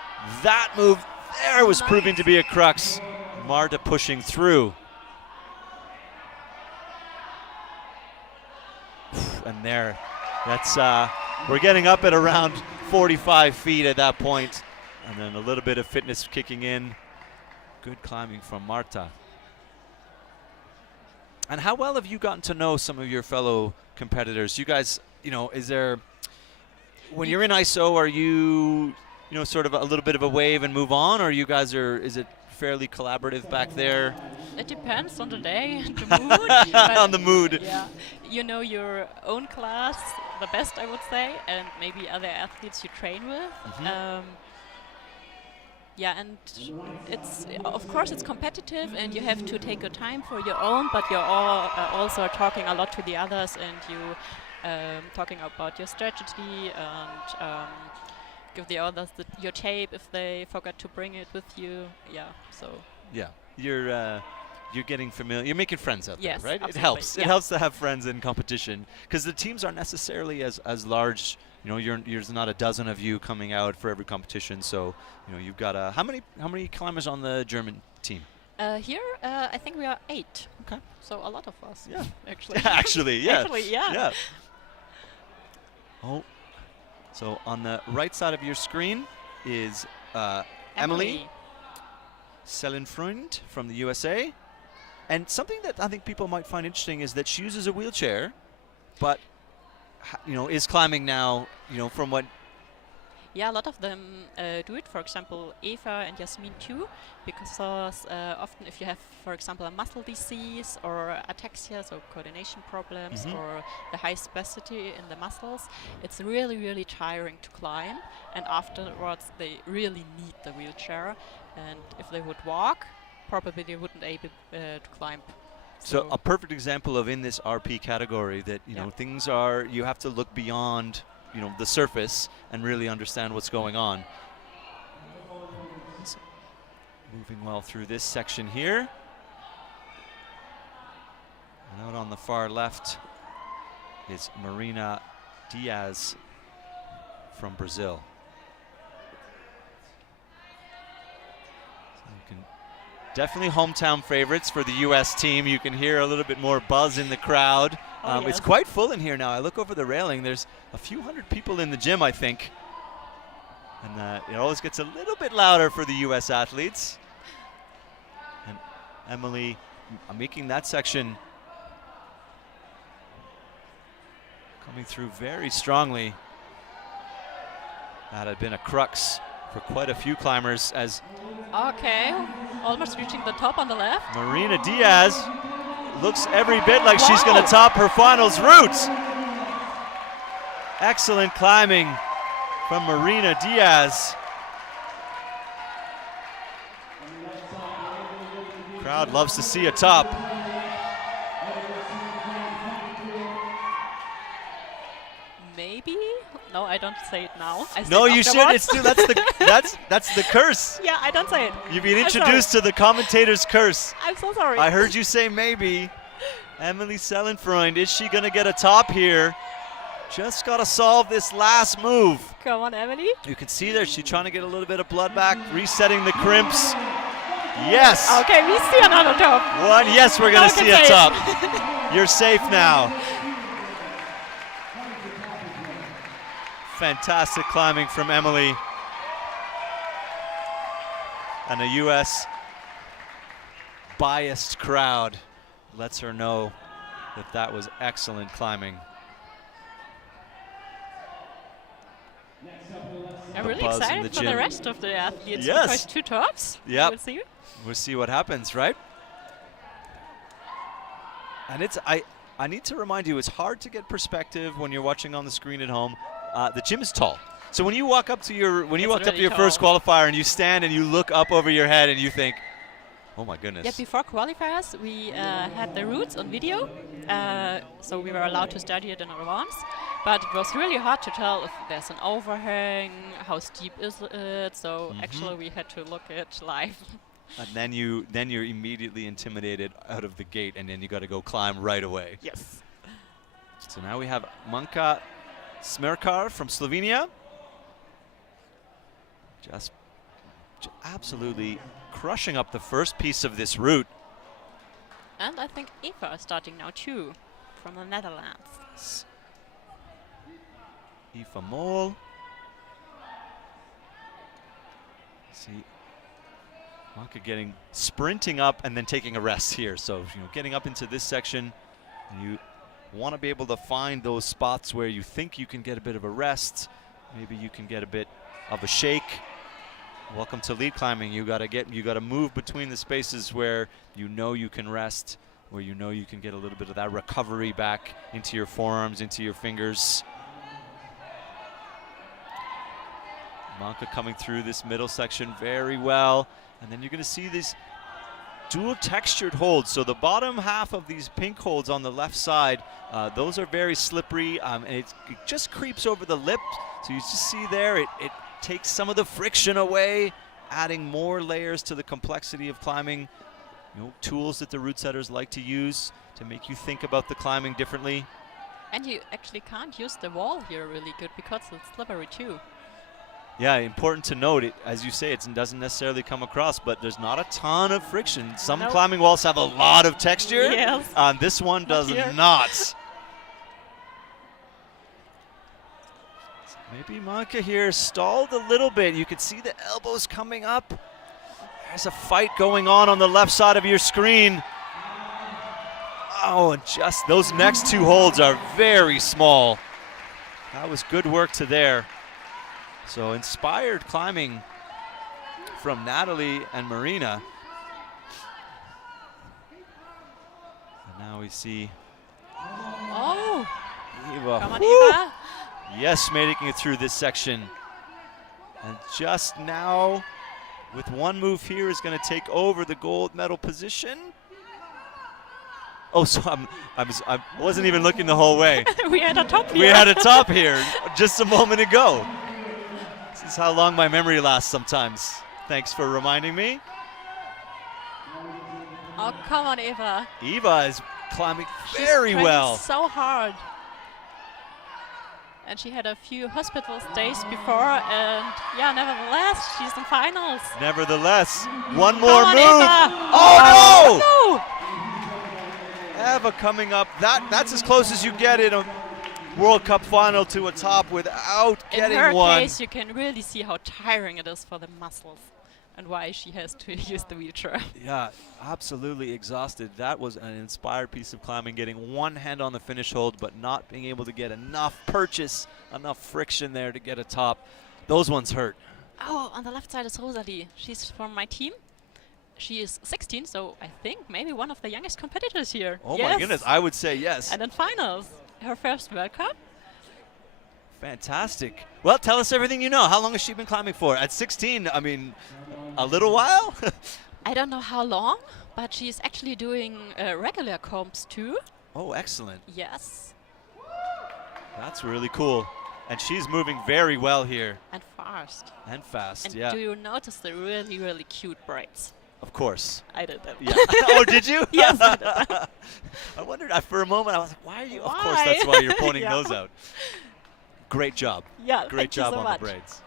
that move there was proving to be a crux. Marta pushing through. and there, that's we're getting up at around 45 feet at that point, and then a little bit of fitness kicking in. Good climbing from Marta. And how well have you gotten to know some of your fellow competitors? You guys, you know, is there, when you're in ISO, are you, you know, sort of a little bit of a wave and move on, or you guys are, is it fairly collaborative back there? It depends on the day, the mood. On the mood. Yeah, you know your own class the best, I would say, and maybe other athletes you train with. Yeah, and it's of course it's competitive, and you have to take your time for your own. But you're all also talking a lot to the others, and you talking about your strategy and give the others your tape if they forgot to bring it with you. Yeah, so. Yeah, you're getting familiar. You're making friends out yes, there, right? Absolutely. It helps. Yeah. It helps to have friends in competition because the teams aren't necessarily as large. You know, there's not a dozen of you coming out for every competition. So, you know, you've got how many climbers on the German team? Here, I think we are 8. Okay. So a lot of us. Yeah. Actually. Actually, yeah. Actually, yeah. Yeah. Oh, so on the right side of your screen is Emily Sellenfreund from the USA. And something that I think people might find interesting is that she uses a wheelchair, but you know, is climbing now, you know, from what? Yeah, a lot of them do it. For example, Eva and Jasmin too, because often if you have, for example, a muscle disease or ataxia, so coordination problems, or the high spasticity in the muscles, it's really, really tiring to climb. And afterwards, they really need the wheelchair. And if they would walk, probably they wouldn't able to climb. So a perfect example of in this RP category that, you know, things are, you have to look beyond, you know, the surface and really understand what's going on. So moving well through this section here. And out on the far left is Marina Diaz from Brazil. So you can definitely hometown favorites for the U.S. team. You can hear a little bit more buzz in the crowd. Yes. It's quite full in here now. I look over the railing. There's a few hundred people in the gym, I think. And it always gets a little bit louder for the U.S. athletes. And Emily making that section coming through very strongly. That had been a crux for quite a few climbers as Okay, almost reaching the top on the left. Marina Diaz looks every bit like she's going to top her finals route. Excellent climbing from Marina Diaz. Crowd loves to see a top. Maybe? No, I don't say it now. I say No, it you should. afterwards. It's that's the curse. Yeah, I don't say it. You've been I'm introduced to the commentator's curse. I'm so sorry. I heard you say maybe. Emily Sellenfreund, is she going to get a top here? Just got to solve this last move. Come on, Emily. You can see there she's trying to get a little bit of blood back, resetting the crimps. Yes. Okay, we see another top. One. Yes, we're going to see a say it. top. You're safe now. Fantastic climbing from Emily. And a U.S. biased crowd lets her know that that was excellent climbing. I'm really buzz in excited the for gym. the rest of the athletes. Yes. Because 2 tops. Yep. We'll see. We'll see what happens, right? And it's I need to remind you, it's hard to get perspective when you're watching on the screen at home. The gym is tall. So when you walk up to your first qualifier and you stand and you look up over your head and you think, oh my goodness. Yeah, before qualifiers, we had the routes on video, so we were allowed to study it in advance. But it was really hard to tell if there's an overhang, how steep is it. So actually, we had to look at live. And then you're immediately intimidated out of the gate, and then you got to go climb right away. Yes. So now we have Manka Smirkar from Slovenia. Just absolutely crushing up the first piece of this route. And I think Eva is starting now too, from the Netherlands. Aoife Mole. See, Manka sprinting up and then taking a rest here. So, getting up into this section, you want to be able to find those spots where you think you can get a bit of a rest. Maybe you can get a bit of a shake. Welcome to lead climbing. You got to move between the spaces where you can rest, where you can get a little bit of that recovery back into your forearms, into your fingers. Manka coming through this middle section very well. And then you're going to see these dual textured holds. So the bottom half of these pink holds on the left side, those are very slippery, and it just creeps over the lip. So you just see there, it takes some of the friction away, adding more layers to the complexity of climbing. Tools that the route setters like to use to make you think about the climbing differently. And you actually can't use the wall here really good because it's slippery too. Yeah, important to note, as you say, it doesn't necessarily come across, but there's not a ton of friction. Some climbing walls have a lot of texture. Yes. This one does not. Maybe Manka here stalled a little bit. You can see the elbows coming up. There's a fight going on the left side of your screen. Oh, and just those next two holds are very small. That was good work to there. So inspired climbing from Natalie and Marina. And now we see Oh, Eva. come on, Eva. Yes, making it through this section. And just now, with one move here, is going to take over the gold medal position. Oh, so I wasn't even looking the whole way. We had a top here. We had a top here just a moment ago. This is how long my memory lasts sometimes. Thanks for reminding me. Oh, come on, Eva. Eva is climbing She's very training well. so hard. And she had a few hospital stays before, and yeah, nevertheless, she's in finals. Nevertheless, one more Come on, move. Eva. Oh, no! no! Eva coming up. That's as close as you get in a World Cup final to a top without getting one. In her case, you can really see how tiring it is for the muscles and why she has to use the wheelchair. Yeah, absolutely exhausted. That was an inspired piece of climbing, getting one hand on the finish hold, but not being able to get enough purchase, enough friction there to get a top. Those ones hurt. Oh, on the left side is Rosalie. She's from my team. She is 16, so I think maybe one of the youngest competitors here. Oh yes. my goodness, I would say yes. And in finals, her first World Cup. Fantastic. Well, tell us everything you know. How long has she been climbing for? At 16, I mean, a little while? I don't know how long, but she's actually doing regular comps too. Oh, excellent. Yes. That's really cool. And she's moving very well here. And fast. And fast, And yeah. do you notice the really, really cute braids? Of course. I did that. Yeah. Oh, did you? Yes, I did that. I wondered, for a moment, I was like, why are you? Of course, Why? that's why you're pointing Yeah. those out. Great job. Yeah, Great thank you job so on much. the braids.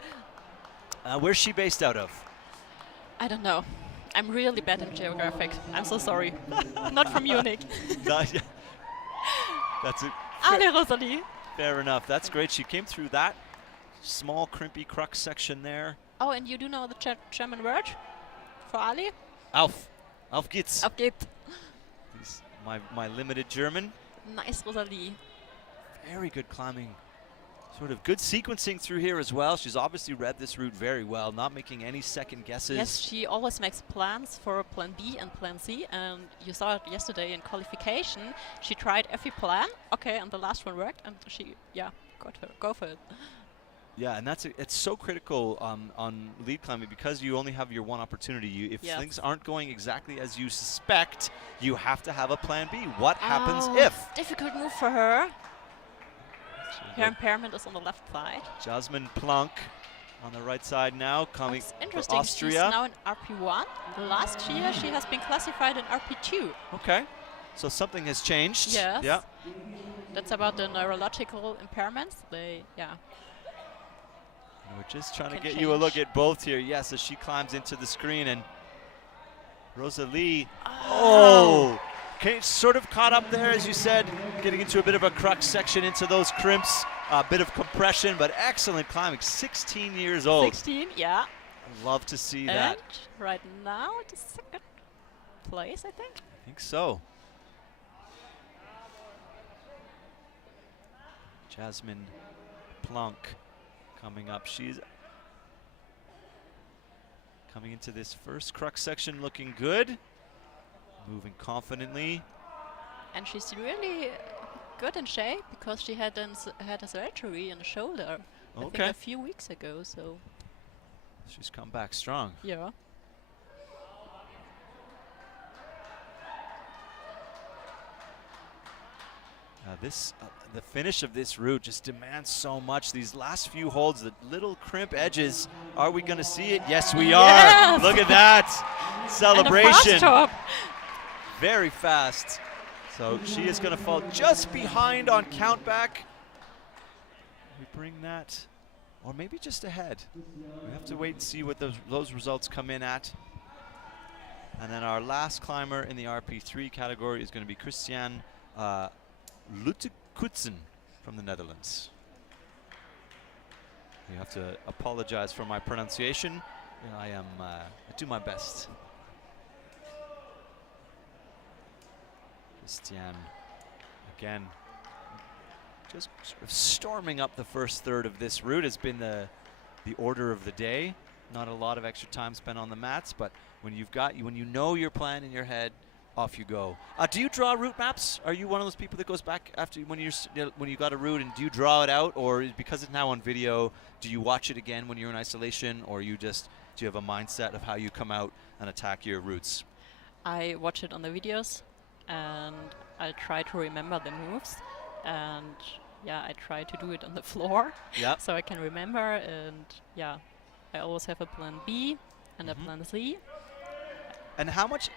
Where's she based out of? I don't know. I'm really bad in geographic. I'm so sorry. Not from Munich. That's it. Ale Rosalie. Fair enough. That's great. She came through that small, crimpy crux section there. Oh, and you do know the German word for Ali? Auf geht's. Auf geht's. My limited German. Nice, Rosalie. Very good climbing. Sort of good sequencing through here as well. She's obviously read this route very well, not making any second guesses. Yes, she always makes plans for plan B and plan C, and you saw it yesterday in qualification. She tried every plan, okay, and the last one worked, and she, yeah, go for it. Yeah, and it's so critical on lead climbing because you only have your one opportunity. If yes. things aren't going exactly as you suspect, you have to have a plan B. What happens Oh, if? Difficult move for her. Her impairment is on the left side. Jasmine Planck on the right side now, coming That's for interesting. Austria. She's now in RP1. Last year she has been classified in RP2. Okay, so something has changed. Yes. Yeah. That's about the neurological impairments. We're just trying to Can get you a look change. at both here. Yes, as she climbs into the screen, and Rosalie. Oh! Okay, sort of caught up there, as you said, getting into a bit of a crux section into those crimps, a bit of compression, but excellent climbing. 16 years old. 16, yeah. Love to see And that. right now, the second place, I think. I think so. Jasmine Plunk coming up. She's coming into this first crux section looking good. Moving confidently. And she's really good in shape because she had a surgery in the shoulder. I think Okay. a few weeks ago, so She's come back strong. yeah. The finish of this route just demands so much. These last few holds, the little crimp edges. Are we going to see it? Yes, we are. Yes! Look at that celebration. And a fast top. Very fast. So she is going to fall just behind on countback. We bring that, or maybe just ahead. We have to wait and see what those results come in at. And then our last climber in the RP3 category is going to be Christian Lutekutsen from the Netherlands. You have to apologize for my pronunciation. I do my best. Christian, again, just sort of storming up the first third of this route has been the order of the day. Not a lot of extra time spent on the mats, but when you know your plan in your head, off you go. Do you draw route maps? Are you one of those people that goes back after when you got a route, and do you draw it out, or because it's now on video, do you watch it again when you're in isolation, or do you have a mindset of how you come out and attack your routes? I watch it on the videos, and I try to remember the moves, and yeah, I try to do it on the floor, so I can remember. And yeah, I always have a plan B and a plan C. And how much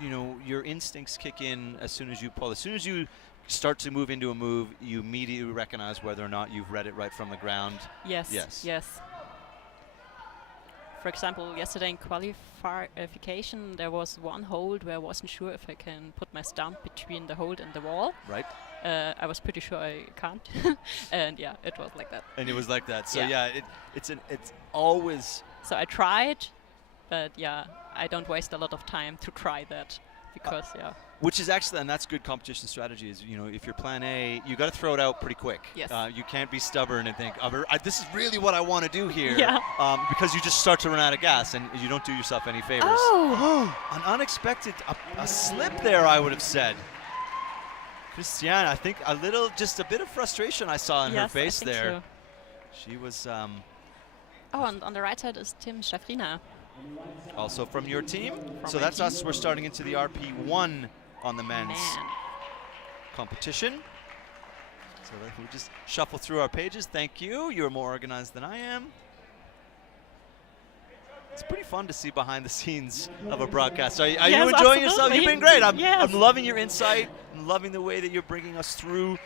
your instincts kick in as soon as you pull? As soon as you start to move into a move, you immediately recognize whether or not you've read it right from the ground? Yes. Yes. Yes. For example, yesterday in qualification, there was one hold where I wasn't sure if I can put my stump between the hold and the wall. Right. I was pretty sure I can't. And yeah, it was like that. And it was like that. So Yeah. it's always. So I tried, but yeah, I don't waste a lot of time to try that because Which is actually, and that's good competition strategy, is, if you're plan A, you got to throw it out pretty quick. Yes. You can't be stubborn and think, this is really what I want to do here. Yeah. Because you just start to run out of gas and you don't do yourself any favors. Oh! An unexpected, a slip there, I would have said. Christiane, I think just a bit of frustration I saw in her face I think there. So. She was. And on the right side is Tim Schafrina. Also from your team. From So my that's team. us. We're starting into the RP1 on the men's competition. So we'll just shuffle through our pages. Thank you. You're more organized than I am. It's pretty fun to see behind the scenes of a broadcast. Are you enjoying yourself? You've been great. I'm loving your insight. I'm loving the way that you're bringing us through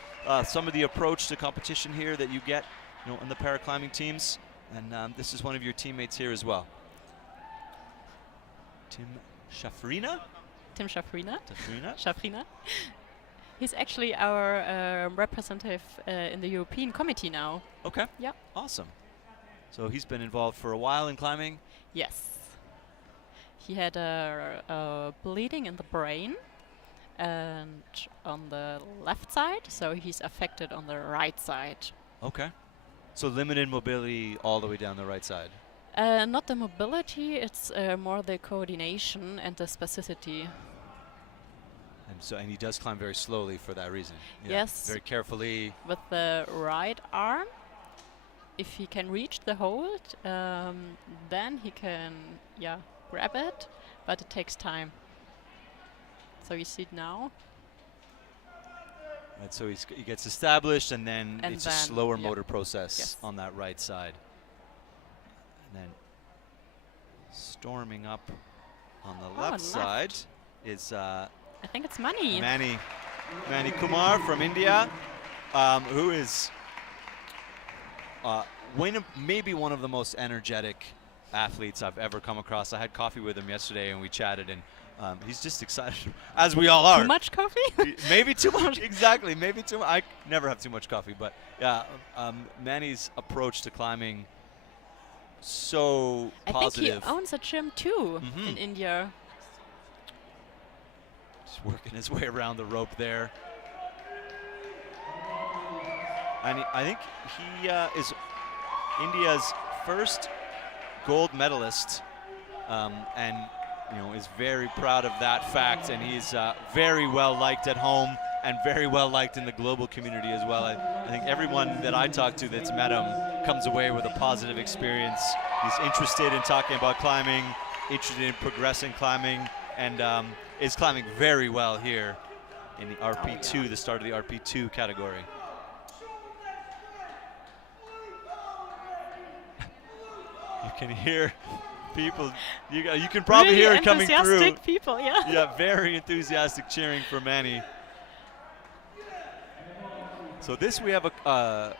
some of the approach to competition here that you get, in the paraclimbing teams. And this is one of your teammates here as well. Tim Schafrina. Tim Schafrina. Schafrina. He's actually our representative in the European committee now. Okay. Yeah. Awesome. So he's been involved for a while in climbing. Yes. He had a bleeding in the brain and on the left side, so he's affected on the right side. Okay. So limited mobility all the way down the right side. Not the mobility, it's more the coordination and the spasticity. And he does climb very slowly for that reason. Yes. Very carefully. With the right arm, if he can reach the hold, then he can grab it, but it takes time. So you see it now. And so he gets established, and then it's a slower motor process Yes. on that right side. And then storming up on the left side is I think it's Mani. Mani Kumar from India, who is maybe one of the most energetic athletes I've ever come across. I had coffee with him yesterday and we chatted, and he's just excited, as we all are. Too much coffee? Maybe too much, exactly. Maybe too much. I never have too much coffee, but yeah, Manny's approach to climbing, so positive. I think he owns a gym too in India. Just working his way around the rope there. And I think he is India's first gold medalist, and is very proud of that fact, and he's very well liked at home and very well liked in the global community as well. I think everyone that I talk to that's met him comes away with a positive experience. He's interested in talking about climbing, interested in progressing climbing, and is climbing very well here in the RP2, the start of the RP2 category. You can hear people, you can probably really hear it coming through. enthusiastic people, yeah. Yeah, very enthusiastic cheering for Manny. So this, we have a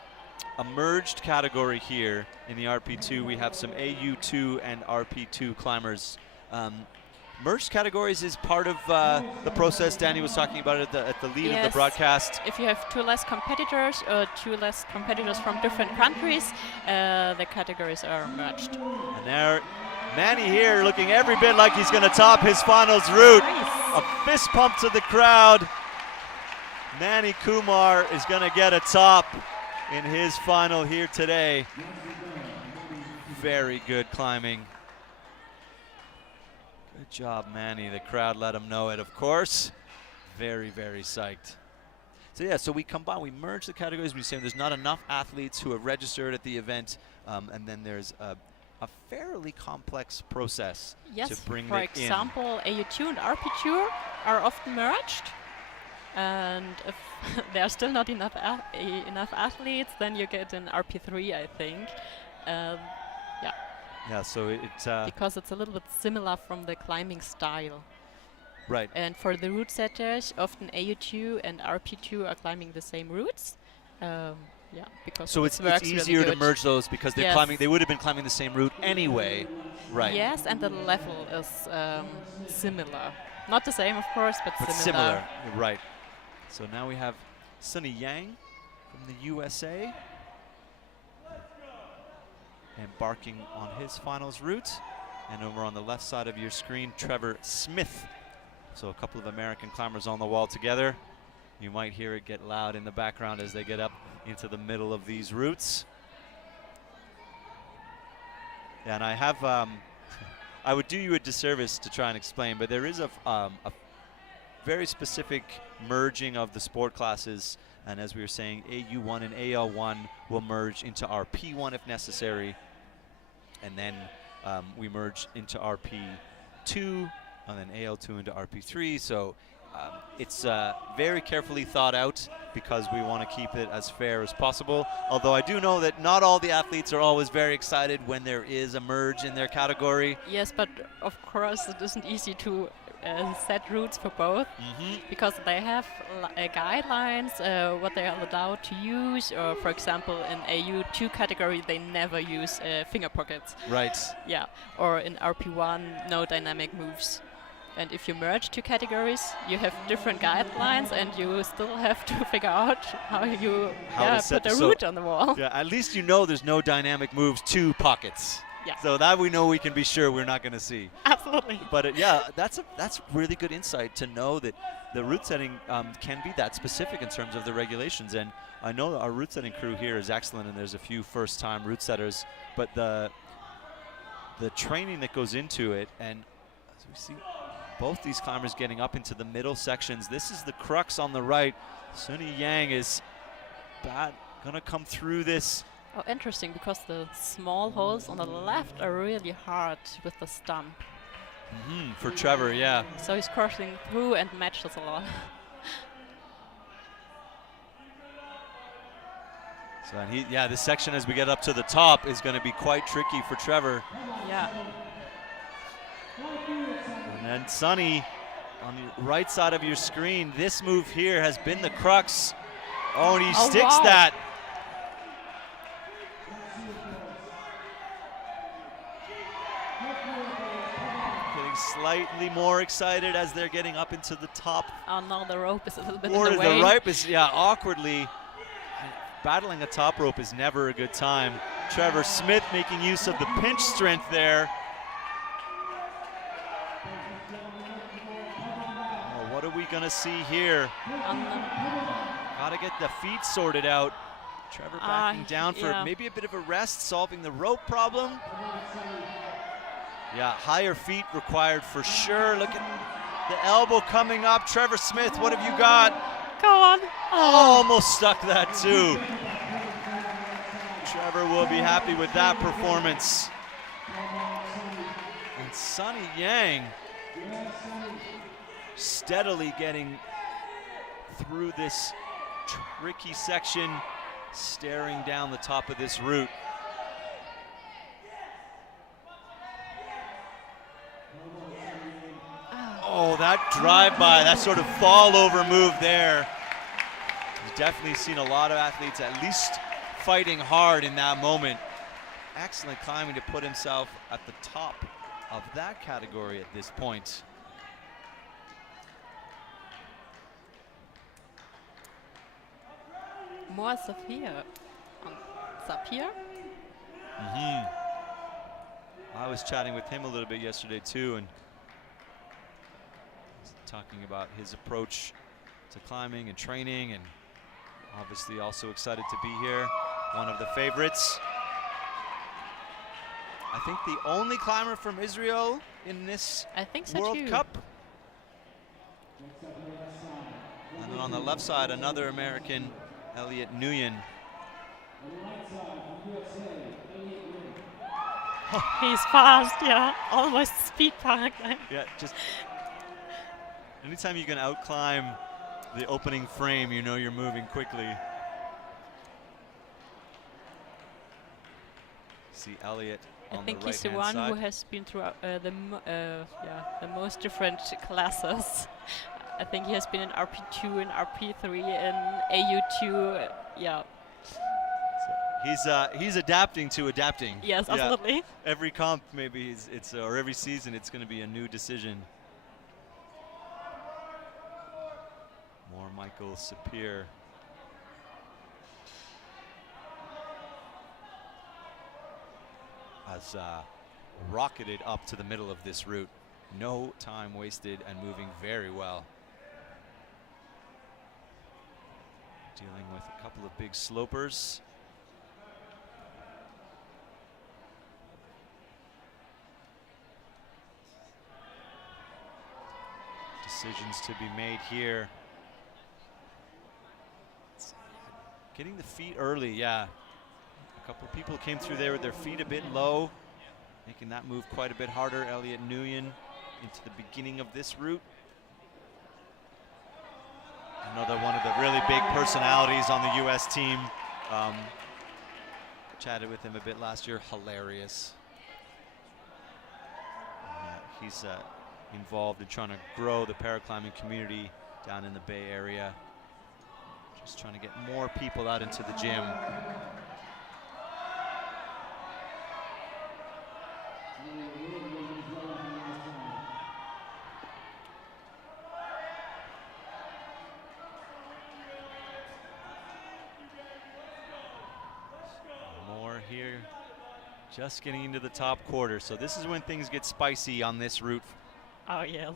merged category here in the RP2. We have some AU2 and RP2 climbers. Merged categories is part of the process. Danny was talking about it at the lead of the broadcast. If you have two less competitors or two less competitors from different countries, the categories are merged. And there, Manny here looking every bit like he's going to top his finals route. Nice. A fist pump to the crowd. Manny Kumar is going to get a top in his final here today. Very good climbing. Good job, Manny. The crowd let him know it, of course. Very, very psyched. So yeah, so we combine, we merge the categories. We say there's not enough athletes who have registered at the event, and then there's a fairly complex process to bring it in. For example, AU2 and RP2 are often merged. And if there are still not enough athletes, then you get an RP3, I think. Yeah, so it's because it's a little bit similar from the climbing style. Right. And for the route setters, often AU2 and RP2 are climbing the same routes. Because so it's easier really to merge those because they're climbing. They would have been climbing the same route anyway, right? Yes, and the level is similar. Not the same, of course, but similar. Right. So now we have Sunny Yang from the USA embarking on his finals route. And over on the left side of your screen, Trevor Smith. So a couple of American climbers on the wall together. You might hear it get loud in the background as they get up into the middle of these routes. Yeah, and I have, I would do you a disservice to try and explain, but there is a very specific merging of the sport classes, and as we were saying, AU1 and AL1 will merge into RP1 if necessary, and then we merge into RP2, and then AL2 into RP3. So it's very carefully thought out because we want to keep it as fair as possible. Although I do know that not all the athletes are always very excited when there is a merge in their category. Yes, but of course it isn't easy to set routes for both because they have guidelines what they are allowed to use, or for example in AU2 category they never use finger pockets. Right. Yeah, or in RP1 no dynamic moves. And if you merge two categories, you have different guidelines, and you still have to figure out how you put a route on the wall. Yeah, at least you know there's no dynamic moves to pockets. Yeah. So that we know we can be sure we're not going to see. Absolutely. But yeah, that's really good insight to know that the route setting can be that specific in terms of the regulations. And I know that our route setting crew here is excellent, and there's a few first-time route setters. But the training that goes into it, and as we see both these climbers getting up into the middle sections. This is the crux on the right. Sunny Yang is going to come through this. Oh, interesting, because the small holes on the left are really hard with the stump. For Trevor, yeah. So he's crossing through and matches a lot. So and this section as we get up to the top is going to be quite tricky for Trevor. Yeah. And Sunny, on the right side of your screen, this move here has been the crux. Oh, and he sticks that. getting slightly more excited as they're getting up into the top. Oh no, the rope is a little bit Or in the way. the rope is, yeah, awkwardly. Battling a top rope is never a good time. Trevor Smith making use of the pinch strength there. Oh, what are we gonna see here? Gotta get the feet sorted out. Trevor backing down for maybe a bit of a rest, solving the rope problem. Yeah, higher feet required for sure. Look at the elbow coming up. Trevor Smith, what have you got? Go on. Oh, almost stuck that too. Trevor will be happy with that performance. And Sonny Yang steadily getting through this tricky section, staring down the top of this route. Oh, that drive-by, that sort of fall-over move there. You've definitely seen a lot of athletes at least fighting hard in that moment. Excellent climbing to put himself at the top of that category at this point. More Sapphire. Sapphire? I was chatting with him a little bit yesterday too, and talking about his approach to climbing and training, and obviously also excited to be here. One of the favorites. I think the only climber from Israel in this World Cup. And then on the left side, another American, Elliot Nguyen. He's fast, yeah. Almost speed park. Yeah, just anytime you can outclimb the opening frame, you know you're moving quickly. See Elliot on the right-hand side. I think he's the one who has been through the most different classes. I think he has been in RP2 and RP3 and AU2. Yeah. So he's adapting to adapting. Yes, absolutely. Yeah. Every comp, maybe or every season, it's going to be a new decision. More Michael Sapir. Has rocketed up to the middle of this route. No time wasted and moving very well. Dealing with a couple of big slopers. Decisions to be made here. Getting the feet early, yeah. A couple of people came through there with their feet a bit low, making that move quite a bit harder. Elliot Nguyen into the beginning of this route. Another one of the really big personalities on the US team. Chatted with him a bit last year, hilarious. He's involved in trying to grow the paraclimbing community down in the Bay Area. Just trying to get more people out into the gym. More here, just getting into the top quarter. So this is when things get spicy on this route. Oh, yeah.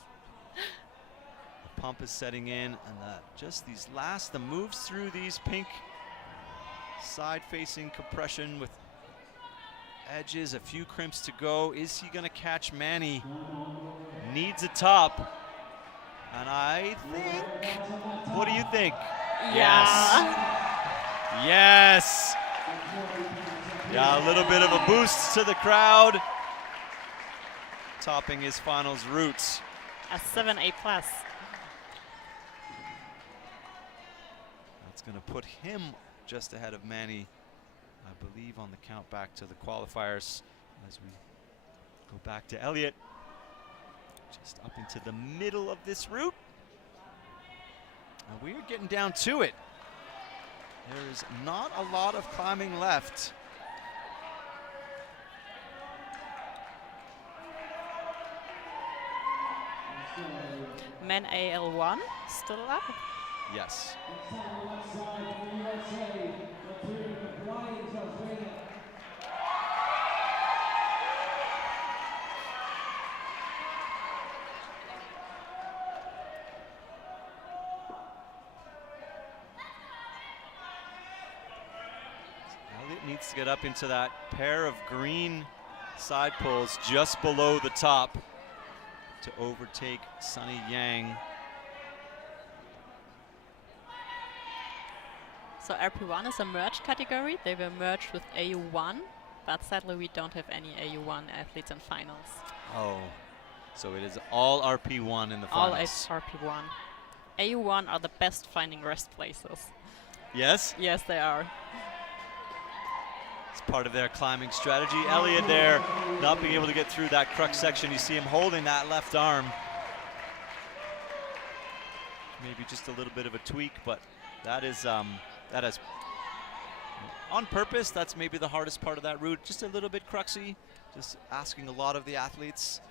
The pump is setting in, and just the moves through these pink side-facing compression with edges, a few crimps to go. Is he gonna catch Manny? Needs a top. And I think, what do you think? Yeah. Yes. Yeah, a little bit of a boost to the crowd. Topping his finals routes. A 7A+. That's gonna put him just ahead of Manny, I believe, on the count back to the qualifiers as we go back to Elliot. Just up into the middle of this route. And we're getting down to it. There's not a lot of climbing left. Men AL1 still up. Yes. Elliott needs to get up into that pair of green side pulls just below the top to overtake Sunny Yang. So RP1 is a merged category. They were merged with AU1, but sadly we don't have any AU1 athletes in finals. Oh, so it is all RP1 in the All finals. RP1. AU1 are the best finding rest places. Yes? Yes, they are. It's part of their climbing strategy. Elliott there, not being able to get through that crux section. You see him holding that left arm. Maybe just a little bit of a tweak, but that is on purpose. That's maybe the hardest part of that route. Just a little bit cruxy, just asking a lot of the athletes.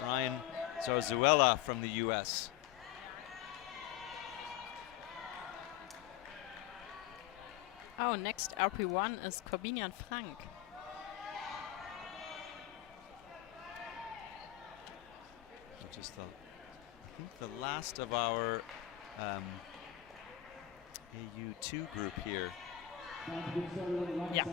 Brian Zarzuela from the US. Oh, next RP1 is Corbinian Frank. Just I think the last of our AU2 group here. Yeah.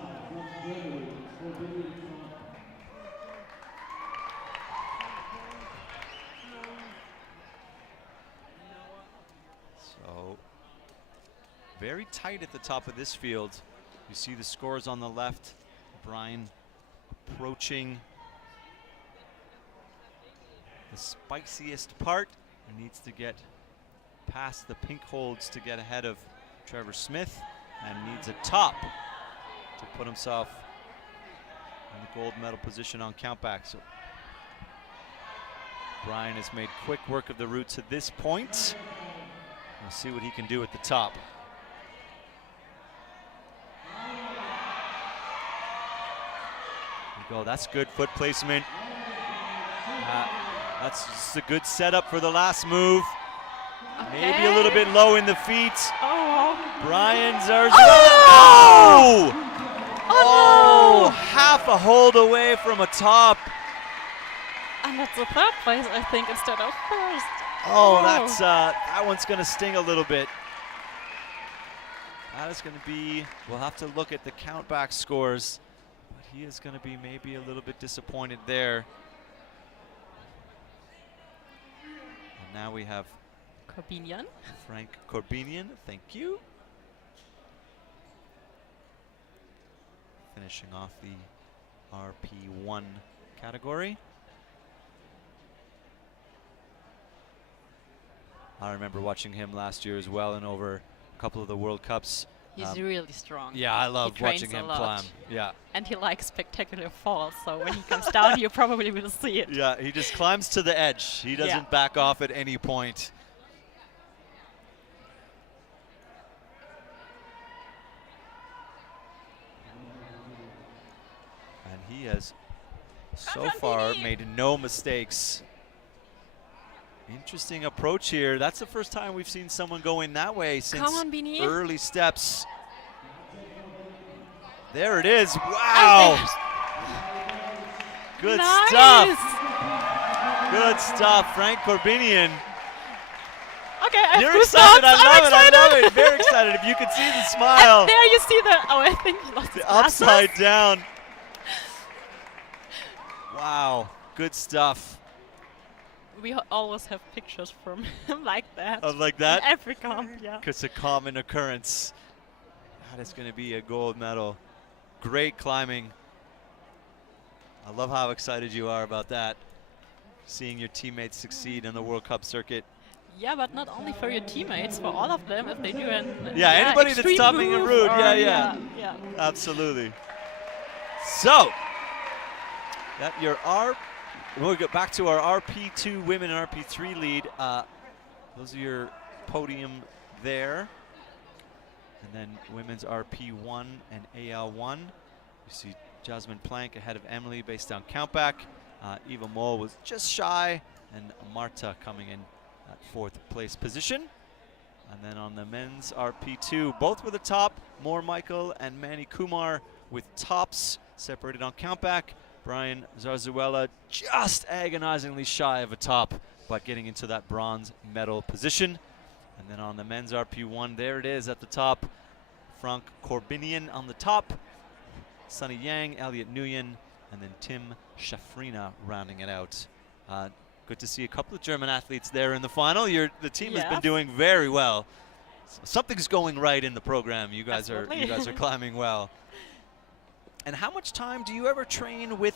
So very tight at the top of this field. You see the scores on the left. Brian approaching the spiciest part. He needs to get past the pink holds to get ahead of Trevor Smith, and needs a top to put himself in the gold medal position on countback. So Brian has made quick work of the route to this point. We'll see what he can do at the top. There you go, that's good foot placement. That's just a good setup for the last move. Okay. Maybe a little bit low in the feet. Oh! Brian Zarzuela. Oh! Oh, no! Half a hold away from a top. And that's the third place, I think, instead of first. Oh, that's that one's gonna sting a little bit. That is gonna be, we'll have to look at the countback scores, but he is gonna be maybe a little bit disappointed there. And now we have Corbinian. Frank Corbinian, thank you. Finishing off the RP1 category. I remember watching him last year as well, and over a couple of the World Cups. He's really strong. Yeah, I love watching trains a him lot. climb. Yeah. And he likes spectacular falls, so when he comes down, you probably will see it. Yeah, he just climbs to the edge. He doesn't back off at any point. And he has so far made no mistakes. Interesting approach here. That's the first time we've seen someone going that way since early steps. There it is. Wow. Good stuff. Good stuff, Frank Corbinian. Okay, I You're have excited. goosebumps. I love it. Very excited. If you could see the smile. And there you see the, oh, I think he lost his The upside glasses. down. Wow. Good stuff. We always have pictures from him like that. Oh, like that? In every comp, yeah. It's a common occurrence. That is going to be a gold medal. Great climbing. I love how excited you are about that. Seeing your teammates succeed on the World Cup circuit. Yeah, but not only for your teammates, for all of them, if they do an anybody that's extreme topping a move route. or Yeah. Absolutely. So, we'll get back to our RP2 women and RP3 lead. Those are your podium there. And then women's RP1 and AL1. You see Jasmine Plank ahead of Emily based on countback. Eva Moll was just shy, and Marta coming in at 4th place position. And then on the men's RP2, both with a top, Moore Michael and Manny Kumar with tops, separated on countback. Brian Zarzuela just agonizingly shy of a top, but getting into that bronze medal position. And then on the men's RP1, there it is at the top. Frank Corbinian on the top, Sonny Yang, Elliot Nguyen, and then Tim Shafrina rounding it out. Good to see a couple of German athletes there in the final. The team has been doing very well. So something's going right in the program. You guys are climbing well. And how much time do you ever train with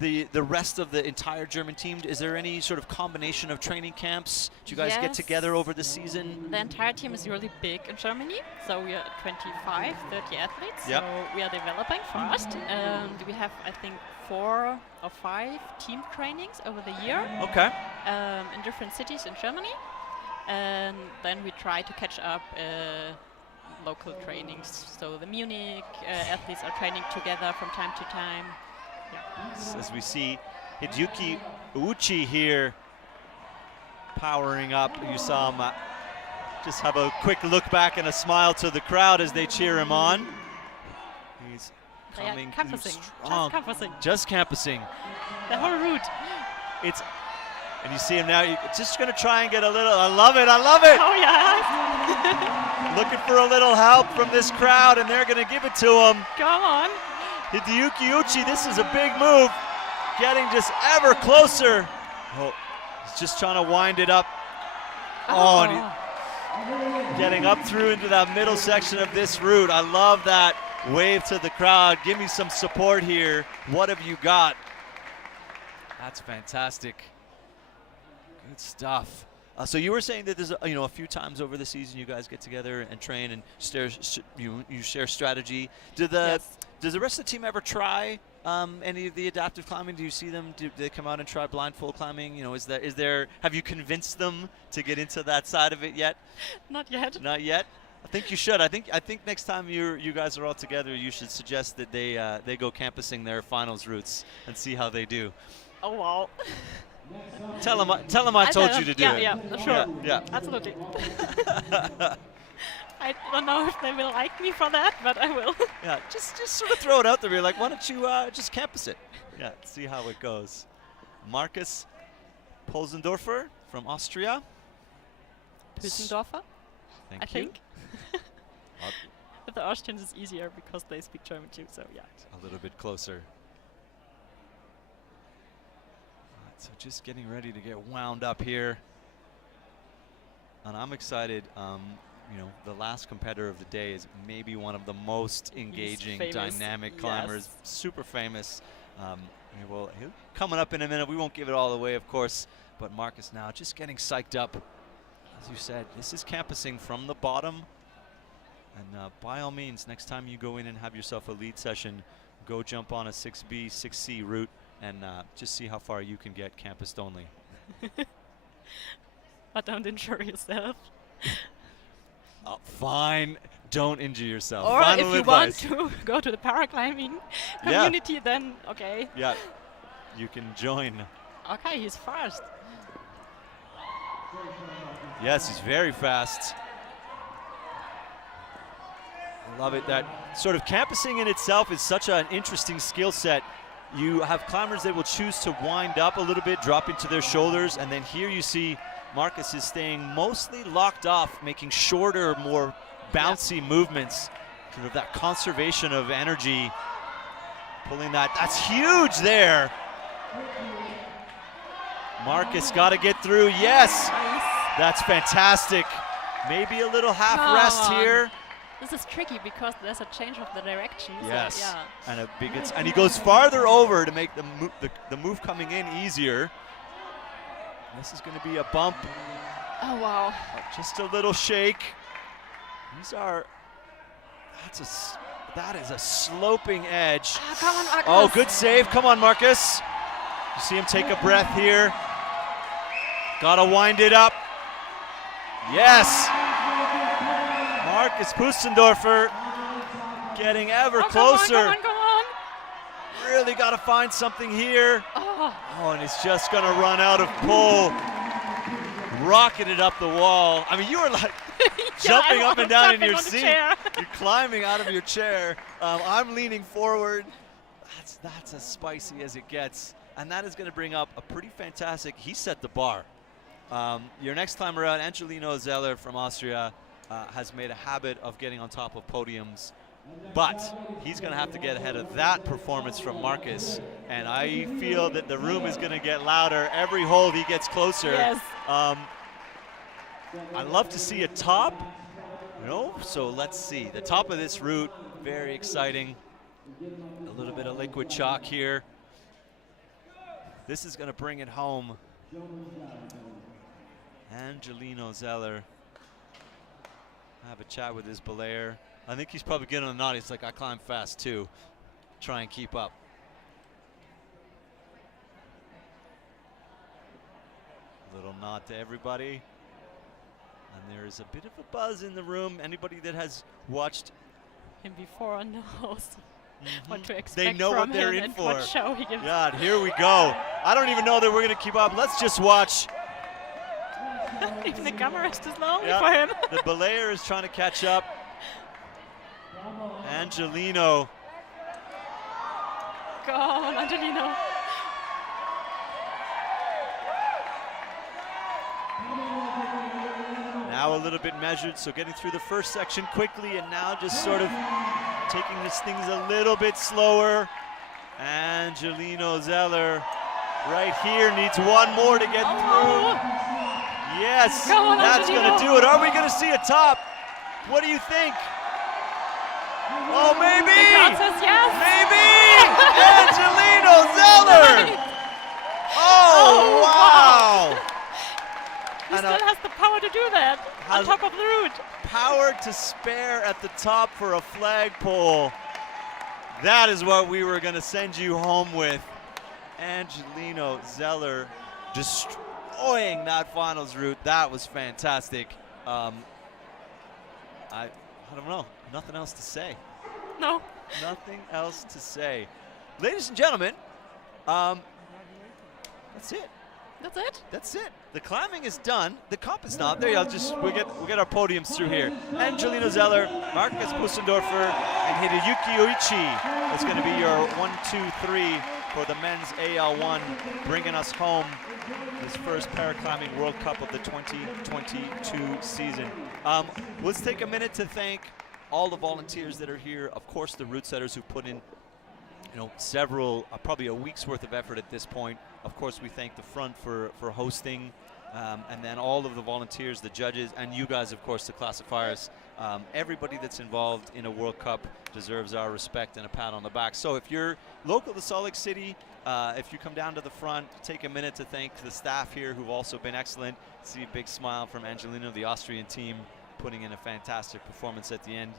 the rest of the entire German team? Is there any sort of combination of training camps? Do you guys get together over the season? The entire team is really big in Germany. So we are 25, 30 athletes. Yep. So we are developing fast. And we have, I think, 4 or 5 team trainings over the year. Okay. In different cities in Germany. And then we try to catch up local trainings. So the Munich athletes are training together from time to time. Yeah. As we see Hideyuki Uchi here powering up. You saw him just have a quick look back and a smile to the crowd as they cheer him on. He's coming strong. Just campusing. The whole route. And you see him now, you're just going to try and get a little, I love it. Oh, yeah. Looking for a little help from this crowd, and they're going to give it to him. Come on. Hideyuki Uchi, this is a big move. Getting just ever closer. Oh, he's just trying to wind it up. Oh, and getting up through into that middle section of this route. I love that wave to the crowd. Give me some support here. What have you got? That's fantastic. Good stuff. So you were saying that there's a few times over the season you guys get together and train and you share strategy. Does the rest of the team ever try any of the adaptive climbing? Do you see them? Do they come out and try blindfold climbing? Is there? Have you convinced them to get into that side of it yet? Not yet. Not yet. I think you should. I think next time you guys are all together, you should suggest that they go campusing their finals routes and see how they do. Oh wow. Tell them I told you to do it. Yeah, sure. Yeah. Absolutely. I don't know if they will like me for that, but I will. Yeah, just sort of throw it out there. You're like, why don't you just campus it? Yeah, see how it goes. Markus Polsendorfer from Austria. Püssendorfer, Thank I you. think. With the Austrians it's easier because they speak German too, so yeah. A little bit closer. So just getting ready to get wound up here. And I'm excited. The last competitor of the day is maybe one of the most engaging, dynamic climbers. Super famous. He'll coming up in a minute. We won't give it all away, of course. But Markus now just getting psyched up. As you said, this is campusing from the bottom. And by all means, next time you go in and have yourself a lead session, go jump on a 6B, 6C route and just see how far you can get campused only. But don't injure yourself. Fine, don't injure yourself. Or Final if you advice. want to go to the paraclimbing community, then okay. Yeah, you can join. Okay, he's fast. Yes, he's very fast. Love it. That sort of campusing in itself is such an interesting skill set. You have climbers that will choose to wind up a little bit, drop into their shoulders, and then here you see Markus is staying mostly locked off, making shorter, more bouncy movements. Sort of that conservation of energy, pulling that. That's huge there. Markus got to get through. Yes, that's fantastic. Maybe a little half rest here. This is tricky because there's a change of the direction. Yes, so yeah. And he goes farther over to make the move coming in easier. This is going to be a bump. Oh wow! Just a little shake. That is a sloping edge. Oh, come on, Markus. Oh, good save. Come on, Markus. You see him take a breath here. Gotta wind it up. Yes. Markus Püssendorfer getting ever closer. Come on. really got to find something here. Oh, Oh, and it's just going to run out of pull. Rocketed up the wall. I mean, you were like jumping up and down in your seat. You're climbing out of your chair. I'm leaning forward. That's as spicy as it gets. And that is going to bring up a pretty fantastic, he set the bar. Your next climber out, Angelino Zeller from Austria, has made a habit of getting on top of podiums. But he's going to have to get ahead of that performance from Marcus. And I feel that the room is going to get louder every hole he gets closer. yes. I'd love to see a top. So let's see. The top of this route, very exciting. A little bit of liquid chalk here. This is going to bring it home. Angelino Zeller. Have a chat with his belayer. I think he's probably getting on the nod. He's like, I climb fast too. Try and keep up. Little nod to everybody. And there is a bit of a buzz in the room. Anybody that has watched Him before knows what to expect they know from what they're him in and for. what show he gives. God, here we go. I don't even know that we're going to keep up. Let's just watch. Even the camera is too slow Yeah, for him. the belayer is trying to catch up. Angelino. Go on, Angelino. Now a little bit measured, so getting through the first section quickly, and now just sort of taking these things a little bit slower. Angelino Zeller right here needs one more to get through. Yes, Go on, that's Angelino. going to do it. Are we going to see a top? What do you think? Oh, maybe! The crowd says yes. Maybe! Angelino Zeller! Oh, wow! He And still has the power to do that on has- top of the route. power to spare at the top for a flagpole. That is what we were going to send you home with. Angelino Zeller destroying that finals route. That was fantastic. I don't know. Nothing else to say. No. Nothing else to say. Ladies and gentlemen, that's it. That's it. That's it. The climbing is done. The comp is not. There you go. We'll get our podiums through here. Angelino Zeller, Marcus Bussendorfer, and Hideyuki Oichi. That's going to be your 1, 2, 3 for the men's AL1, bringing us home this first Paraclimbing World Cup of the 2022 season. Let's take a minute to thank all the volunteers that are here. Of course, the route setters who put in several, probably a week's worth of effort at this point. Of course, we thank the front for hosting, and then all of the volunteers, the judges, and you guys, of course, the classifiers. Everybody that's involved in a World Cup deserves our respect and a pat on the back. So if you're local to Salt Lake City, if you come down to the front, take a minute to thank the staff here who've also been excellent. See a big smile from Angelino, the Austrian team, putting in a fantastic performance at the end.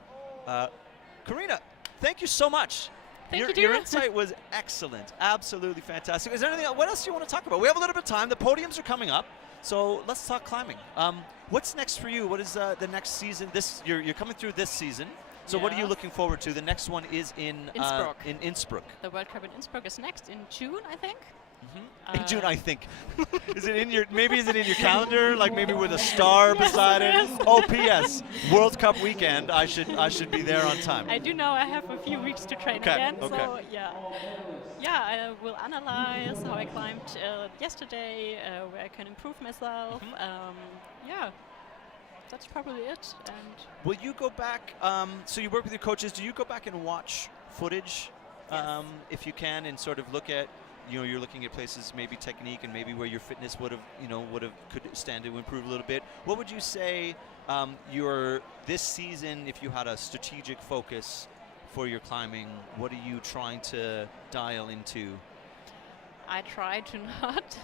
Karina, thank you so much. Thank you, Your dear. insight was excellent, absolutely fantastic. Is there anything? What else do you want to talk about? We have a little bit of time. The podiums are coming up, so let's talk climbing. What's next for you? What is the next season? You're coming through this season. So what are you Yeah. looking forward to? The next one is in Innsbruck. Innsbruck. The World Cup in Innsbruck is next in June, I think. In June, I think. Is it in your calendar? Like maybe with a star beside it. it is. Oh, P.S. World Cup weekend. I should be there on time. I do know I have a few weeks to train Okay, again, okay. so yeah. Yeah, I will analyze how I climbed yesterday, where I can improve myself. Yeah, that's probably it. And Will you go back? So you work with your coaches. Do you go back and watch footage, Yes. if you can, and sort of look at, you're looking at places, maybe technique, and maybe where your fitness could stand to improve a little bit. What would you say this season, if you had a strategic focus for your climbing, what are you trying to dial into? I try to not.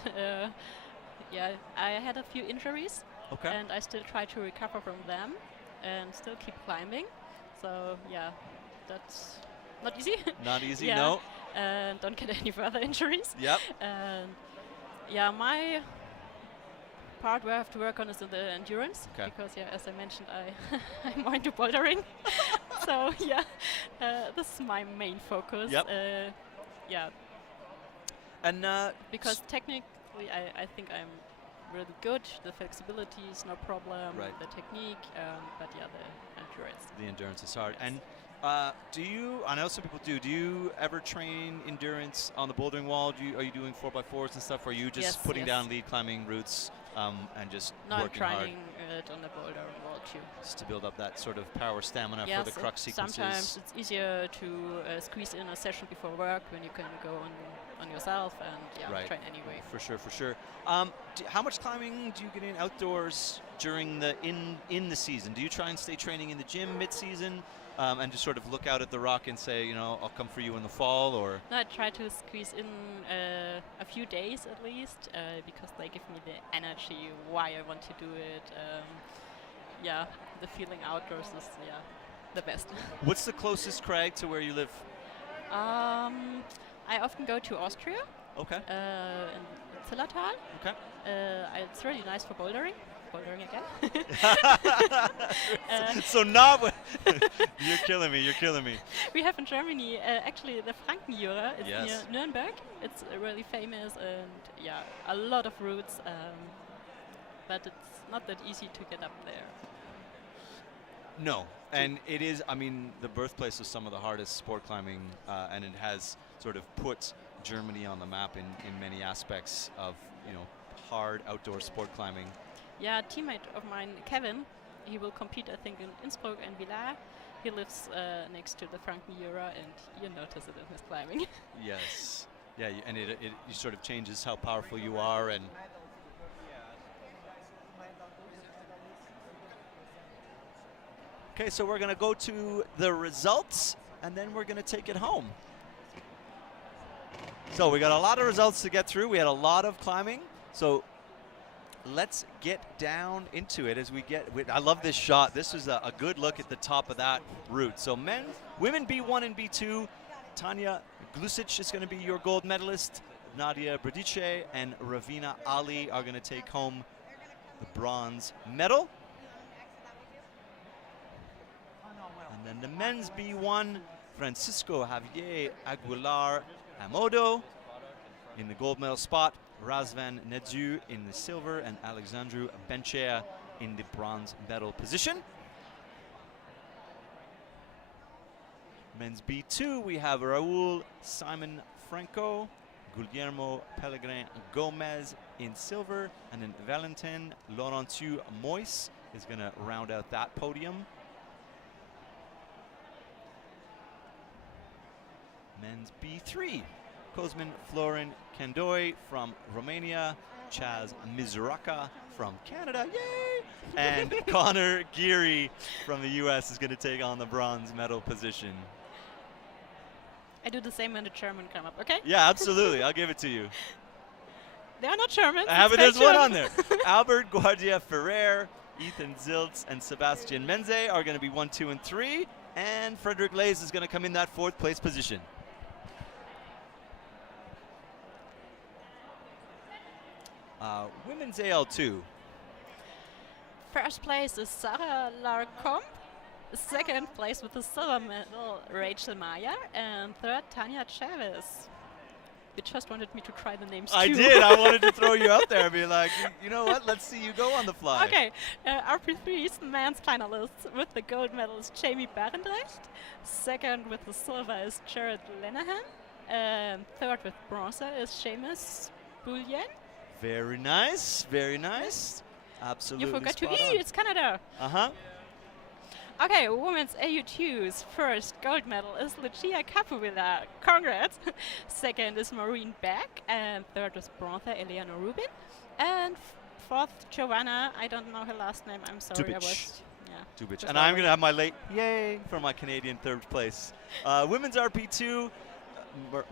Yeah, I had a few injuries, Okay. and I still try to recover from them, and still keep climbing. So yeah, that's not easy. Not easy, Yeah. no. And don't get any further injuries. Yep. And yeah, my part where I have to work on is in the endurance, Okay. because yeah, as I mentioned, I'm more into bouldering. So yeah, this is my main focus. Yep. yeah, And because technically I think I'm really good. The flexibility is no problem. Right. The technique, but yeah, the endurance. the endurance is hard. Yes. And do you? I know some people do. Do you ever train endurance on the bouldering wall? Are you doing 4x4s and stuff? Or are you just Yes, putting yes. down lead climbing routes and just No, I'm working hard training it on the Boulder wall too. just to build up that sort of power stamina Yes, for the crux sequences? sometimes it's easier to squeeze in a session before work when you can go on yourself and Right. train anyway. For sure, for sure. How much climbing do you get in outdoors during the in the season? Do you try and stay training in the gym mid-season and just sort of look out at the rock and say, you know, I'll come for you in the fall, or? No, I try to squeeze in a few days at least because they give me the energy why I want to do it. The feeling outdoors is the best. What's the closest crag to where you live? I often go to Austria, Okay. in Zillertal. Okay. It's really nice for bouldering. Bouldering again. So not. You're killing me. You're killing me. We have in Germany actually the Frankenjura. It's Yes. near Nuremberg. It's really famous and a lot of routes, but it's not that easy to get up there. No, and it is. I mean, the birthplace of some of the hardest sport climbing, and it has sort of put Germany on the map in many aspects of hard outdoor sport climbing. Yeah, a teammate of mine, Kevin, he will compete, I think, in Innsbruck and Villars. He lives next to the Frankenjura, and you notice it in his climbing. Yes. Yeah, and it sort of changes how powerful you are, and okay, so we're going to go to the results, and then we're going to take it home. So we got a lot of results to get through. We had a lot of climbing. So let's get down into it as we get. I love this shot. This was a good look at the top of that route. So women B1 and B2, Tanya Lusic is going to be your gold medalist. Nadia Bradici and Ravina Ali are going to take home the bronze medal. And then the men's B1, Francisco Javier Aguilar Amodo in the gold medal spot, Razvan Nedzu in the silver, and Alexandru Benchea in the bronze medal position. Men's B2, we have Raul Simon Franco, Guillermo Pellegrin Gomez in silver, and then Valentin Laurentiu Mois is going to round out that podium. Men's B3, Cosmin Florin Candoi from Romania, Chaz Mizraka from Canada, yay! And Connor Geary from the US is going to take on the bronze medal position. I do the same when the German come up, okay? Yeah, absolutely. I'll give it to you. They are not Germans. There's one on there. Albert Guardia Ferrer, Ethan Ziltz, and Sebastian Menze are going to be 1, 2, and 3. And Frederick Lays is going to come in that 4th place position. Women's AL2. First place is Sarah Larcombe. Second place with the silver medal, Rachel Maya. And third, Tanya Chavez. You just wanted me to try the names I too. did. I wanted to throw you out there and be like, you know what? Let's see you go on the fly. Okay, RP3's men's finalists with the gold medal is Jamie Berendrecht. Second with the silver is Jared Lenahan. And third with bronze is Seamus Bullion. Very nice. Very nice. Absolutely. You forgot to spot E, on. it's Canada. Uh-huh. Okay, women's AU2's first gold medal is Lucia Capovilla. Congrats. Second is Maureen Beck. And third is bronze, Eleanor Rubin. And fourth, Joanna. I don't know her last name. I'm sorry. Dubic. Dubic. Just And I'm going to have my late yay for my Canadian 3rd place. Women's RP2,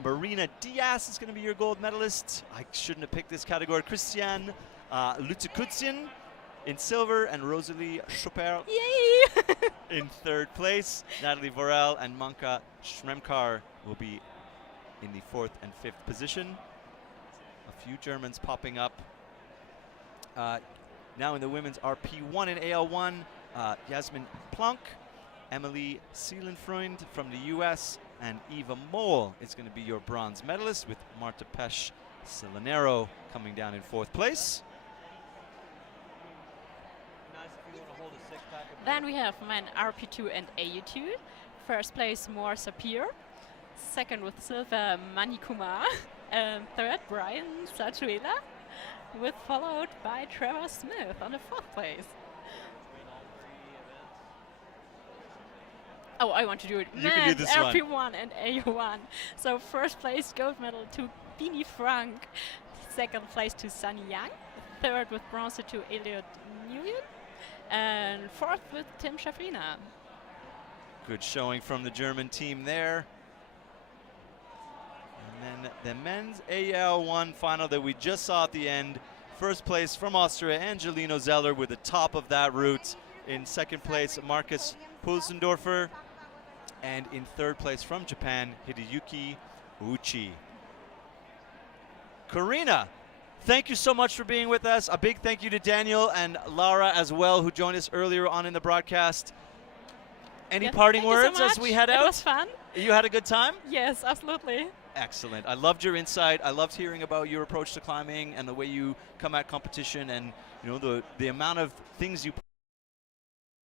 Marina Diaz is going to be your gold medalist. I shouldn't have picked this category. Christiane Lutekutsian in silver, and Rosalie Chopper Yay! in 3rd place. Natalie Vorel and Manka Smirkar will be in the 4th and 5th position. A few Germans popping up. Now in the women's RP1 and AL1, Yasmin Planck, Emily Seelenfreund from the US, and Eva Mole is going to be your bronze medalist, with Marta Pesh Selenero coming down in 4th place. Then we have men RP2 and AU2. First place Moore Sapir. Second with silver Mani Kumar. And third Brian Sachuela, with followed by Trevor Smith on the 4th place. Oh, I want to do it. You can do this one. RP1 and AU1. So first place gold medal to Bini Frank. Second place to Sunny Young. Third with bronze to Elliot Nguyen. And 4th with Tim Schafrina. Good showing from the German team there. And then the men's AL1 final that we just saw at the end. First place from Austria, Angelino Zeller with the top of that route. In 2nd place, Marcus Pulsendorfer. And in 3rd place from Japan, Hideyuki Uchi. Karina, thank you so much for being with us. A big thank you to Daniel and Laura as well, who joined us earlier on in the broadcast. Any parting words as we head out? It was fun. You had a good time? Yes, absolutely. Excellent. I loved your insight. I loved hearing about your approach to climbing and the way you come at competition, and the amount of things you